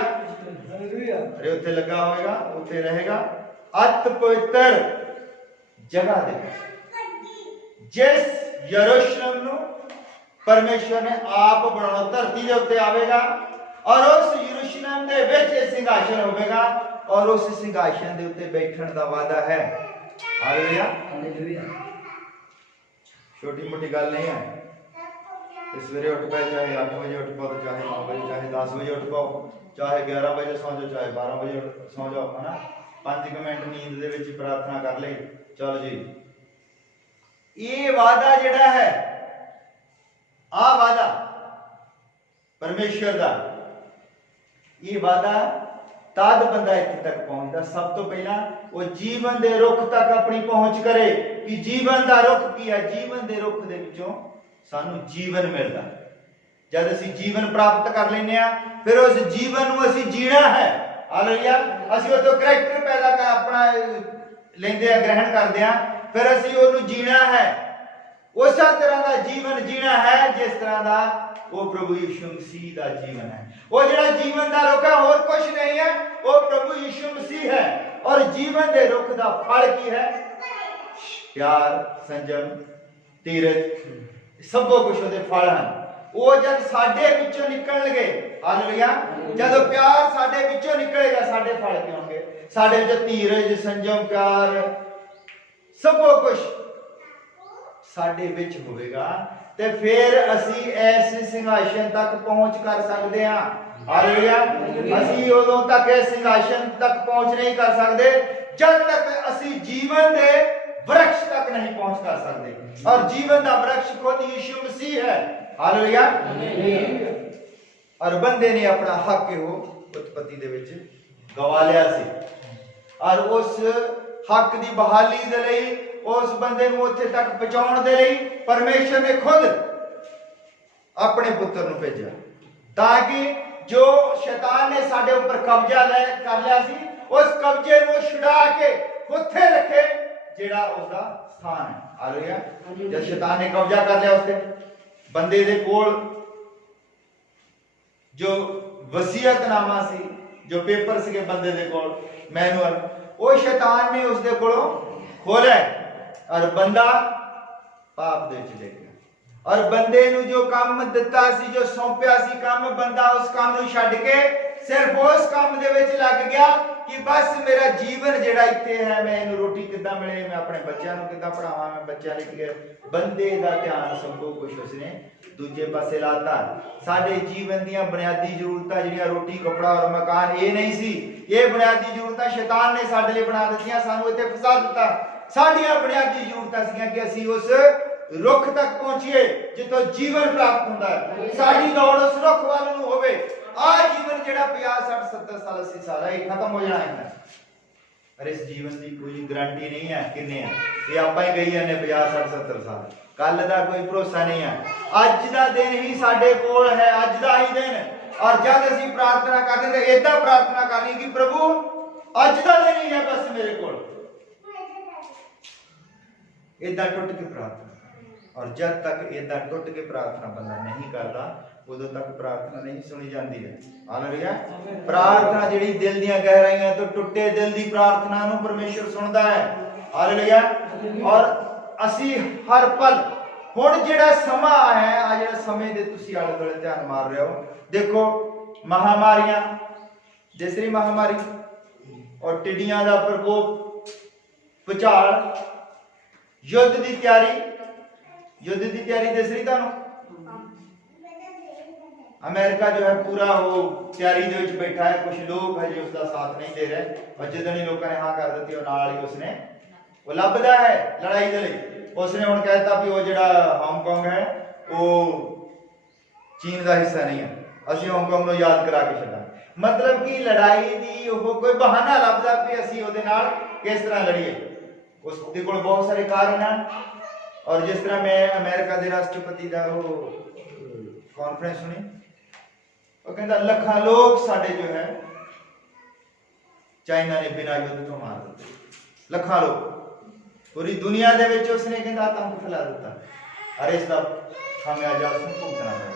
ਅਰੇ ਉੱਥੇ ਲੱਗਾ ਹੋਵੇਗਾ, ਉੱਥੇ ਰਹੇਗਾ ਅਤਿ ਪਵਿੱਤਰ ਜਗ੍ਹਾ ਦੇ ਵਿੱਚ, ਜਿਸ ਯਰੂਸ਼ਲਮ ਨੂੰ ਪਰਮੇਸ਼ਵਰ ਨੇ ਆਪ ਬਣਾਉਣਾ, ਧਰਤੀ ਦੇ ਉੱਤੇ ਆਵੇਗਾ ਔਰ ਉਸ ਯਰੂਸ਼ਲਮ ਦੇ ਵਿੱਚ ਇਹ ਸਿੰਘਾਸਨ ਹੋਵੇਗਾ ਔਰ ਉਸ ਸਿੰਘਾਸਨ ਦੇ ਉੱਤੇ ਬੈਠਣ ਦਾ ਵਾਅਦਾ ਹੈ। ਹਾਲੇਲੂਇਆ। ਛੋਟੀ ਮੋਟੀ ਗੱਲ ਨਹੀਂ ਹੈ। ਸਵੇਰੇ ਉੱਠ ਪਏ, ਚਾਹੇ 8 ਵਜੇ ਉੱਠ ਪਾਓ, ਚਾਹੇ 9 ਵਜੇ, ਚਾਹੇ 10 ਵਜੇ ਉੱਠ ਪਾਓ, ਚਾਹੇ 11 ਵਜੇ ਸੌਂ ਜਾਓ, ਚਾਹੇ 12 ਵਜੇ ਸੌਂ ਜਾਓ, ਹਨਾ 5 ਮਿੰਟ ਨੀਂਦ ਦੇ ਵਿੱਚ ਪ੍ਰਾਰਥਨਾ ਕਰ ਲਈ, ਚਲੋ ਜੀ। ਇਹ ਵਾਅਦਾ ਜਿਹੜਾ ਹੈ, ਆਹ ਵਾਅਦਾ ਪਰਮੇਸ਼ਵਰ ਦਾ, ਇਹ ਵਾਅਦਾ ਤਦ ਬੰਦਾ ਇੱਥੇ ਤੱਕ ਪਹੁੰਚਦਾ, ਸਭ ਤੋਂ ਪਹਿਲਾਂ ਉਹ ਜੀਵਨ ਦੇ ਰੁੱਖ ਤੱਕ ਆਪਣੀ ਪਹੁੰਚ ਕਰੇ ਕਿ ਜੀਵਨ ਦਾ ਰੁੱਖ ਕੀ ਹੈ। ਜੀਵਨ ਦੇ ਰੁੱਖ ਦੇ ਵਿੱਚੋਂ ਸਾਨੂੰ ਜੀਵਨ ਮਿਲਦਾ। ਜਦ ਅਸੀਂ ਜੀਵਨ ਪ੍ਰਾਪਤ ਕਰ ਲੈਂਦੇ ਆ, ਫਿਰ ਉਸ ਜੀਵਨ ਨੂੰ ਅਸੀਂ ਜੀਣਾ ਹੈ। ਹਾਲੇਲੂਇਆ। ਅਸੀਂ ਉਹ ਤੋਂ ਕਰੈਕਟਰ ਪੈਦਾ ਕਰ ਆਪਣਾ ਲੈਂਦੇ ਆ, ਗ੍ਰਹਿਣ ਕਰਦੇ ਆ, ਫਿਰ ਅਸੀਂ ਉਹਨੂੰ ਜੀਣਾ ਹੈ। ਉਸੇ ਤਰ੍ਹਾਂ ਦਾ ਜੀਵਨ ਜੀਣਾ ਹੈ ਜਿਸ ਤਰ੍ਹਾਂ ਦਾ ਉਹ ਪ੍ਰਭੂ ਯਿਸੂ ਮਸੀਹ ਦਾ ਜੀਵਨ ਹੈ। ਉਹ ਜਿਹੜਾ ਜੀਵਨ ਦਾ ਰੁੱਖ ਹੈ ਹੋਰ ਕੁਝ ਨਹੀਂ ਹੈ, ਉਹ ਪ੍ਰਭੂ ਯਿਸੂ ਮਸੀਹ ਹੈ। ਔਰ ਜੀਵਨ ਦੇ ਰੁੱਖ ਦਾ ਫਲ ਕੀ ਹੈ? ਪਿਆਰ, ਸੰਜਮ, ਧੀਰਜ, ਸਭ ਕੁਝ ਉਹਦੇ ਫਲ ਹਨ। ਉਹ ਜਦ ਸਾਡੇ ਵਿੱਚੋਂ ਨਿਕਲਣਗੇ, ਹਾਲੇਲੂਇਆ, ਜਦੋਂ ਪਿਆਰ ਸਾਡੇ ਵਿੱਚੋਂ ਨਿਕਲੇਗਾ, ਸਾਡੇ ਫਲ ਕੀ ਹੋਣਗੇ? ਸਾਡੇ ਵਿੱਚ ਧੀਰਜ, ਸੰਜਮ, ਪਿਆਰ, ਸਭ ਕੁਝ ਸਾਡੇ ਵਿੱਚ ਹੋਵੇਗਾ ਤੇ ਫਿਰ ਅਸੀਂ ਇਸ ਸਿੰਘਾਸਨ ਤੱਕ ਪਹੁੰਚ ਕਰ ਸਕਦੇ ਹਾਂ। ਹਾਲੇਲੂਇਆ। ਅਸੀਂ ਉਦੋਂ ਤੱਕ ਇਸ ਸਿੰਘਾਸਨ ਤੱਕ ਪਹੁੰਚ ਨਹੀਂ ਕਰ ਸਕਦੇ ਜਦ ਤੱਕ ਅਸੀਂ ਜੀਵਨ ਦੇ ਵਰਕਸ਼ ਤੱਕ ਨਹੀਂ ਪਹੁੰਚ ਕਰ ਸਕਦੇ। ਔਰ ਜੀਵਨ ਦਾ ਵਰਕਸ਼ ਖੁਦ ਯਿਸੂ ਮਸੀਹ ਹੈ। ਹਾਲੇਲੂਇਆ। ਔਰ ਬੰਦੇ ਨੇ ਆਪਣਾ ਹੱਕ ਇਹੋ ਉਤਪਤੀ ਦੇ ਵਿੱਚ ਗਵਾ ਲਿਆ ਸੀ ਔਰ ਉਸ ਹੱਕ ਦੀ ਬਹਾਲੀ ਦੇ ਲਈ, ਉਸ ਬੰਦੇ ਨੂੰ ਉੱਥੇ ਤੱਕ ਪਹੁੰਚਾਉਣ ਦੇ ਲਈ ਪਰਮੇਸ਼ਰ ਨੇ ਖੁਦ ਆਪਣੇ ਪੁੱਤਰ ਨੂੰ ਭੇਜਿਆ ਤਾਂ ਕਿ ਜੋ ਸ਼ੈਤਾਨ ਨੇ ਸਾਡੇ ਉੱਪਰ ਕਬਜ਼ਾ ਕਰ ਲਿਆ ਸੀ, ਉਸ ਕਬਜ਼ੇ ਨੂੰ ਛੁਡਾ ਕੇ ਉੱਥੇ ਰੱਖੇ ਜਿਹੜਾ ਉਸਦਾ ਸਥਾਨ ਹੈ। ਹਾਲੇਲੂਇਆ। ਜਦ ਸ਼ੈਤਾਨ ਨੇ ਕਬਜ਼ਾ ਕਰ ਲਿਆ ਉਸ ਤੇ ਬੰਦੇ ਦੇ ਕੋਲ ਜੋ ਵਸੀਅਤਨਾਮਾ ਸੀ, ਜੋ ਪੇਪਰ ਸੀਗੇ ਬੰਦੇ ਦੇ ਕੋਲ, ਮੈਨੂਅਲ, ਉਹ ਸ਼ੈਤਾਨ ਨੇ ਉਸ ਦੇ ਕੋਲੋਂ ਖੋਲਿਆ ਔਰ ਬੰਦਾ ਪਾਪ ਦੇ ਵਿੱਚ ਡਿੱਗ ਗਿਆ। ਔਰ ਬੰਦੇ ਨੂੰ ਜੋ ਕੰਮ ਦਿੱਤਾ ਸੀ, ਜੋ ਸੌਂਪਿਆ ਸੀ ਕੰਮ, ਬੰਦਾ ਉਸ ਕੰਮ ਨੂੰ ਛੱਡ ਕੇ ਸਿਰਫ ਉਸ ਕੰਮ ਦੇ ਵਿੱਚ ਲੱਗ ਗਿਆ ਕਿ ਬਸ ਮੇਰਾ ਜੀਵਨ ਜਿਹੜਾ ਇੱਥੇ ਹੈ, ਮੈਂ ਇਹਨੂੰ ਰੋਟੀ ਕਿੱਦਾਂ ਮਿਲੇ, ਮੈਂ ਆਪਣੇ ਬੱਚਿਆਂ ਨੂੰ ਕਿੱਦਾਂ ਪੜਾਵਾਂ, ਮੈਂ ਬੱਚਿਆਂ ਲਈ ਬੰਦੇ ਦਾ ਧਿਆਨ ਸਭ ਕੁਝ ਉਸਨੇ ਦੂਜੇ ਪਾਸੇ ਲਾਤਾ। ਸਾਡੇ ਜੀਵਨ ਦੀਆਂ ਬੁਨਿਆਦੀ ਜ਼ਰੂਰਤਾਂ ਜਿਹੜੀਆਂ ਰੋਟੀ, ਕੱਪੜਾ ਔਰ ਮਕਾਨ, ਇਹ ਨਹੀਂ ਸੀ। ਇਹ ਬੁਨਿਆਦੀ ਜ਼ਰੂਰਤਾਂ ਸ਼ੈਤਾਨ ਨੇ ਸਾਡੇ ਲਈ ਬਣਾ ਦਿੱਤੀਆਂ, ਸਾਨੂੰ ਇੱਥੇ ਫਸਾ ਦਿੱਤਾ। ਸਾਡੀਆਂ ਬੁਨਿਆਦੀ ਜ਼ਰੂਰਤਾਂ ਸੀਗੀਆਂ ਕਿ ਅਸੀਂ ਉਸ ਰੁੱਖ ਤੱਕ ਪਹੁੰਚੀਏ ਜਿੱਥੋਂ ਜੀਵਨ ਪ੍ਰਾਪਤ ਹੁੰਦਾ ਹੈ। ਸਾਡੀ ਦੌੜ ਉਸ ਰੁੱਖ ਵੱਲ ਨੂੰ ਹੋਵੇ। ਆਹ ਜੀਵਨ ਜਿਹੜਾ 50, 60, 70 ਸਾਲ, 80 ਸਾਲ ਹੈ, ਇਹ ਖਤਮ ਹੋ ਜਾਣਾ ਹੈ। ਪਰ ਇਸ ਜੀਵਨ ਦੀ ਕੋਈ ਗਾਰੰਟੀ ਨਹੀਂ ਹੈ ਕਿੰਨੇ ਆ, ਇਹ ਆਪਾਂ ਹੀ ਕਹੀ ਜਾਂਦੇ 50, 60, 70 ਸਾਲ। ਕੱਲ ਦਾ ਕੋਈ ਭਰੋਸਾ ਨਹੀਂ ਹੈ। ਅੱਜ ਦਾ ਦਿਨ ਹੀ ਸਾਡੇ ਕੋਲ ਹੈ, ਅੱਜ ਦਾ ਹੀ ਦਿਨ। ਔਰ ਜਦ ਅਸੀਂ ਪ੍ਰਾਰਥਨਾ ਕਰਦੇ ਤਾਂ ਏਦਾਂ ਪ੍ਰਾਰਥਨਾ ਕਰਨੀ ਕਿ ਪ੍ਰਭੂ ਅੱਜ ਦਾ ਦਿਨ ਹੀ ਹੈ ਬਸ ਮੇਰੇ ਕੋਲ। ਏਦਾਂ ਟੁੱਟ ਕੇ ਪ੍ਰਾਰਥਨਾ। ਔਰ ਜਦ ਤੱਕ ਏਦਾਂ ਟੁੱਟ ਕੇ ਪ੍ਰਾਰਥਨਾ ਬੰਦਾ ਨਹੀਂ ਕਰਦਾ, ਉਦੋਂ ਤੱਕ ਪ੍ਰਾਰਥਨਾ ਨਹੀਂ ਸੁਣੀ ਜਾਂਦੀ ਹੈ। ਹਾਲੇਲੂਇਆ। ਪ੍ਰਾਰਥਨਾ ਜਿਹੜੀ ਦਿਲ ਦੀਆਂ ਗਹਿਰਾਈਆਂ ਤੋਂ ਟੁੱਟੇ ਦਿਲ ਦੀ ਪ੍ਰਾਰਥਨਾ ਨੂੰ ਪਰਮੇਸ਼ਰ ਸੁਣਦਾ ਹੈ। ਹਾਲੇਲੂਇਆ। ਔਰ ਅਸੀਂ ਹਰ ਪਲ ਹੁਣ ਜਿਹੜਾ ਸਮਾਂ ਹੈ, ਆ ਜਿਹੜਾ ਸਮੇਂ ਦੇ ਤੁਸੀਂ ਆਲੇ ਦੁਆਲੇ ਧਿਆਨ ਮਾਰ ਰਹੇ ਹੋ, ਦੇਖੋ ਮਹਾਮਾਰੀਆਂ, ਜਿਸਰੀ ਮਹਾਮਾਰੀ ਔਰ ਟਿੱਡੀਆਂ ਦਾ ਪ੍ਰਕੋਪ, ਭੁਚਾਲ, युद्ध की तैयारी दस रही ਤੁਹਾਨੂੰ। अमेरिका जो है पूरा वो तैयारी दे विच बैठा है, कुछ लोग है जो उसका साथ नहीं दे रहे, और जिदन ही लोगों ने हाँ कर दी और नाल ही उसने वो लभदा है लड़ाई दे लई। उसने हुण कहता भी वो जिहड़ा हांगकांग है वो चीन का हिस्सा नहीं है, ਅਸੀਂ हांगकांग ਨੂੰ याद करा के छड्डां। मतलब कि लड़ाई दी वो कोई बहाना लभदा भी ਅਸੀਂ ਉਹਦੇ ਨਾਲ किस तरह लड़ीए। उसके कोल बहुत सारे कारण हैं, और जिस तरह मैं अमेरिका के राष्ट्रपति का वो कॉन्फ्रेंस सुनी, वो कहता लखा लोग साडे जो है चाइना ने बिना युद्ध तो मार दिते, लखा लोग पूरी दुनिया दे विच उसने कहता आतंक फैला दिता, अरे इसका खामियाजा उसने भुगतना पड़ा।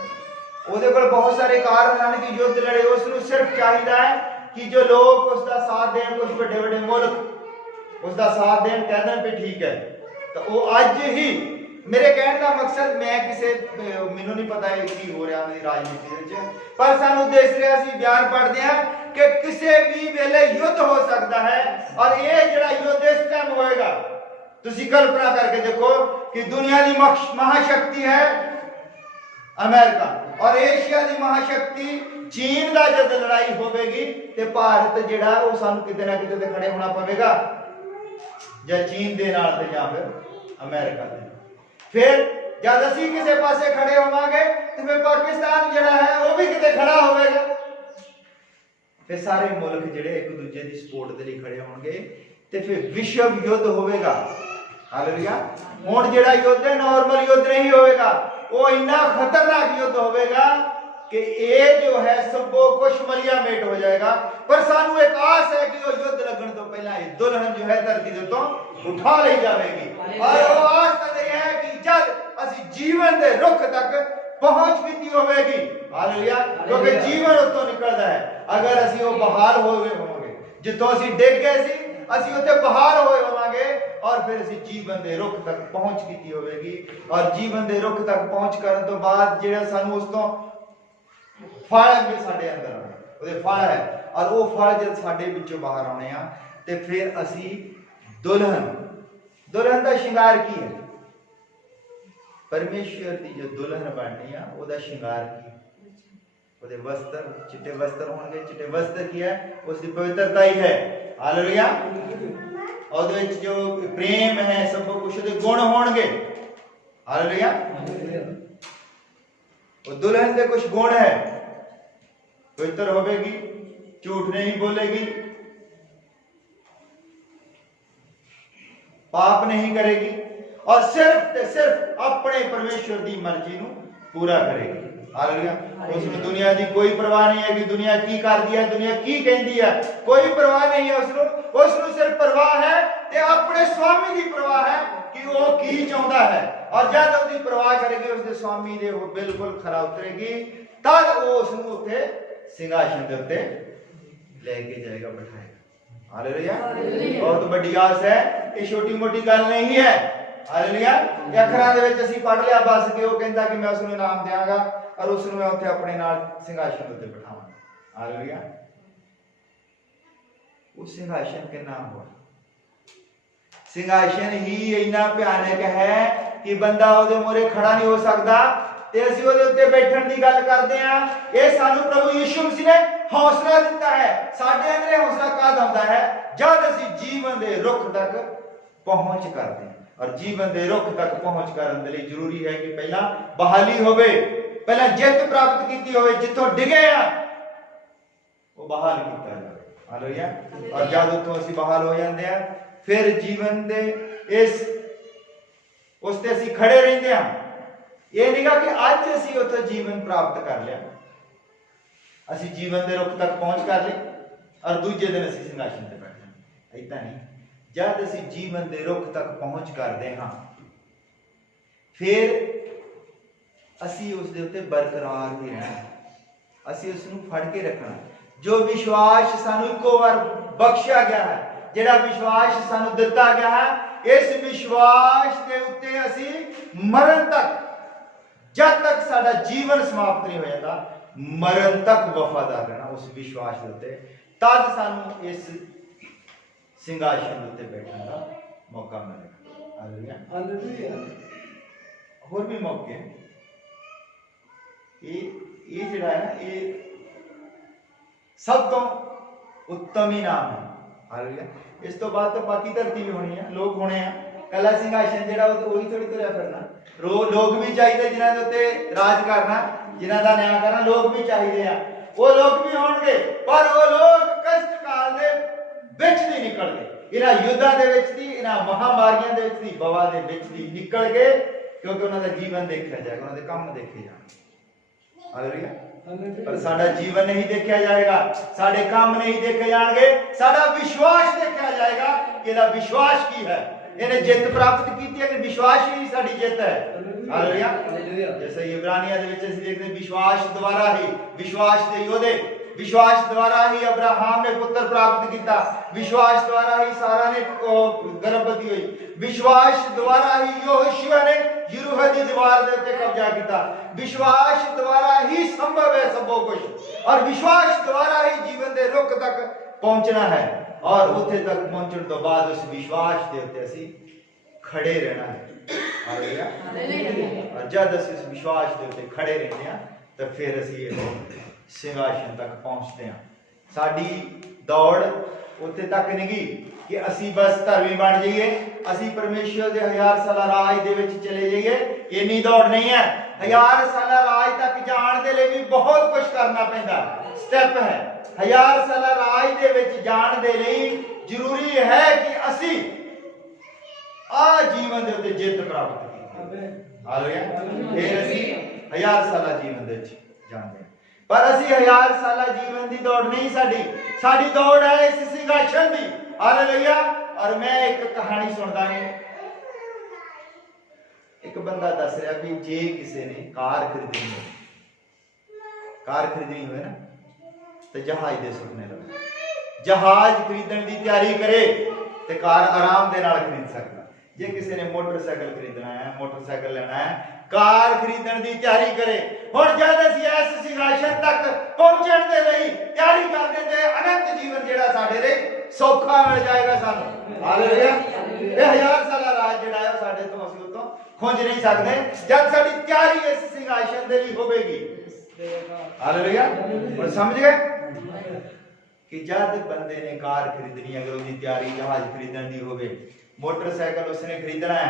ਉਹਦੇ ਕੋਲ बहुत सारे कारण हैं कि युद्ध लड़े, उसਨੂੰ सिर्फ चाहिए है कि जो लोग उसका साथ दें, कुछ बड़े बड़े मुल्क उसका साथ दें, कहना भी ठीक है। तो वो अज ही मेरे कहने का मकसद, मैं किसे मैनू नहीं पता है की हो रहा मेरी राजनीति, पर सानू देख रहा सी बयान पढ़ते हैं कि किसी भी वेले युद्ध हो सकता है, और ये जड़ा युद्ध इस टाइम होएगा, तुसी कल्पना करके देखो कि दुनिया की महाशक्ति है अमेरिका और एशिया की महाशक्ति चीन का जब लड़ाई होगी तो भारत जिहड़ा वो सानू किते ना किते ते खड़े होना पवेगा, या चीन दे नाल ते या फिर अमेरिका दे। फिर जब असीं किसी पासे खड़े होवांगे तो फिर पाकिस्तान जिहड़ा है वो भी किते खड़ा होवेगा, फिर सारे मुल्क जिहड़े एक दूजे की सपोर्ट दे लई खड़े होणगे ते फिर विश्व युद्ध होवेगा। हालेलुया। हुण जिहड़ा युद्ध है नॉर्मल युद्ध नहीं होवेगा, वो इन्ना खतरनाक युद्ध होवेगा कि ये जो है सबको कुछ मलिया मेट हो जाएगा। पर सानू एक आस है कि वो युद्ध लगन तो पहला ये दुल्हन जो है धरती दे तो उठा ली जाएगी, और वो आस तो ये है कि जब असी जीवन दे रुख तक पहुंच कीती होवेगी। हालेलुया। क्योंकि जीवन उतों निकलदा है, अगर असी वो बहाल होवे होवांगे, जितों असी डिग गए सी असी उत्ते बहाल होए होवांगे, और फिर असी जीवन दे रुख तक पहुंच कीती होवेगी। और जीवन दे रुख तक पहुंच करन तो बाद जिहड़ा सानू उस तो फल भी साडे अंदर आने, ਉਹਦੇ फल है, और वो फल जब साडे विचों बाहर आने आ ते फिर असी दुल्हन का श्रृंगार की है, परमेश्वर की जो दुल्हन बननी आ ਉਹਦਾ श्रृंगार की, ਉਹਦੇ वस्त्र चिट्टे वस्त्र होंगे, चिट्टे वस्त्र की है उसकी पवित्रता ही है। हालेलुया। और ਉਹਦੇ ਵਿੱਚ जो प्रेम है सब कुछ ਉਹਦੇ गुण होंगे। हालेलुया। वो दुल्हन के कुछ गुण है, पवित्र होगी, झूठ नहीं बोलेगी, पाप नहीं करेगी, और सिर्फ अपने परमेश्वर की मर्जी को पूरा करेगी। हालेलुया। उसमें दुनिया की कोई परवाह नहीं है कि दुनिया की कर दी है, दुनिया की कहती है, कोई परवाह नहीं है उसको सिर्फ परवाह है ते अपने स्वामी की परवाह है कि वो की चाहता है, और जब उसकी परवाह करेगी उसके स्वामी दे वो बिल्कुल खरा उतरेगी, तब वो उसको उत्ते सिंहासन के उत्ते लेके जाएगा, बैठाएगा। हालेलुया। बहुत बड़ी आस है, ये छोटी मोटी गल नहीं है। हालेलुया। अखरां दे विच असीं पढ़ लिया बस कि वो कहता कि मैं उसको इनाम देवांगा और उसको मैं उत्ते अपने नाल सिंहासन उत्ते बिठावांगा। हालेलुया। वो सिंहासन के नाम हुआ, सिंहासन ही इतना भयानक है कि बंदा ਉਹਦੇ ਮੂਹਰੇ खड़ा नहीं हो सकता, ਤੇ ਅਸੀਂ ਉਹਦੇ ਉੱਤੇ ਬੈਠਣ ਦੀ ਗੱਲ ਕਰਦੇ ਆ। ਇਹ ਸਾਨੂੰ ਪ੍ਰਭੂ ਯਿਸੂ ਮਸੀਹ ਨੇ ਹੌਸਲਾ ਦਿੱਤਾ ਹੈ। ਸਾਡੇ ਅੰਦਰ ਹੌਸਲਾ ਕਦ ਆਉਂਦਾ ਹੈ? ਜਦ ਅਸੀਂ ਜੀਵਨ ਦੇ ਰੁੱਖ ਤੱਕ ਪਹੁੰਚ ਕਰਦੇ ਹਾਂ। और जीवन के रुख तक पहुंच करने के लिए जरूरी है कि पहला बहाली होवे, पहला जित प्राप्त की होवे, जिथों डिगे आ वो बहाल किया जाए। हालेलुया। और जब उतों असीं बहाल हो जाते हैं फिर जीवन दे इस उसते असीं खड़े रहते हैं। ये नहीं कि अज असीं उतों जीवन प्राप्त कर लिया, असीं जीवन के रुख तक पहुंच कर ली और दूजे दिन असीं सिंहासन ते बैठना, ऐसा नहीं। जब असीं जीवन के रुख तक पहुंच करते हाँ फिर असीं उस दे उत्ते बरकरार ही रहना, असीं उसनूं फड़ के रखना। जो विश्वास सानूं इको बार बख्शिया गया है, जिहड़ा विश्वास सानूं दिता गया है, इस विश्वास के उत्ते असी मरण तक, जब तक साडा जीवन समाप्त नहीं हो जाता, मरण तक वफादार रहना उस विश्वास के उत्ते। तद सानू इस सिंहासन के उत्ते बैठने का मौका मिलेगा। हालेलुया। होर भी मौके ये जिहड़ा है ना, ये सब तो उत्तम ही नाम है। हालेलुया। इस तो बाद तो बाकी धरती भी होनी है, लोग होने हैं। कला सिंहासन जिहड़ा वही थोड़ी तुरया फिरना, लोग भी चाहिए जिन्हां दे उत्ते राज करना, जिन्हां दा न्याय करना, लोग भी चाहिए हैं। वो लोग भी होणगे, पर वो लोग कष्ट काल दे विच नहीं निकलते। इन्हां युद्धां दे विच दी, इन्हां महामारियां दे विच दी, बवा दे विच दी निकल के, क्योंकि उन्हां दा जीवन देखा जाएगा, उन्हां दे काम देखे जाएंगे। हालेलुया। पर साडा जीवन नहीं देखा जाएगा, साडे काम नहीं देखे जाएंगे, साडा विश्वास देखा जाएगा कि इहदा विश्वास की है, इन्हें जित प्राप्त की थी, अगर विश्वास ही साडी जित है। हालेलुया। जैसे इब्रानिया दे विच असीं देखदे विश्वास द्वारा ही, विश्वास दे योद्धे, विश्वास द्वारा ही अब्राहम ने पुत्र प्राप्त किया, विश्वास द्वारा ही सारा ने गर्भवती हुई, विश्वास द्वारा ही यहोशुआ ने यरीहो दी दीवार दे उत्ते कब्जा किया, विश्वास द्वारा ही संभव है सब कुछ, और विश्वास द्वारा ही जीवन दे रुख तक पहुंचना है, और उत्थे तक पहुंचने तो बाद उस विश्वास के उत्ते असीं खड़े रहना है। हालेलुया। और जब असीं उस विश्वास के उत्ते खड़े रहते हैं तो फिर असीं सिंहासन तक पहुंचते हैं। साडी दौड़ उत्थे तक नहीं गई कि असी बस धर्मी बन जाइए, असी परमेश्वर के 1000 साल राज दे विच चले जाइए, इन्नी दौड़ नहीं है। 1000 साल राज तक जाण दे लई भी बहुत कुछ करना पैंदा, स्टेप है। 1000 साल राज दे विच जाण दे लई जरूरी है कि असी आ जीवन दे उत्ते जित प्राप्त कीती। हालेलुया। फिर असी 1000 साल जीवन दे विच जांदे हैं, पर असी 1000 साल जीवन की दौड़ नहीं, साडी दौड़ है इस सिंहासन की। हालेलुया। और मैं एक कहानी सुनता है, एक बंदा दस रहा भी जे किसी ने कार खरीदनी हो ना, तो जहाज के सुपने लगे, जहाज खरीदने की तैयारी करे तो कार आराम के नाल खरीद सकता। जे किसी ने मोटरसाइकिल खरीदना है, मोटरसाइकिल लेना है, कार खरीदने की तैयारी करे। हुण जद असीं इस सिंहासन तक पहुंचण दे लई तैयारी करदे ते अनंत जीवन जिहड़ा साडे लई सौखा मिल जाएगा सानू। हालेलुया। ये 1000 साल राज जिहड़ा है साडे तो असीं उतों खुंज नहीं सकदे जद साडी तैयारी इस सिंहासन दे लई होवेगी। हालेलुया। हुण समझ गए कि जद बंदे ने कार खरीदनी, अगर उसकी तैयारी जहाज खरीदने की होवे, मोटरसाइकिल उसने खरीदना है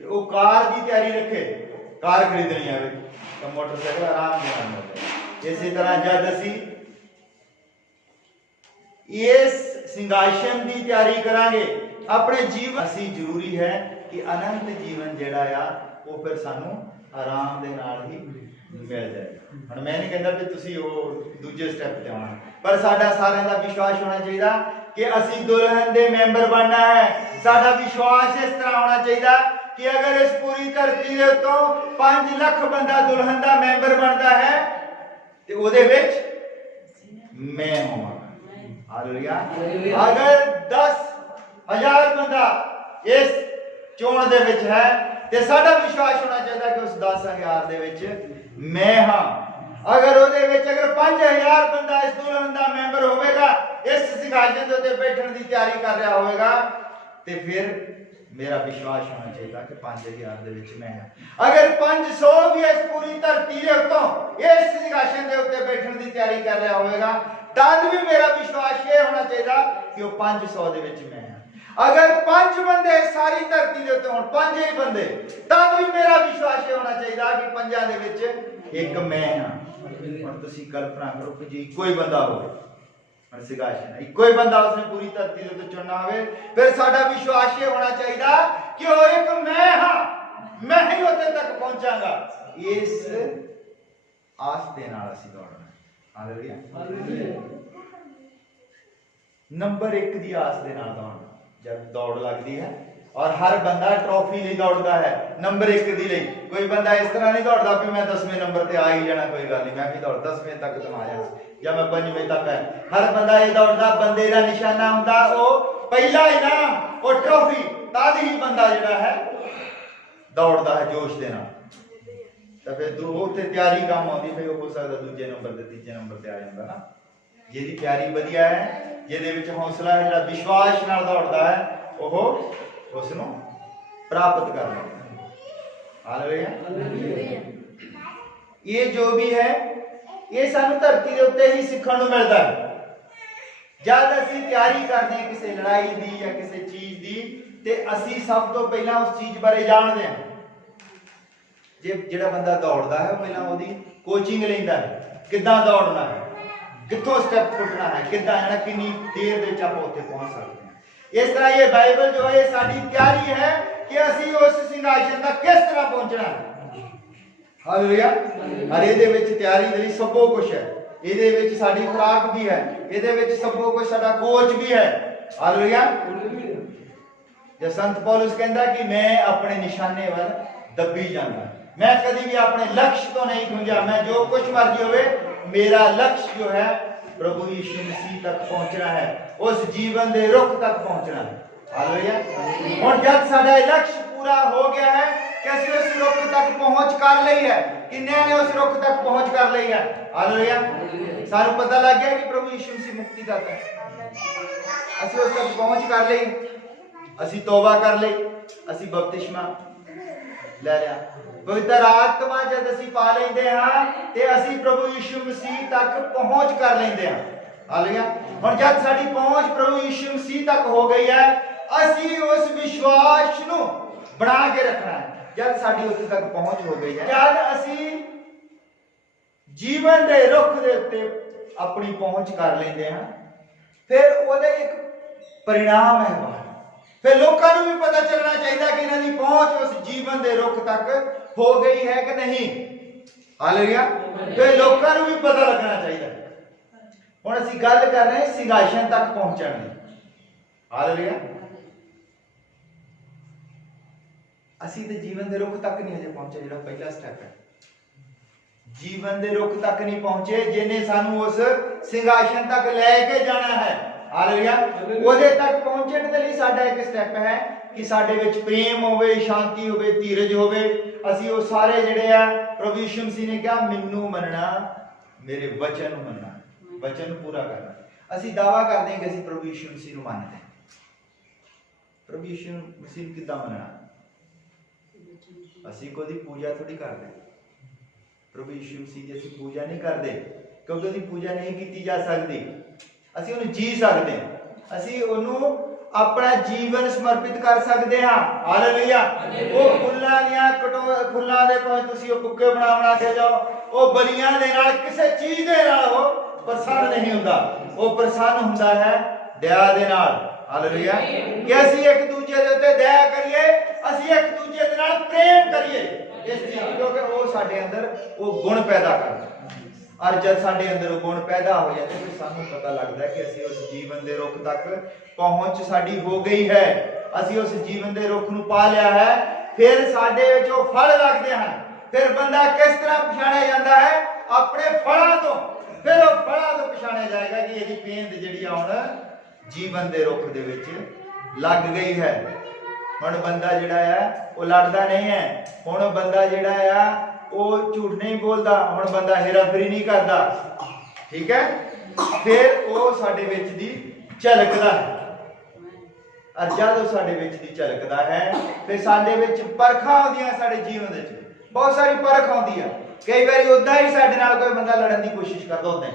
तो वो कार की तैयारी रखे, कार खरीदनी है तो मोटरसाइकिल आराम से मिल जाए। इसी तरह जब असी इस सिंहासन की तैयारी करांगे अपने जीवन, असी जरूरी है कि अनंत जीवन जिहड़ा आ वो फिर सानू आराम दे नाल ही मिल जाएगा। हुण मैं नहीं कहता भी तुसी वो दूजे स्टेप ते आउणा, पर साडा सारिਆਂ ਦਾ विश्वास होना चाहिए कि असी दुल्हन दे मैंबर बनना है। साडा विश्वास इस तरह होना चाहिए कि अगर इस पूरी धरती दे उत्तों 5 लाख बंदा दुल्हन दा मैंबर बनता है ते ओदे विच मैं होवांगा। हालेलुया। अगर 10,000 बंदा इस चोण दे विच है ते साडा विश्वास होना चाहिए कि उस 10,000 दे विच मैं हां। अगर ओदे विच अगर 5,000 बंदा इस दुल्हन दा मैंबर होवेगा, इस सिंहासन दे उत्ते बैठण दी तैयारी कर रहा होवेगा, ते फिर मेरा विश्वास होना चाहिए कि 5,000 दे विच मैं हां। अगर 500 भी इस पूरी धरती दे उत्तों इस सिंहासन दे उत्ते बैठण दी तैयारी कर रहा होवेगा, तद भी मेरा विश्वास ये होना चाहिए कि वो 500 दे विच मैं हां। अगर 5 बंदे सारी धरती दे उत्ते होण, 5 ही बंदे, तद भी मेरा विश्वास ये होना चाहिए कि 5 दे विच एक मैं हां। हुण तुसीं कल्पना करो कि जी कोई बंदा होवे सिंहासन, कोई बंदा उसने पूरी धरती दे उत्ते चुनना होवे, फिर साडा विश्वास ये होना चाहिए कि वो एक मैं हां, मैं ही उत्ते तक पहुंचांगा। इस आस दे नाल असीं दौड़ना। हालेलुया। नंबर 1 दी आस दे नाल दौड़ना। जब दौड़ लगती है और हर बंदा ट्रॉफी ਲਈ ਦੌੜਦਾ ਹੈ ਨੰਬਰ 1 ਦੀ ਲਈ ਕੋਈ ਬੰਦਾ ਇਸ ਤਰ੍ਹਾਂ ਨਹੀਂ ਦੌੜਦਾ ਕਿ ਮੈਂ 10ਵੇਂ ਨੰਬਰ ਤੇ ਆ ਹੀ ਜਾਣਾ ਕੋਈ ਗੱਲ ਨਹੀਂ ਮੈਂ ਵੀ ਦੌੜ 10ਵੇਂ ਤੱਕ ਤਾਂ ਆ ਜਾਣਾ ਜਾਂ ਮੈਂ 5ਵੇਂ ਤੱਕ ਹੈ ਹਰ ਬੰਦਾ ਇਹ ਦੌੜਦਾ ਬੰਦੇ ਦਾ ਨਿਸ਼ਾਨਾ ਹੁੰਦਾ ਉਹ ਪਹਿਲਾ ਇਨਾਮ ਉਹ ਟਰੋਫੀ ਤਦ ਹੀ ਬੰਦਾ ਜਿਹੜਾ ਹੈ ਦੌੜਦਾ ਹੈ ਜੋਸ਼ ਦੇ ਨਾਲ ਤਾਂ ਫਿਰ ਦੂਰ ਉੱਥੇ ਤਿਆਰੀ ਕੰਮ ਆਉਂਦੀ ਫਿਰ ਹੋ ਸਕਦਾ ਦੂਜੇ ਨੰਬਰ ਤੇ ਤੀਜੇ ਨੰਬਰ ਤੇ ਆ ਜਾਂਦਾ ਨਾ ਜਿਹਦੀ ਤਿਆਰੀ ਵਧੀਆ ਹੈ ਜਿਹਦੇ ਵਿੱਚ ਹੌਸਲਾ ਹੈ ਜਿਹੜਾ ਵਿਸ਼ਵਾਸ ਨਾਲ ਦੌੜਦਾ ਹੈ ਉਹ ਉਸ ਨੂੰ ਪ੍ਰਾਪਤ ਕਰ ਲੈਂਦਾ ਹੈ ਹਾਲੇਲੂਇਆ ਇਹ ਜੋ ਵੀ ਹੈ ਇਹ ਸਾਨੂੰ ਧਰਤੀ ਦੇ ਉੱਤੇ ਹੀ ਸਿੱਖਣ ਨੂੰ ਮਿਲਦਾ ਹੈ ਜਦ ਅਸੀਂ ਤਿਆਰੀ ਕਰਦੇ ਹਾਂ ਕਿਸੇ ਲੜਾਈ ਦੀ ਜਾਂ ਕਿਸੇ ਚੀਜ਼ ਦੀ ਤੇ ਅਸੀਂ ਸਭ ਤੋਂ ਪਹਿਲਾਂ ਉਸ ਚੀਜ਼ ਬਾਰੇ ਜਾਣਦੇ ਹਾਂ ਜੇ ਜਿਹੜਾ ਬੰਦਾ ਦੌੜਦਾ ਹੈ ਉਹ ਪਹਿਲਾਂ ਉਹਦੀ ਕੋਚਿੰਗ ਲੈਂਦਾ ਹੈ ਕਿੱਦਾਂ ਦੌੜਨਾ ਹੈ ਕਿੱਥੋਂ ਸਟੈਪ ਪੁੱਟਣਾ ਹੈ ਕਿੱਦਾਂ ਜਾਣਾ ਕਿੰਨੀ ਦੇਰ ਦੇ ਵਿੱਚ ਆਪਾਂ ਉੱਥੇ ਪਹੁੰਚ ਸਕਦੇ ਹਾਂ ਇਸ ਤਰ੍ਹਾਂ ਇਹ ਬਾਈਬਲ ਜੋ ਹੈ ਸਾਡੀ ਤਿਆਰੀ ਹੈ ਕਿ ਅਸੀਂ ਉਸ ਸਿੰਘਾਸਨ ਤੱਕ ਕਿਸ ਤਰ੍ਹਾਂ ਪਹੁੰਚਣਾ ਹੈ ਹਾਲੇਲੂਇਆ ਔਰ ਇਹਦੇ ਵਿੱਚ ਤਿਆਰੀ ਦੇ ਲਈ ਸਭ ਕੁਝ ਹੈ ਇਹਦੇ ਵਿੱਚ ਸਾਡੀ ਖੁਰਾਕ ਵੀ ਹੈ ਇਹਦੇ ਵਿੱਚ ਸਭ ਕੁਝ ਸਾਡਾ ਕੋਚ ਵੀ ਹੈ ਹਾਲੇਲੂਇਆ ਜੇ ਸੰਤ ਪੌਲਸ ਕਹਿੰਦਾ ਕਿ ਮੈਂ ਆਪਣੇ ਨਿਸ਼ਾਨੇ ਵੱਲ ਦੱਬੀ ਜਾਂਦਾ मैं कभी भी अपने लक्ष्य तो नहीं खूंजा मैं जो कुछ मर्जी होवे मेरा लक्ष्य जो है प्रभु यीशु मसीह तक पहुंचना है उस जीवन दे रुख तक पहुंचना है हालेलुया और जब साडा लक्ष्य पूरा हो गया है कैसे उस रुख तक पहुंच कर ली है किन्ने ने उस रुख तक पहुंच कर ली है हालेलुया सानू पता लग गया कि प्रभु यीशु मसीह मुक्ति दाता है असि उस तक पहुंच कर ली असि तौबा कर ली असि बपतिस्मा ले लिया पवित्र आत्मा जब ਅਸੀਂ ਪਾ ਲੈਂਦੇ ਹਾਂ ਤੇ ਅਸੀਂ ਪ੍ਰਭੂ ਯੀਸ਼ੂ ਮਸੀਹ ਤੱਕ ਪਹੁੰਚ ਕਰ ਲੈਂਦੇ ਹਾਂ ਹਾਲੇਲੂਇਆ ਹੁਣ ਜਦ ਸਾਡੀ ਪਹੁੰਚ ਪ੍ਰਭੂ ਯੀਸ਼ੂ ਮਸੀਹ ਤੱਕ ਹੋ ਗਈ ਹੈ ਅਸੀਂ ਉਸ ਵਿਸ਼ਵਾਸ ਨੂੰ ਬਣਾ ਕੇ ਰੱਖਣਾ ਹੈ ਜਦ ਸਾਡੀ ਉੱਥੇ ਤੱਕ ਪਹੁੰਚ ਹੋ ਗਈ ਹੈ ਜਦ ਅਸੀਂ ਜੀਵਨ ਦੇ ਰੁੱਖ ਦੇ ਉੱਤੇ ਆਪਣੀ ਪਹੁੰਚ ਕਰ ਲੈਂਦੇ ਹਾਂ ਫਿਰ ਉਹਦੇ ਇੱਕ परिणाम है फिर लोगों को भी पता चलना चाहिए कि इन्हां दी पहुंच उस जीवन दे रुख तक हो गई है कि नहीं हालेलुया फिर लोगों को भी पता लगना चाहिए हुण असीं गल कर रहे हैं सिंहासन तक पहुंचण दी हालेलुया असीं ते जीवन दे रुख तक नहीं अजे पहुंचे जिहड़ा पहला स्टेप है जीवन दे रुख तक नहीं पहुंचे जिन्हें सानू उस सिंहासन तक लेके जाना है हालेलुया ਉਹਦੇ ਤੱਕ ਪਹੁੰਚਣ ਦੇ ਲਈ ਸਾਡਾ ਇੱਕ ਸਟੈਪ ਹੈ ਕਿ ਸਾਡੇ ਵਿੱਚ ਪ੍ਰੇਮ ਹੋਵੇ ਸ਼ਾਂਤੀ ਹੋਵੇ ਧੀਰਜ ਹੋਵੇ ਅਸੀਂ ਉਹ ਸਾਰੇ ਜਿਹੜੇ ਆ ਪ੍ਰਭੂ ਯਿਸੂ ਮਸੀਹ ਨੇ ਕਿਹਾ ਮੈਨੂੰ ਮੰਨਣਾ ਮੇਰੇ ਵਚਨ ਨੂੰ ਮੰਨਣਾ ਵਚਨ ਨੂੰ ਪੂਰਾ ਕਰਨਾ ਅਸੀਂ ਦਾਅਵਾ ਕਰਦੇ ਹਾਂ ਕਿ ਅਸੀਂ ਪ੍ਰਭੂ ਯਿਸੂ ਮਸੀਹ ਨੂੰ ਮੰਨਦੇ ਹਾਂ ਪ੍ਰਭੂ ਯਿਸੂ ਮਸੀਹ ਨੂੰ ਕਿੱਦਾਂ ਮੰਨਣਾ ਅਸੀਂ ਕੋਈ ਪੂਜਾ ਥੋੜੀ ਕਰਦੇ ਪ੍ਰਭੂ ਯਿਸੂ ਮਸੀਹ ਦੀ ਅਸੀਂ ਪੂਜਾ ਨਹੀਂ ਕਰਦੇ ਕਿਉਂਕਿ ਉਹਦੀ ਪੂਜਾ ਨਹੀਂ ਕੀਤੀ ਜਾ ਸਕਦੀ ਅਸੀਂ ਉਹਨੂੰ ਜੀ ਸਕਦੇ ਹਾਂ ਅਸੀਂ ਉਹਨੂੰ ਆਪਣਾ ਜੀਵਨ ਸਮਰਪਿਤ ਕਰ ਸਕਦੇ ਹਾਂ ਹਾਲੇਲੂਇਆ ਉਹ ਫੁੱਲਾਂ ਦੀਆਂ ਫੁੱਲਾਂ ਦੇ ਭਾਵੇਂ ਤੁਸੀਂ ਉਹ ਬੁੱਕੇ ਬਣਾ ਕੇ ਜਾਓ ਉਹ ਬਲੀਆਂ ਦੇ ਨਾਲ ਕਿਸੇ ਚੀਜ਼ ਦੇ ਨਾਲ ਉਹ ਪ੍ਰਸੰਨ ਨਹੀਂ ਹੁੰਦਾ ਉਹ ਪ੍ਰਸੰਨ ਹੁੰਦਾ ਹੈ ਦਇਆ ਦੇ ਨਾਲ ਹਾਲੇਲੂਇਆ ਕਿ ਅਸੀਂ ਇੱਕ ਦੂਜੇ ਦੇ ਉੱਤੇ ਦਇਆ ਕਰੀਏ ਅਸੀਂ ਇੱਕ ਦੂਜੇ ਦੇ ਨਾਲ ਪ੍ਰੇਮ ਕਰੀਏ ਇਸ ਚੀਜ਼ ਕਿਉਂਕਿ ਉਹ ਸਾਡੇ ਅੰਦਰ ਉਹ ਗੁਣ ਪੈਦਾ ਕਰਦਾ और जब साडे अंदर गुण पैदा हो जाते तो सानू पता लगता है कि असी उस जीवन दे रुख तक पहुंच साडी हो गई है असी उस जीवन दे रुख नू पा लिया है फिर साडे विच ओ फल लगदे हन फिर बंदा किस तरह पछाणिया जाता है अपने फलां तो फिर ओ फलां तो पछाणिया जाएगा कि इहदी पेंद जिहड़ी आ हुण जीवन दे रुख दे विच लग गई है हुण बंदा जिहड़ा है ओ लड़दा नहीं है हुण बंदा जिहड़ा है ਉਹ ਝੂਠ ਨਹੀਂ ਬੋਲਦਾ ਹੁਣ ਬੰਦਾ ਹੇਰਾਫੇਰੀ ਨਹੀਂ ਕਰਦਾ ਠੀਕ ਹੈ ਫਿਰ ਉਹ ਸਾਡੇ ਵਿੱਚ ਦੀ ਝਲਕਦਾ ਹੈ ਔਰ ਜਦ ਉਹ ਸਾਡੇ ਵਿੱਚ ਦੀ ਝਲਕਦਾ ਹੈ ਫਿਰ ਸਾਡੇ ਵਿੱਚ ਪਰਖਾਂ ਆਉਂਦੀਆਂ ਸਾਡੇ ਜੀਵਨ ਦੇ ਵਿੱਚ ਬਹੁਤ ਸਾਰੀ ਪਰਖ ਆਉਂਦੀ ਹੈ ਕਈ ਵਾਰੀ ਉਦਾਂ ਹੀ ਸਾਡੇ ਨਾਲ ਕੋਈ ਬੰਦਾ ਲੜਨ ਦੀ ਕੋਸ਼ਿਸ਼ ਕਰਦਾ ਹੁੰਦਾ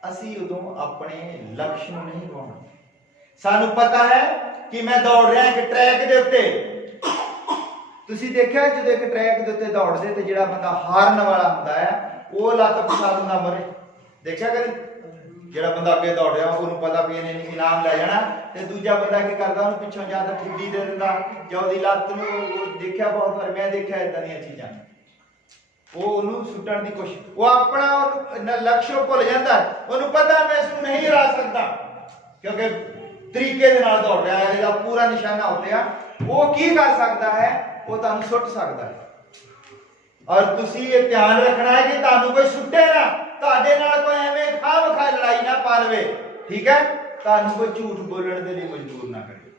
ਅਸੀਂ ਉਦੋਂ ਆਪਣੇ ਲਕਸ਼ ਨੂੰ ਨਹੀਂ ਪਾਉਣਾ ਸਾਨੂੰ ਪਤਾ ਹੈ ਕਿ ਮੈਂ ਦੌੜ ਰਿਹਾ ਇੱਕ ਟਰੈਕ ਦੇ ਉੱਤੇ ਤੁਸੀਂ ਦੇਖਿਆ ਜਦੋਂ ਇੱਕ ਟਰੈਕ ਦੇ ਉੱਤੇ ਦੌੜਦੇ ਤੇ ਜਿਹੜਾ ਬੰਦਾ ਹਾਰਨ ਵਾਲਾ ਹੁੰਦਾ ਹੈ ਉਹ ਲੱਤ ਫਸਾ ਦਿੰਦਾ ਮਰੇ ਦੇਖਿਆ ਕਦੀ ਜਿਹੜਾ ਬੰਦਾ ਅੱਗੇ ਦੌੜ ਰਿਹਾ ਉਹਨੂੰ ਪਤਾ ਵੀ ਇਹਨੇ ਇਨਾਮ ਲੈ ਜਾਣਾ ਤੇ ਦੂਜਾ ਬੰਦਾ ਕੀ ਕਰਦਾ ਉਹਨੂੰ ਪਿੱਛੋਂ ਜਾਂ ਤਾਂ ਠਿੱਡੀ ਦੇ ਦਿੰਦਾ ਜਾਂ ਉਹਦੀ ਲੱਤ ਨੂੰ ਉਹ ਦੇਖਿਆ ਬਹੁਤ ਵਾਰ ਮੈਂ ਦੇਖਿਆ ਇਦਾਂ ਦੀਆਂ ਚੀਜ਼ਾਂ ਉਹ ਉਹਨੂੰ ਸੁੱਟਣ ਦੀ ਕੋਸ਼ਿਸ਼ ਉਹ ਆਪਣਾ ਲਕਸ਼ ਭੁੱਲ ਜਾਂਦਾ ਉਹਨੂੰ ਪਤਾ ਮੈਂ ਇਸ ਨੂੰ ਨਹੀਂ ਹਰਾ ਸਕਦਾ ਕਿਉਂਕਿ ਤਰੀਕੇ ਦੇ ਨਾਲ ਦੌੜ ਰਿਹਾ ਹੈ, ਇਹਦਾ ਪੂਰਾ ਨਿਸ਼ਾਨਾ ਉੱਤੇ ਆ, ਉਹ ਕੀ ਕਰ ਸਕਦਾ ਹੈ? ਉਹ ਤੁਹਾਨੂੰ ਸੁੱਟ ਸਕਦਾ ਹੈ। ਔਰ ਤੁਸੀਂ ਇਹ ਧਿਆਨ ਰੱਖਣਾ ਹੈ ਕਿ ਤੁਹਾਨੂੰ ਕੋਈ ਸੁੱਟੇ ਨਾ, ਤੁਹਾਡੇ ਨਾਲ ਕੋਈ ਐਵੇਂ ਖਾਮ-ਖਾ ਲੜਾਈ ਨਾ ਪਾ ਲਵੇ, ਠੀਕ ਹੈ? ਤੁਹਾਨੂੰ ਕੋਈ ਝੂਠ ਬੋਲਣ ਦੇ ਲਈ ਮਜਬੂਰ ਨਾ ਕਰੇ,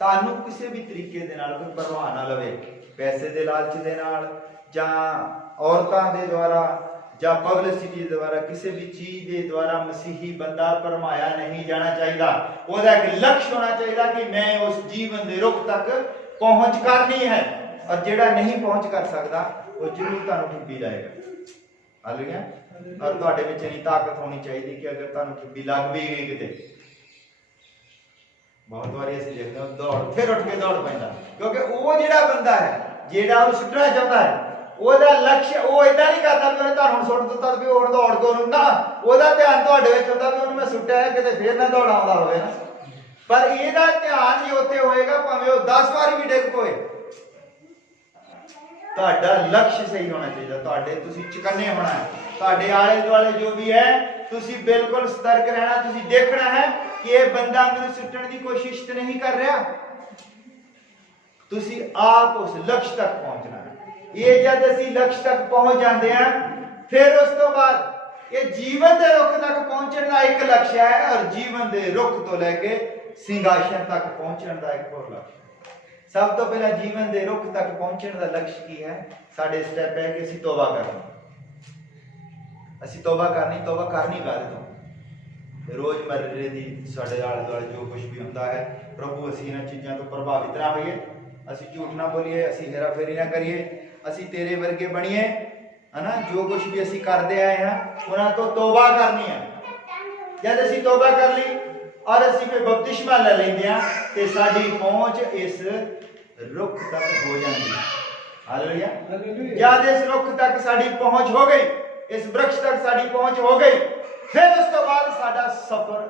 ਤੁਹਾਨੂੰ ਕਿਸੇ ਵੀ ਤਰੀਕੇ ਦੇ ਨਾਲ ਕੋਈ ਪਰਵਾਹ ਨਾ ਲਵੇ, ਪੈਸੇ ਦੇ ਲਾਲਚ ਦੇ ਨਾਲ ਜਾਂ ਔਰਤਾਂ ਦੇ ਦੁਆਰਾ ਜਾਂ ਪਬਲਿਸਿਟੀ ਦੇ ਦੁਆਰਾ, ਕਿਸੇ ਵੀ ਚੀਜ਼ ਦੇ ਦੁਆਰਾ ਮਸੀਹੀ ਬੰਦਾ ਭਰਮਾਇਆ ਨਹੀਂ ਜਾਣਾ ਚਾਹੀਦਾ। ਉਹਦਾ ਇੱਕ ਲਕਸ਼ ਹੋਣਾ ਚਾਹੀਦਾ ਕਿ ਮੈਂ ਉਸ ਜੀਵਨ ਦੇ ਰੁੱਖ ਤੱਕ ਪਹੁੰਚ ਕਰਨੀ ਹੈ। ਔਰ ਜਿਹੜਾ ਨਹੀਂ ਪਹੁੰਚ ਕਰ ਸਕਦਾ ਉਹ ਜ਼ਰੂਰ ਤੁਹਾਨੂੰ ਠੱਬੀ ਲਾਏਗਾ। ਹਾਲੇਲੂਇਆ। ਔਰ ਤੁਹਾਡੇ ਵਿੱਚ ਇਨੀ ਤਾਕਤ ਹੋਣੀ ਚਾਹੀਦੀ ਕਿ ਅਗਰ ਤੁਹਾਨੂੰ ਠੱਬੀ ਲੱਗ ਵੀ ਗਈ ਕਿਤੇ, ਬਹੁਤ ਵਾਰੀ ਅਸੀਂ ਦੇਖਦੇ ਹਾਂ ਦੌੜ ਫਿਰ ਉੱਠ ਕੇ ਦੌੜ ਪੈਂਦਾ, ਕਿਉਂਕਿ ਉਹ ਜਿਹੜਾ ਬੰਦਾ ਹੈ ਜਿਹੜਾ ਉਹ ਸੁੱਟਣਾ ਚਾਹੁੰਦਾ ਹੈ, ਉਹਦਾ ਲਕਸ਼ ਉਹ ਇਦਾਂ ਨਹੀਂ ਕਰਦਾ ਵੀ ਉਹਨੇ ਤੁਹਾਨੂੰ ਸੁੱਟ ਦਿੱਤਾ ਵੀ ਉਹ ਦੌੜ ਕੇ ਉਹਨੂੰ ਨਾ, ਉਹਦਾ ਧਿਆਨ ਤੁਹਾਡੇ ਵਿੱਚ ਹੁੰਦਾ ਵੀ ਉਹਨੂੰ ਮੈਂ ਸੁੱਟਿਆ ਹੈ ਕਿਤੇ ਫੇਰ ਨਾ ਦੌੜ ਆਉਂਦਾ ਹੋਵੇ ਨਾ। ਪਰ ਇਹਦਾ ਧਿਆਨ ਹੀ ਉੱਥੇ ਹੋਏਗਾ ਭਾਵੇਂ ਉਹ 10 ਵਾਰੀ ਵੀ ਡਿੱਗ ਪਵੇ। ਤੁਹਾਡਾ ਲਕਸ਼ ਸਹੀ ਹੋਣਾ ਚਾਹੀਦਾ, ਤੁਹਾਡੇ ਤੁਸੀਂ ਚਕੰਨੇ ਹੋਣਾ ਹੈ, ਤੁਹਾਡੇ ਆਲੇ ਦੁਆਲੇ ਜੋ ਵੀ ਹੈ ਤੁਸੀਂ ਬਿਲਕੁਲ ਸਤਰਕ ਰਹਿਣਾ। ਤੁਸੀਂ ਦੇਖਣਾ ਹੈ ਕਿ ਇਹ ਬੰਦਾ ਮੈਨੂੰ ਸੁੱਟਣ ਦੀ ਕੋਸ਼ਿਸ਼ ਤੇ ਨਹੀਂ ਕਰ ਰਿਹਾ, ਤੁਸੀਂ ਆਪ ਉਸ ਲਕਸ਼ ਤੱਕ ਪਹੁੰਚਣਾ ਹੈ। ਇਹ ਜਦ ਅਸੀਂ ਲਕਸ਼ ਤੱਕ ਪਹੁੰਚ ਜਾਂਦੇ ਹਾਂ ਫਿਰ ਉਸ ਤੋਂ ਬਾਅਦ ਇਹ ਜੀਵਨ ਦੇ ਰੁੱਖ ਤੱਕ ਪਹੁੰਚਣ ਦਾ ਇੱਕ ਲਕਸ਼ ਹੈ, ਔਰ ਜੀਵਨ ਦੇ ਰੁੱਖ ਤੋਂ ਲੈ ਕੇ ਸਿੰਘਾਸਨ ਤੱਕ ਪਹੁੰਚਣ ਦਾ ਇੱਕ ਹੋਰ ਲਕਸ਼ ਹੈ। ਸਭ ਤੋਂ ਪਹਿਲਾਂ ਜੀਵਨ ਦੇ ਰੁੱਖ ਤੱਕ ਪਹੁੰਚਣ ਦਾ ਲਕਸ਼ ਕੀ ਹੈ? ਸਾਡੇ ਸਟੈਪ ਹੈ ਕਿ ਅਸੀਂ ਤੋਬਾ ਕਰਨੀ। ਅਸੀਂ ਤੋਬਾ ਕਰਨੀ ਕਾਹਦੇ ਤੋਂ? ਰੋਜ਼ਮਰਰੇ ਦੀ ਸਾਡੇ ਆਲੇ ਦੁਆਲੇ ਜੋ ਕੁਝ ਵੀ ਹੁੰਦਾ ਹੈ, ਪ੍ਰਭੂ ਅਸੀਂ ਇਹਨਾਂ ਚੀਜ਼ਾਂ ਤੋਂ ਪ੍ਰਭਾਵਿਤ ਨਾ ਹੋਈਏ, ਅਸੀਂ ਝੂਠ ਨਾ ਬੋਲੀਏ, ਅਸੀਂ ਹੇਰਾ ਫੇਰੀ ਨਾ ਕਰੀਏ, ਅਸੀਂ ਤੇਰੇ ਵਰਗੇ ਬਣੀਏ, ਹਨਾ? ਜੋ ਕੁਝ ਵੀ ਅਸੀਂ ਕਰਦੇ ਆਏ ਹਾਂ ਉਹਨਾਂ ਤੋਂ ਤੋਬਾ ਕਰਨੀ ਹੈ। ਜਦ ਅਸੀਂ ਤੋਬਾ ਕਰ ਲਈ ਔਰ ਅਸੀਂ ਫਿਰ ਬਪਤਿਸਮਾ ਲੈ ਲੈਂਦੇ ਹਾਂ ਤੇ ਸਾਡੀ ਪਹੁੰਚ ਇਸ ਰੁੱਖ ਤੱਕ ਹੋ ਜਾਂਦੀ ਹੈ। ਹਾਲੇਲੂਇਆ। ਜਦ ਇਸ ਰੁੱਖ ਤੱਕ ਸਾਡੀ ਪਹੁੰਚ ਹੋ ਗਈ, ਇਸ ਬ੍ਰਿਕਸ਼ ਤੱਕ ਸਾਡੀ ਪਹੁੰਚ ਹੋ ਗਈ, ਫਿਰ ਉਸ ਤੋਂ ਬਾਅਦ ਸਾਡਾ ਸਫ਼ਰ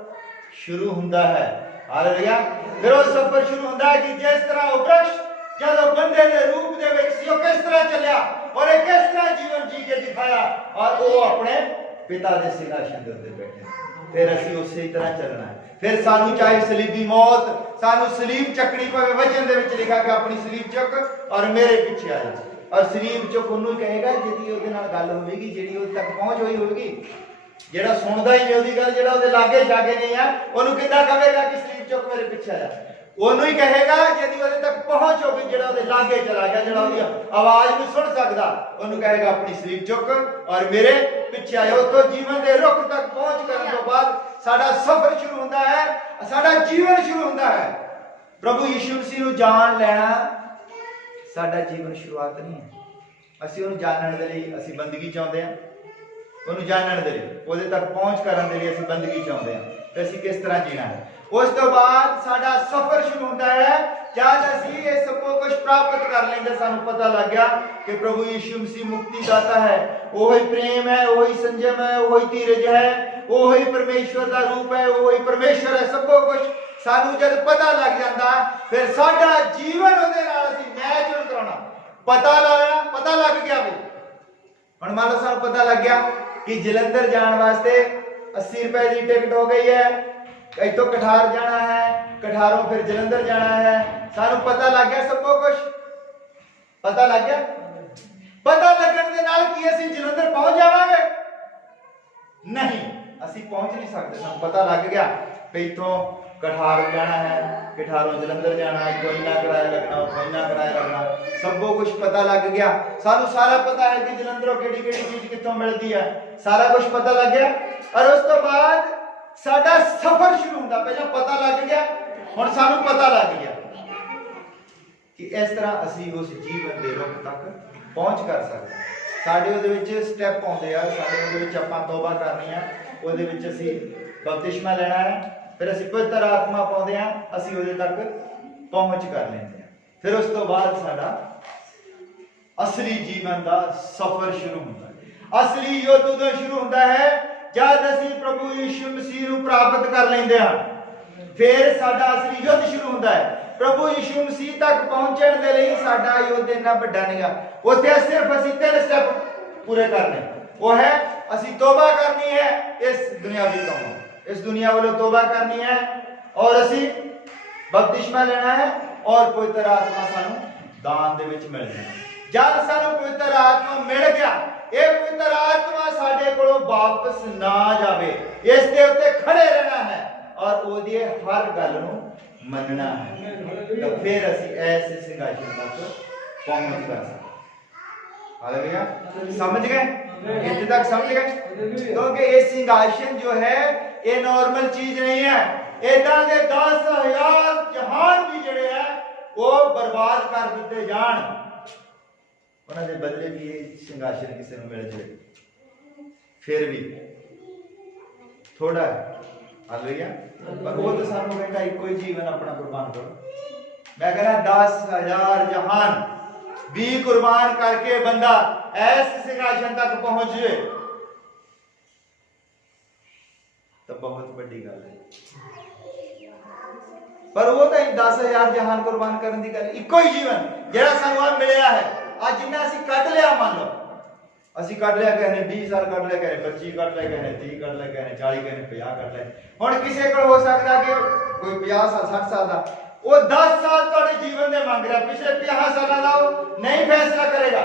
ਸ਼ੁਰੂ ਹੁੰਦਾ ਹੈ। ਹਾਲੇਲੂਇਆ। ਫਿਰ ਉਹ ਸਫ਼ਰ ਸ਼ੁਰੂ ਹੁੰਦਾ ਹੈ ਕਿ ਜਿਸ ਤਰ੍ਹਾਂ ਉਹ ਬ੍ਰਿਕਸ਼ ਜਦੋਂ ਬੰਦੇ ਦੇ ਰੂਪ ਦੇ ਵਿੱਚ ਸੀ ਉਹ ਕਿਸ ਤਰ੍ਹਾਂ ਚੱਲਿਆ ਔਰ ਇਹ ਕਿਸ ਤਰ੍ਹਾਂ ਜੀਵਨ ਜੀ ਕੇ ਦਿਖਾਇਆ, ਔਰ ਉਹ ਆਪਣੇ ਪਿਤਾ ਦੇ ਸਿੰਘਾਸਨ ਦੇ ਉੱਤੇ ਬੈਠੇ। ਫਿਰ ਅਸੀਂ ਉਸੇ ਤਰ੍ਹਾਂ ਚੱਲਣਾ ਹੈ। ਫਿਰ ਸਾਨੂੰ ਚਾਹੇ ਸਲੀਬੀ ਮੌਤ, ਸਾਨੂੰ ਸਲੀਬ ਚੱਕਣੀ ਪਵੇ, ਵਚਨ ਦੇ ਵਿੱਚ ਲਿਖਿਆ ਕਿ ਆਪਣੀ ਸਲੀਬ ਚੁੱਕ ਔਰ ਮੇਰੇ ਪਿੱਛੇ ਆ ਜਾ। ਔਰ ਸਲੀਬ ਚੁੱਕ ਉਹਨੂੰ ਕਹੇਗਾ ਜਿਹਦੀ ਉਹਦੇ ਨਾਲ ਗੱਲ ਹੋਵੇਗੀ, ਜਿਹੜੀ ਉਹਦੇ ਤੱਕ ਪਹੁੰਚ ਹੋਈ ਹੋਵੇਗੀ। ਜਿਹੜਾ ਸੁਣਦਾ ਹੀ ਨਹੀਂ ਉਹਦੀ ਗੱਲ, ਜਿਹੜਾ ਉਹਦੇ ਲਾਗੇ ਜਾਗੇ ਨਹੀਂ ਆ, ਉਹਨੂੰ ਕਿੱਦਾਂ ਕਹੇਗਾ ਕਿ ਸਲੀਬ ਚੁੱਕ ਮੇਰੇ ਪਿੱਛੇ ਆ ਜਾ? ਉਹਨੂੰ ਹੀ ਕਹੇਗਾ ਜਿਹਦੀ ਉਹਦੇ ਤੱਕ ਪਹੁੰਚ ਹੋਵੇ, ਜਿਹੜਾ ਉਹਦੇ ਲਾਗੇ ਚਲਾ ਗਿਆ, ਜਿਹੜਾ ਉਹਦੀ ਆਵਾਜ਼ ਨੂੰ ਸੁਣ ਸਕਦਾ, ਉਹਨੂੰ ਕਹੇਗਾ ਆਪਣੀ ਸਲੀਬ ਚੁੱਕ ਔਰ ਮੇਰੇ ਪਿੱਛੇ ਆਇਆ। ਉੱਥੋਂ ਜੀਵਨ ਦੇ ਰੁੱਖ ਤੱਕ ਪਹੁੰਚ ਕਰਨ ਤੋਂ ਬਾਅਦ ਸਾਡਾ ਸਫ਼ਰ ਸ਼ੁਰੂ ਹੁੰਦਾ ਹੈ, ਸਾਡਾ ਜੀਵਨ ਸ਼ੁਰੂ ਹੁੰਦਾ ਹੈ। ਪ੍ਰਭੂ ਯਿਸੂ ਮਸੀਹ ਨੂੰ ਜਾਣ ਲੈਣਾ ਸਾਡਾ ਜੀਵਨ ਸ਼ੁਰੂਆਤ ਨਹੀਂ ਹੈ। ਅਸੀਂ ਉਹਨੂੰ ਜਾਣਨ ਦੇ ਲਈ ਅਸੀਂ ਬੰਦਗੀ ਚਾਹੁੰਦੇ ਹਾਂ, ਉਹਨੂੰ ਜਾਣਨ ਦੇ ਲਈ, ਉਹਦੇ ਤੱਕ ਪਹੁੰਚ ਕਰਨ ਦੇ ਲਈ ਅਸੀਂ ਬੰਦਗੀ ਚਾਹੁੰਦੇ ਹਾਂ ਤੇ ਅਸੀਂ ਕਿਸ ਤਰ੍ਹਾਂ ਜੀਣਾ ਹੈ। ਉਸ ਤੋਂ ਬਾਅਦ ਸਾਡਾ ਸਫ਼ਰ ਸ਼ੁਰੂ ਹੁੰਦਾ ਹੈ ਜਦ ਅਸੀਂ ਇਹ ਸਭ ਕੁਝ ਪ੍ਰਾਪਤ ਕਰ ਲੈਂਦੇ। ਸਾਨੂੰ ਪਤਾ ਲੱਗ ਗਿਆ ਕਿ ਪ੍ਰਭੂ ਯਿਸੂ ਮਸੀਹ ਮੁਕਤੀ ਦਾਤਾ ਹੈ, ਉਹੀ ਪ੍ਰੇਮ ਹੈ, ਉਹੀ ਸੰਜਮ ਹੈ, ਉਹੀ ਧੀਰਜ ਹੈ, ਉਹੀ ਪਰਮੇਸ਼ਵਰ ਦਾ ਰੂਪ ਹੈ, ਉਹੀ ਪਰਮੇਸ਼ਵਰ ਹੈ। ਸਭ ਕੁਝ ਸਾਨੂੰ ਜਦ ਪਤਾ ਲੱਗ ਜਾਂਦਾ ਫਿਰ ਸਾਡਾ ਜੀਵਨ ਉਹਦੇ ਨਾਲ ਅਸੀਂ ਮੈਚ ਕਰਾਉਣਾ। ਪਤਾ ਲੱਗ ਗਿਆ ਵੀ ਹੁਣ ਮੰਨ ਲਓ ਸਾਨੂੰ ਪਤਾ ਲੱਗ ਗਿਆ ਕਿ ਜਲੰਧਰ ਜਾਣ ਵਾਸਤੇ 80 ਰੁਪਏ ਦੀ ਟਿਕਟ ਹੋ ਗਈ ਹੈ, ਇੱਥੋਂ ਕਠਾਰ ਜਾਣਾ ਹੈ, ਕਠਾਰੋਂ ਫਿਰ ਜਲੰਧਰ ਜਾਣਾ ਹੈ। ਸਾਨੂੰ ਪਤਾ ਲੱਗ ਗਿਆ, ਸਭ ਕੁਝ ਪਤਾ ਲੱਗ ਗਿਆ। ਪਤਾ ਲੱਗਣ ਦੇ ਨਾਲ ਕੀ ਅਸੀਂ ਜਲੰਧਰ ਪਹੁੰਚ ਜਾਵਾਂਗੇ? ਨਹੀਂ, ਅਸੀਂ ਪਹੁੰਚ ਨਹੀਂ ਸਕਦੇ। ਸਾਨੂੰ ਪਤਾ ਲੱਗ ਗਿਆ ਕਿ ਇੱਥੋਂ ਕਠਾਰ ਜਾਣਾ ਹੈ, ਕਠਾਰੋਂ ਜਲੰਧਰ ਜਾਣਾ ਹੈ, ਇੱਥੋਂ ਇੰਨਾ ਕਿਰਾਇਆ ਲੱਗਣਾ, ਉੱਥੋਂ ਇੰਨਾ ਕਿਰਾਇਆ ਲੱਗਣਾ, ਸਭ ਕੁਝ ਪਤਾ ਲੱਗ ਗਿਆ। ਸਾਨੂੰ ਸਾਰਾ ਪਤਾ ਹੈ ਕਿ ਜਲੰਧਰੋਂ ਕਿਹੜੀ ਕਿਹੜੀ ਚੀਜ਼ ਕਿੱਥੋਂ ਮਿਲਦੀ ਹੈ, ਸਾਰਾ ਕੁਝ ਪਤਾ ਲੱਗ ਗਿਆ। ਔਰ ਉਸ ਤੋਂ ਬਾਅਦ ਸਾਡਾ ਸਫ਼ਰ ਸ਼ੁਰੂ ਹੁੰਦਾ। ਪਹਿਲਾਂ ਪਤਾ ਲੱਗ ਗਿਆ, ਹੁਣ ਸਾਨੂੰ ਪਤਾ ਲੱਗ ਗਿਆ ਕਿ ਇਸ ਤਰ੍ਹਾਂ ਅਸੀਂ ਉਸ ਜੀਵਨ ਦੇ ਰੁੱਖ ਤੱਕ ਪਹੁੰਚ ਕਰ ਸਕਦੇ। ਸਾਡੇ ਉਹਦੇ ਵਿੱਚ ਸਟੈਪ ਆਉਂਦੇ ਆ, ਸਾਡੇ ਉਹਦੇ ਵਿੱਚ ਆਪਾਂ ਤੋਬਾ ਕਰਨੀ ਆ, ਉਹਦੇ ਵਿੱਚ ਅਸੀਂ ਬਪਤਿਸਮਾ ਲੈਣਾ ਹੈ, ਫਿਰ ਅਸੀਂ ਪਵਿੱਤਰ ਆਤਮਾ ਪਾਉਂਦੇ ਆ, ਅਸੀਂ ਉਹਦੇ ਤੱਕ ਪਹੁੰਚ ਕਰ ਲੈਂਦੇ ਆ। ਫਿਰ ਉਸ ਤੋਂ ਬਾਅਦ ਸਾਡਾ ਅਸਲੀ ਜੀਵਨ ਦਾ ਸਫ਼ਰ ਸ਼ੁਰੂ ਹੁੰਦਾ ਹੈ। ਅਸਲੀ ਯੁੱਧ ਉਦੋਂ ਸ਼ੁਰੂ ਹੁੰਦਾ ਹੈ ਜਦ ਅਸੀਂ ਪ੍ਰਭੂ ਯਿਸੂ ਮਸੀਹ ਨੂੰ ਪ੍ਰਾਪਤ ਕਰ ਲੈਂਦੇ ਹਾਂ। ਫਿਰ ਸਾਡਾ ਅਸਲੀ ਯੁੱਧ ਸ਼ੁਰੂ ਹੁੰਦਾ ਹੈ। ਪ੍ਰਭੂ ਯਿਸੂ ਮਸੀਹ ਤੱਕ ਪਹੁੰਚਣ ਦੇ ਲਈ ਸਾਡਾ ਯੁੱਧ ਇੰਨਾ ਵੱਡਾ ਨਹੀਂਗਾ। ਉੱਥੇ ਸਿਰਫ ਅਸੀਂ 3 ਸਟੈਪ ਪੂਰੇ ਕਰਨੇ। ਉਹ ਹੈ ਅਸੀਂ ਤੋਬਾ ਕਰਨੀ ਹੈ ਇਸ ਦੁਨਿਆਵੀ ਕੰਮਾਂ, ਇਸ ਦੁਨੀਆ ਵੱਲੋਂ ਤੋਬਾ ਕਰਨੀ ਹੈ, और असी बपतिस्मा लेना है और पवित्र आत्मा सानू दान दे विच मिल जाना। जब सानू पवित्र आत्मा मिल गया, ये पवित्र आत्मा साडे कोलों वापस ना जावे, इस दे उत्ते खड़े रहना है और ओदी हर गल नू मनना है, तो फिर असी ऐसे सिंहासन तक पहुंच कर सकते। हालेलुया, समझ गए? इतने तक समझ गए? क्योंकि ये सिंहासन जो है ये नॉर्मल चीज नहीं है। इदा के 10,000 जहान भी जड़े है वो बर्बाद कर दिते जान, उन्होंने बदले भी ये सिंहासन किसी को मिल जाए, फिर भी थोड़ा है। हालेलुया, पर वो तो सानू कहता एक कोई जीवन अपना कुर्बान करो। मैं कहना 10,000 जहान भी कुर्बान करके बंदा ऐसे सिंहासन तक पहुंच जाए तो बहुत बड़ी गल है। पर वो तो 10,000 जहान कुर्बान करने की गल, इको ही जीवन जेड़ा सानू मिलया है आज जिन्ना असी कट लिया, मान लो असी कट लिया, कहने 20 साल कट लिया, कहने 25 कट लिया, कहने 30 कट लिया, कहने 40, कहने 50 कट लिया। हुण किसी को हो सकता कि कोई 50 साल 60 साल का वो 10 साल तुहाडे जीवन दे मंग रहा, पिछले 50 साल का वो नहीं फैसला करेगा,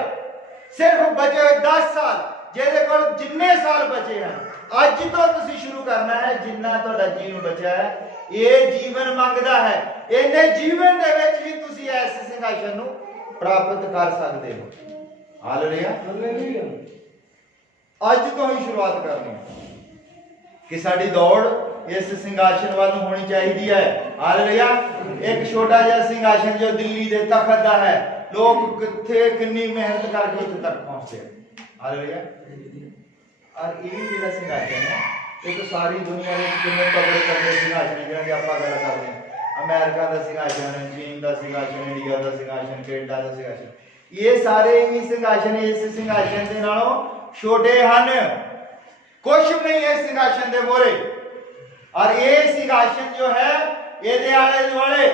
सिर्फ बचे 10 साल जेदे कोल जिन्ने साल बचे हैं अज तो तुसी शुरू करना है। जिन्ना तुहाडा जीवन बचा है ये जीवन मंगदा है, इन्ने जीवन दे विच भी तुसी इस सिंहासन नू प्राप्त कर सकते हो। हालेलुया, अज तो ही शुरुआत करनी है कि साडी दौड़ इस सिंहासन वाल होनी चाहिए है। हालेलुया, एक छोटा जिहा सिंहासन जो दिल्ली दे तखत दा है, लोग किथे कितनी मेहनत करके उत्थे तक पहुंचते हैं। हालेलुया, और ये जेड़ा सिंहासन है ये तो सारी दुनिया में कितने तगड़े तगड़े सिंहासन है जिन्हां दी आपां गल करदे हैं। अमेरिका दा सिंहासन, चीन दा सिंहासन, इंडिया दा सिंहासन, कनाडा दा सिंहासन, ये सारे ही सिंहासन इस सिंहासन दे नालों छोटे हन, कुछ नहीं है सिंहासन दे मोरे। और ये सिंहासन जो है ये आले दुआले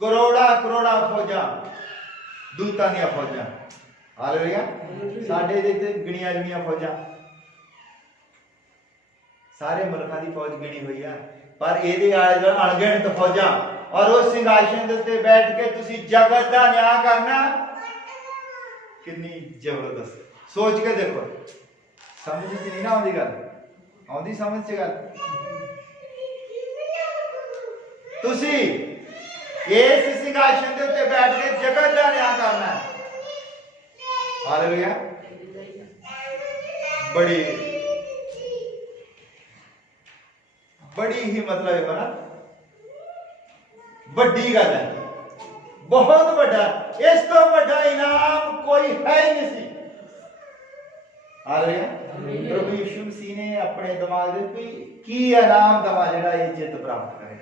करोड़ा करोड़ा फौजा, दूतां दी फौजा। हालेलुया, साडे दे ते गिणियां गिणियां फौजा, सारे मुल्कां दी फौज गिणी हुई है, पर ये आले दुआले अणगिणत फौजा। और उस सिंहासन दे उत्ते बैठ के तुसी जगत दा न्याय करना, कितनी जबरदस्त। सोच के देखो, समझ च नहीं ना आउंदी गल, आउंदी समझ च गल? तुसी इस सिंहासन दे उत्ते बैठ के जगत दा न्याय करना है। हालेलुया, बड़ी ही मतलब है ना, बड़ी गल है, बहुत बड़ा, इस तो बड़ा इनाम कोई है ही नहीं। हालेलुया, प्रभु यीशु मसीह ने अपने दिमाग में की इनाम दवा जेड़ा इज्जत प्राप्त करे,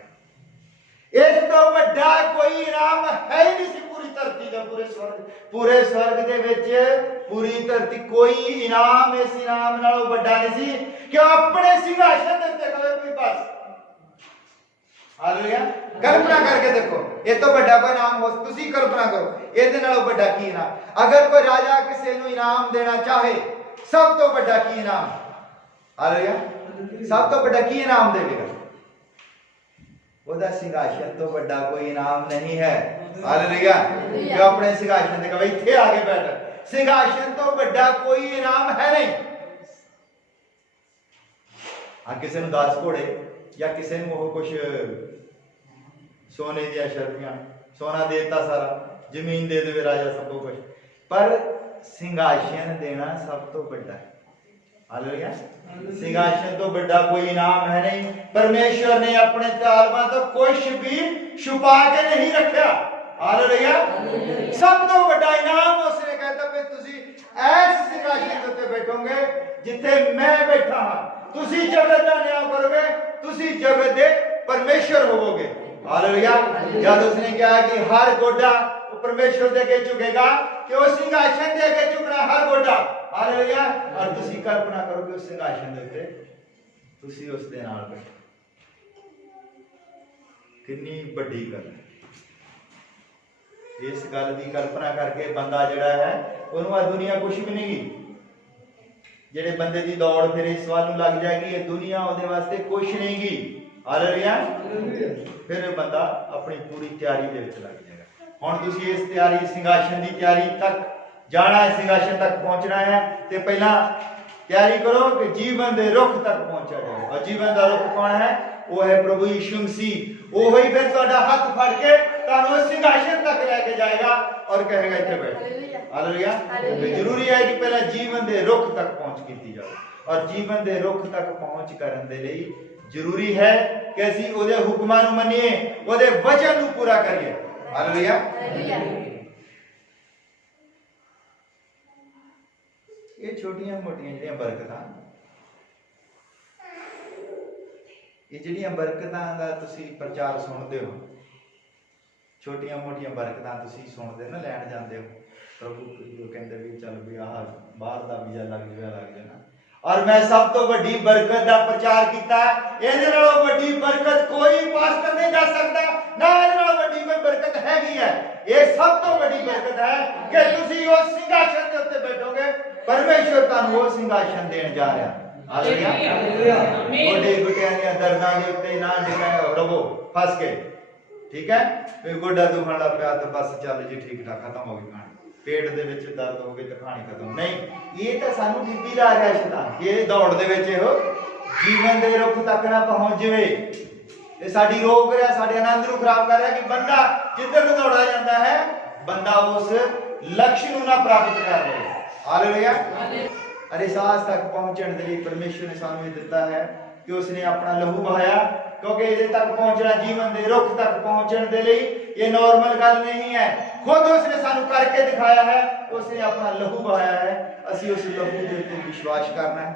इस तो बड़ा कोई इनाम है ही नहीं। पूरी धरती का पूरे स्वर्ग दे विच पूरी धरती कोई इनाम इस इनाम नालों बड़ा नहीं सी कि अपने सिंहासन दे उत्ते खड़े कोई बस। हालेलुया, कल्पना करके देखो, ये तो बड़ा कोई इनाम हो, तुसी कल्पना करो इहदे नालों बड़ा की इनाम। अगर कोई राजा किसी नूं इनाम देना चाहे, सब तो बड़ा की इनाम, हालेलुया, सब तो बड़ा की इनाम देगा, ओदा सिंहासन तो बड़ा कोई इनाम नहीं है। हालेलुया, जो अपने सिंहासन दे इत्थे आके बैठ, सिंहासन तो बड़ा कोई इनाम है नहीं। हाँ, किसी नूं 10 घोड़े या किसी नूं कुछ सोने दी शर्फियां, सोना देता सारा, जमीन दे दे राजा सबको कुछ, पर सिंहासन देना सब तो बड़ा है। हालेलुया, सिंहासन तो बड़ा कोई इनाम है नहीं। परमेश्वर ने अपने तालबा तो कुछ भी छुपा के नहीं रखा। हालेलुया, सब तो बड़ा इनाम उसने कहता कि तुसी ऐसे सिंहासन पे बैठोगे जिथे मैं बैठा हां, तुसी जगत दा न्याय करोगे, तुसी जगत दे परमेश्वर होवोगे। हालेलुया, जब उसने कहा कि हर गोडा परमेश्वर दे के झुकेगा, कि उस सिंहासन दे के झुकना हर गोडा। हालेलुया, और तुसी कल्पना करोगे उस सिंहासन दे उत्ते तुसी उस दे नाल बैठे, कितनी बड़ी गल है। इस गल की कल्पना करके बंदा जिहड़ा है उन्होंने आ दुनिया कुछ भी नहीं गी, जिहड़े बंदे की दौड़ फिर इस वाल लग जाएगी, ये दुनिया उहदे वास्ते कुछ नहीं गी। ਹਾਲੇਲੂਇਆ। ਫਿਰ ਬੰਦਾ ਆਪਣੀ ਪੂਰੀ ਤਿਆਰੀ ਦੇ ਵਿੱਚ ਲੱਗ ਜਾਏਗਾ। ਹੁਣ ਤੁਸੀਂ ਇਸ ਤਿਆਰੀ, ਸਿੰਘਾਸਨ ਦੀ ਤਿਆਰੀ ਤੱਕ ਜਾਣਾ ਹੈ, ਸਿੰਘਾਸਨ ਤੱਕ ਪਹੁੰਚਣਾ ਹੈ, ਤੇ ਪਹਿਲਾਂ ਤਿਆਰੀ ਕਰੋ ਕਿ ਜੀਵਨ ਦੇ ਰੁੱਖ ਤੱਕ ਪਹੁੰਚਿਆ ਜਾਵੇ। ਔਰ ਜੀਵਨ ਦਾ ਰੁੱਖ ਕੌਣ ਹੈ? ਉਹ ਹੈ ਪ੍ਰਭੂ ਯਿਸੂ ਮਸੀਹ। ਉਹ ਹੀ ਫਿਰ ਤੁਹਾਡਾ ਹੱਥ ਫੜ ਕੇ ਤੁਹਾਨੂੰ ਉਸ ਸਿੰਘਾਸਨ ਤੱਕ ਲੈ ਕੇ ਜਾਏਗਾ ਔਰ ਕਹੇਗਾ ਇੱਥੇ ਬੈਠ। ਹਾਲੇਲੂਇਆ। ਜ਼ਰੂਰੀ ਹੈ ਕਿ ਪਹਿਲਾਂ ਜੀਵਨ ਦੇ ਰੁੱਖ ਤੱਕ ਪਹੁੰਚ ਕੀਤੀ ਜਾਵੇ। ਔਰ ਜੀਵਨ ਦੇ ਰੁੱਖ ਤੱਕ ਪਹੁੰਚ ਕਰਨ ਦੇ ਲਈ ਜ਼ਰੂਰੀ ਹੈ ਕਿ ਅਸੀਂ ਉਹਦੇ ਹੁਕਮਾਂ ਨੂੰ ਮੰਨੀਏ, ਉਹਦੇ ਵਚਨ ਨੂੰ ਪੂਰਾ ਕਰੀਏ। ਹਾਲੇਲੂਇਆ। ਇਹ ਛੋਟੀਆਂ ਮੋਟੀਆਂ ਜਿਹੜੀਆਂ ਬਰਕਤਾਂ, ਇਹ ਜਿਹੜੀਆਂ ਬਰਕਤਾਂ ਦਾ ਤੁਸੀਂ ਪ੍ਰਚਾਰ ਸੁਣਦੇ ਹੋ, ਛੋਟੀਆਂ ਮੋਟੀਆਂ ਬਰਕਤਾਂ ਤੁਸੀਂ ਸੁਣਦੇ ਨਾ, ਲੈਣ ਜਾਂਦੇ ਹੋ, ਪ੍ਰਭੂ ਜੋ ਕਹਿੰਦੇ ਵੀ ਚੱਲ ਵੀ ਆਹ ਬਾਹਰ ਦਾ ਵੀਜ਼ਾ ਲੱਗ ਜਾਣਾ, ਔਰ ਮੈਂ ਸਭ ਤੋਂ ਵੱਡੀ ਬਰਕਤ ਦਾ ਪ੍ਰਚਾਰ ਕੀਤਾ। ਇਹਦੇ ਨਾਲੋਂ ਵੱਡੀ ਬਰਕਤ ਕੋਈ ਪਾਸਟਰ ਨਹੀਂ ਦੱਸ ਸਕਦਾ, ਨਾ ਇਹਦੇ ਨਾਲੋਂ ਵੱਡੀ ਕੋਈ ਬਰਕਤ ਹੈਗੀ ਹੈ। ਇਹ ਸਭ ਤੋਂ ਵੱਡੀ ਬਰਕਤ ਹੈ ਕਿ ਤੁਸੀਂ ਉਸ ਸਿੰਘਾਸਨ ਦੇ ਉੱਤੇ ਬੈਠੋਗੇ। ਪਰਮੇਸ਼ਵਰ ਤੁਹਾਨੂੰ ਉਹ ਸਿੰਘਾਸਨ ਦੇਣ ਜਾ ਰਿਹਾ। ਹਾਲੇਲੂਇਆ। ਗੋਡੇ ਗੁਟਿਆਂ ਦੀਆਂ ਦਰਦਾਂ ਦੇ ਉੱਤੇ ਨਾ ਡਿੱਗੋ ਰਵੋ ਫਸ ਕੇ, ਠੀਕ ਹੈ? ਵੀ ਗੋਡਾ ਦੁਖਣ ਲੱਗ ਪਿਆ ਤਾਂ ਬਸ ਚੱਲ ਜੀ ਠੀਕ ਠਾਕ, ਖਤਮ ਹੋ ਗਈ ਕਹਾਣੀ। पेट दे विच दर्द हो गई तो कहानी खत्म नहीं। ये तो सानू टिप्पी ला रहा शैतान, ये दौड़ दे विच इहो जीवन दे रुख तक ना पहुंच जावे। ये साडी रोक रहा, साडे आनंद नूं खराब कर रहा कि बंदा जिधर नूं दौड़ा जाता है, बंदा उस लक्ष्य नूं ना प्राप्त कर रहा। हालेलुया। अरे सांस तक पहुंचने के लिए परमेश्वर ने सानू दिता है कि उसने अपना लहू बहाया, क्योंकि इधर तक पहुंचना, जीवन के रुख तक पहुंचने के लिए ये नॉर्मल गल नहीं है। खुद उसने सानू करके दिखाया है, उसने अपना लहू बहाया है। असी उस लहू के उत्ते विश्वास करना है,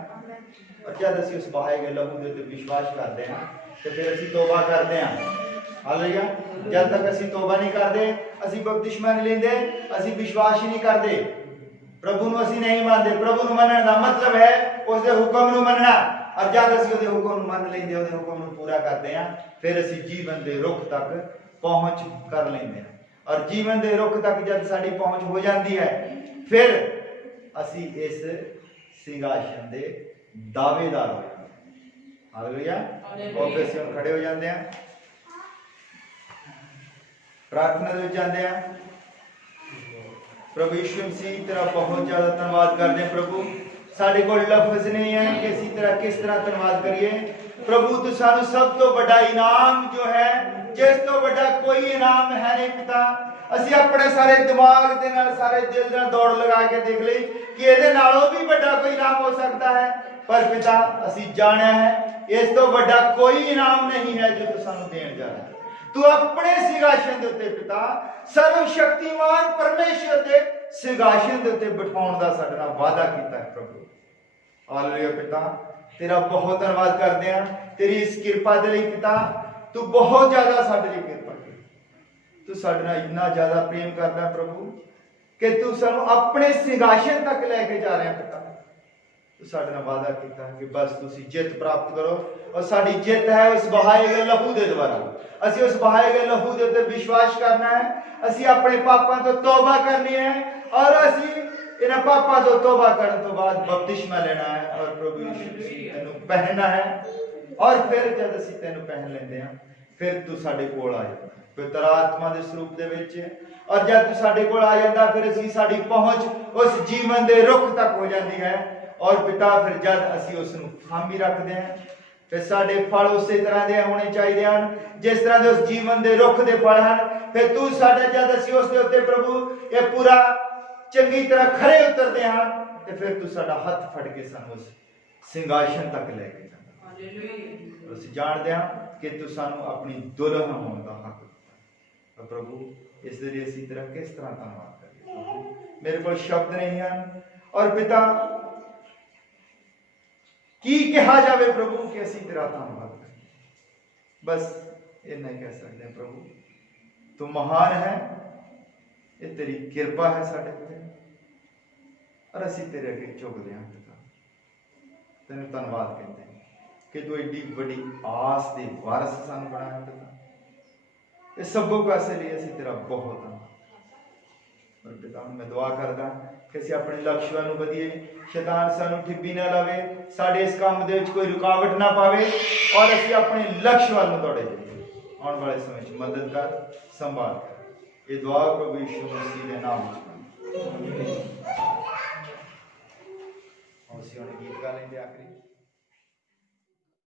और जब असी उस बहाए गए लहू के उत्ते विश्वास करते हैं तो फिर असी तौबा करते हैं। हालेलुया। जब तक असी तौबा नहीं करते, असी बपतिस्मा नहीं लेंदे, असी विश्वास ही नहीं करते, प्रभु नूं असी नहीं मानते। प्रभु नूं मनण दा मतलब है उसके हुक्म नूं मनना, और जब असी उसके हुक्म नूं मन लेंदे, उसके हुक्म नूं पूरा करते हैं, फिर असी जीवन के रुख तक पहुंच कर लेंदे हैं। और जीवन के रुख तक जब साड़ी पहुंच हो जाती है, फिर असी इस सिंहासन के दावेदार हो जाते हैं। हालेलुया। और फिर हम खड़े हो जाते हैं, प्रार्थना में जाते हैं। प्रभु यीशु मसीह तेरा बहुत ज्यादा धन्यवाद करते हैं। प्रभु साढ़े को लफ्ज नहीं है कि इसी तरह किस तरह धन्यवाद करिए। प्रभु तू सानू सब तो बड़ा इनाम जो है, जिस तो बड़ा कोई इनाम है नहीं पिता। असी अपने सारे दिमाग दे नाल, सारे दिल नाल दौड़ लगा के देख ली कि इहदे नालों भी बड़ा कोई इनाम हो सकता है, पर पिता असी जाना है इस तो बड़ा कोई इनाम नहीं है जो तू सानू देण जा रहा है। तू अपने सिंहासन दे उत्ते पिता सर्वशक्तिमान परमेश्वर दे सिंहासन दे उत्ते बिठाउण दा साडे नाल वादा कीता है। प्रभु हालेलुया। पिता तेरा बहुत धन्यवाद करते हैं तेरी इस कृपा दे लई। पिता तू बहुत ज्यादा साडे लई कृपा कर, तू साडे नाल इन्ना ज्यादा प्रेम करदा प्रभु कि तू सानू अपने सिंहासन तक लेके जा रहा है। पिता तू साडे नाल वादा कीता कि बस तुसी जित प्राप्त करो, और साडी जित है उस बहाए गए लहू दे द्वारा। असी उस बहाए गए लहू दे उत्ते विश्वास करना है, असी अपने पापां तो तौबा करनी है, और असी इन्हां पापां तो तौबा करने तो बाद बपतिस्मा लेना है, और प्रभु यीशु मसीह तैनू पहनना है। और फिर जब असी तैनू पहन लेंदे हां, फिर तू साडे कोल आ जांदा पवित्र आत्मा दे स्वरूप दे विच, और जब तू साडे कोल आ जांदा फिर असी साडी पहुंच उस जीवन दे रुख तक हो जाती है। और पिता फिर जब असी उसनू थामी रखते हैं, फिर साडे फल उसी तरह के होने चाहिए हैं जिस तरह के उस जीवन के रुख के फल हैं। फिर तू साडे जब असी उस दे उत्ते प्रभु ये पूरा चंगी तरह खरे उतरते हैं, तो फिर तू साडा हथ फड़ के सानू उस सिंहासन तक लेके जांदा। असी जानते हैं कि तू सानू अपनी दुल्हन होने का हक दिता। तो प्रभु इस लिए इसी तरह किस तरह धन्यवाद करिए। मेरे को शब्द नहीं हैं, और पिता की कहा जाए प्रभु कि असी तेरा धन्यवाद करिए। बस इन्ना कह सकते हैं प्रभु तू महान है, ये तेरी कृपा है साडे ते, और असी तेरे अगे झुकदे हां। पिता तेनू धन्यवाद कहते हैं कि तू एडी बड़ी आस दे वारस सानू बनाया। पिता इस सबों का लिए असी तेरा बहुत धन्यवाद। ਪਰ ਪਿਤਾ ਮੈਂ ਦੁਆ ਕਰਦਾ ਕਿ ਅਸੀਂ ਆਪਣੇ ਲਕਸ਼ ਵੱਲ ਨੂੰ ਵਧੀਏ, ਸ਼ੈਤਾਨ ਸਾਨੂੰ ਠਿੱਬੀ ਨਾ ਲਾਵੇ, ਸਾਡੇ ਇਸ ਕੰਮ ਦੇ ਵਿੱਚ ਕੋਈ ਰੁਕਾਵਟ ਨਾ ਪਾਵੇ ਔਰ ਅਸੀਂ ਆਪਣੇ ਲਕਸ਼ ਵੱਲ ਨੂੰ ਦੌੜੇ ਜਾਈਏ। ਆਉਣ ਵਾਲੇ ਸਮੇਂ 'ਚ ਮਦਦ ਕਰ, ਸੰਭਾਲ ਕਰ। ਇਹ ਦੁਆ ਪ੍ਰਭੂ ਯਿਸੂ ਮਸੀਹ ਦੇ ਨਾਮ ਵਿੱਚ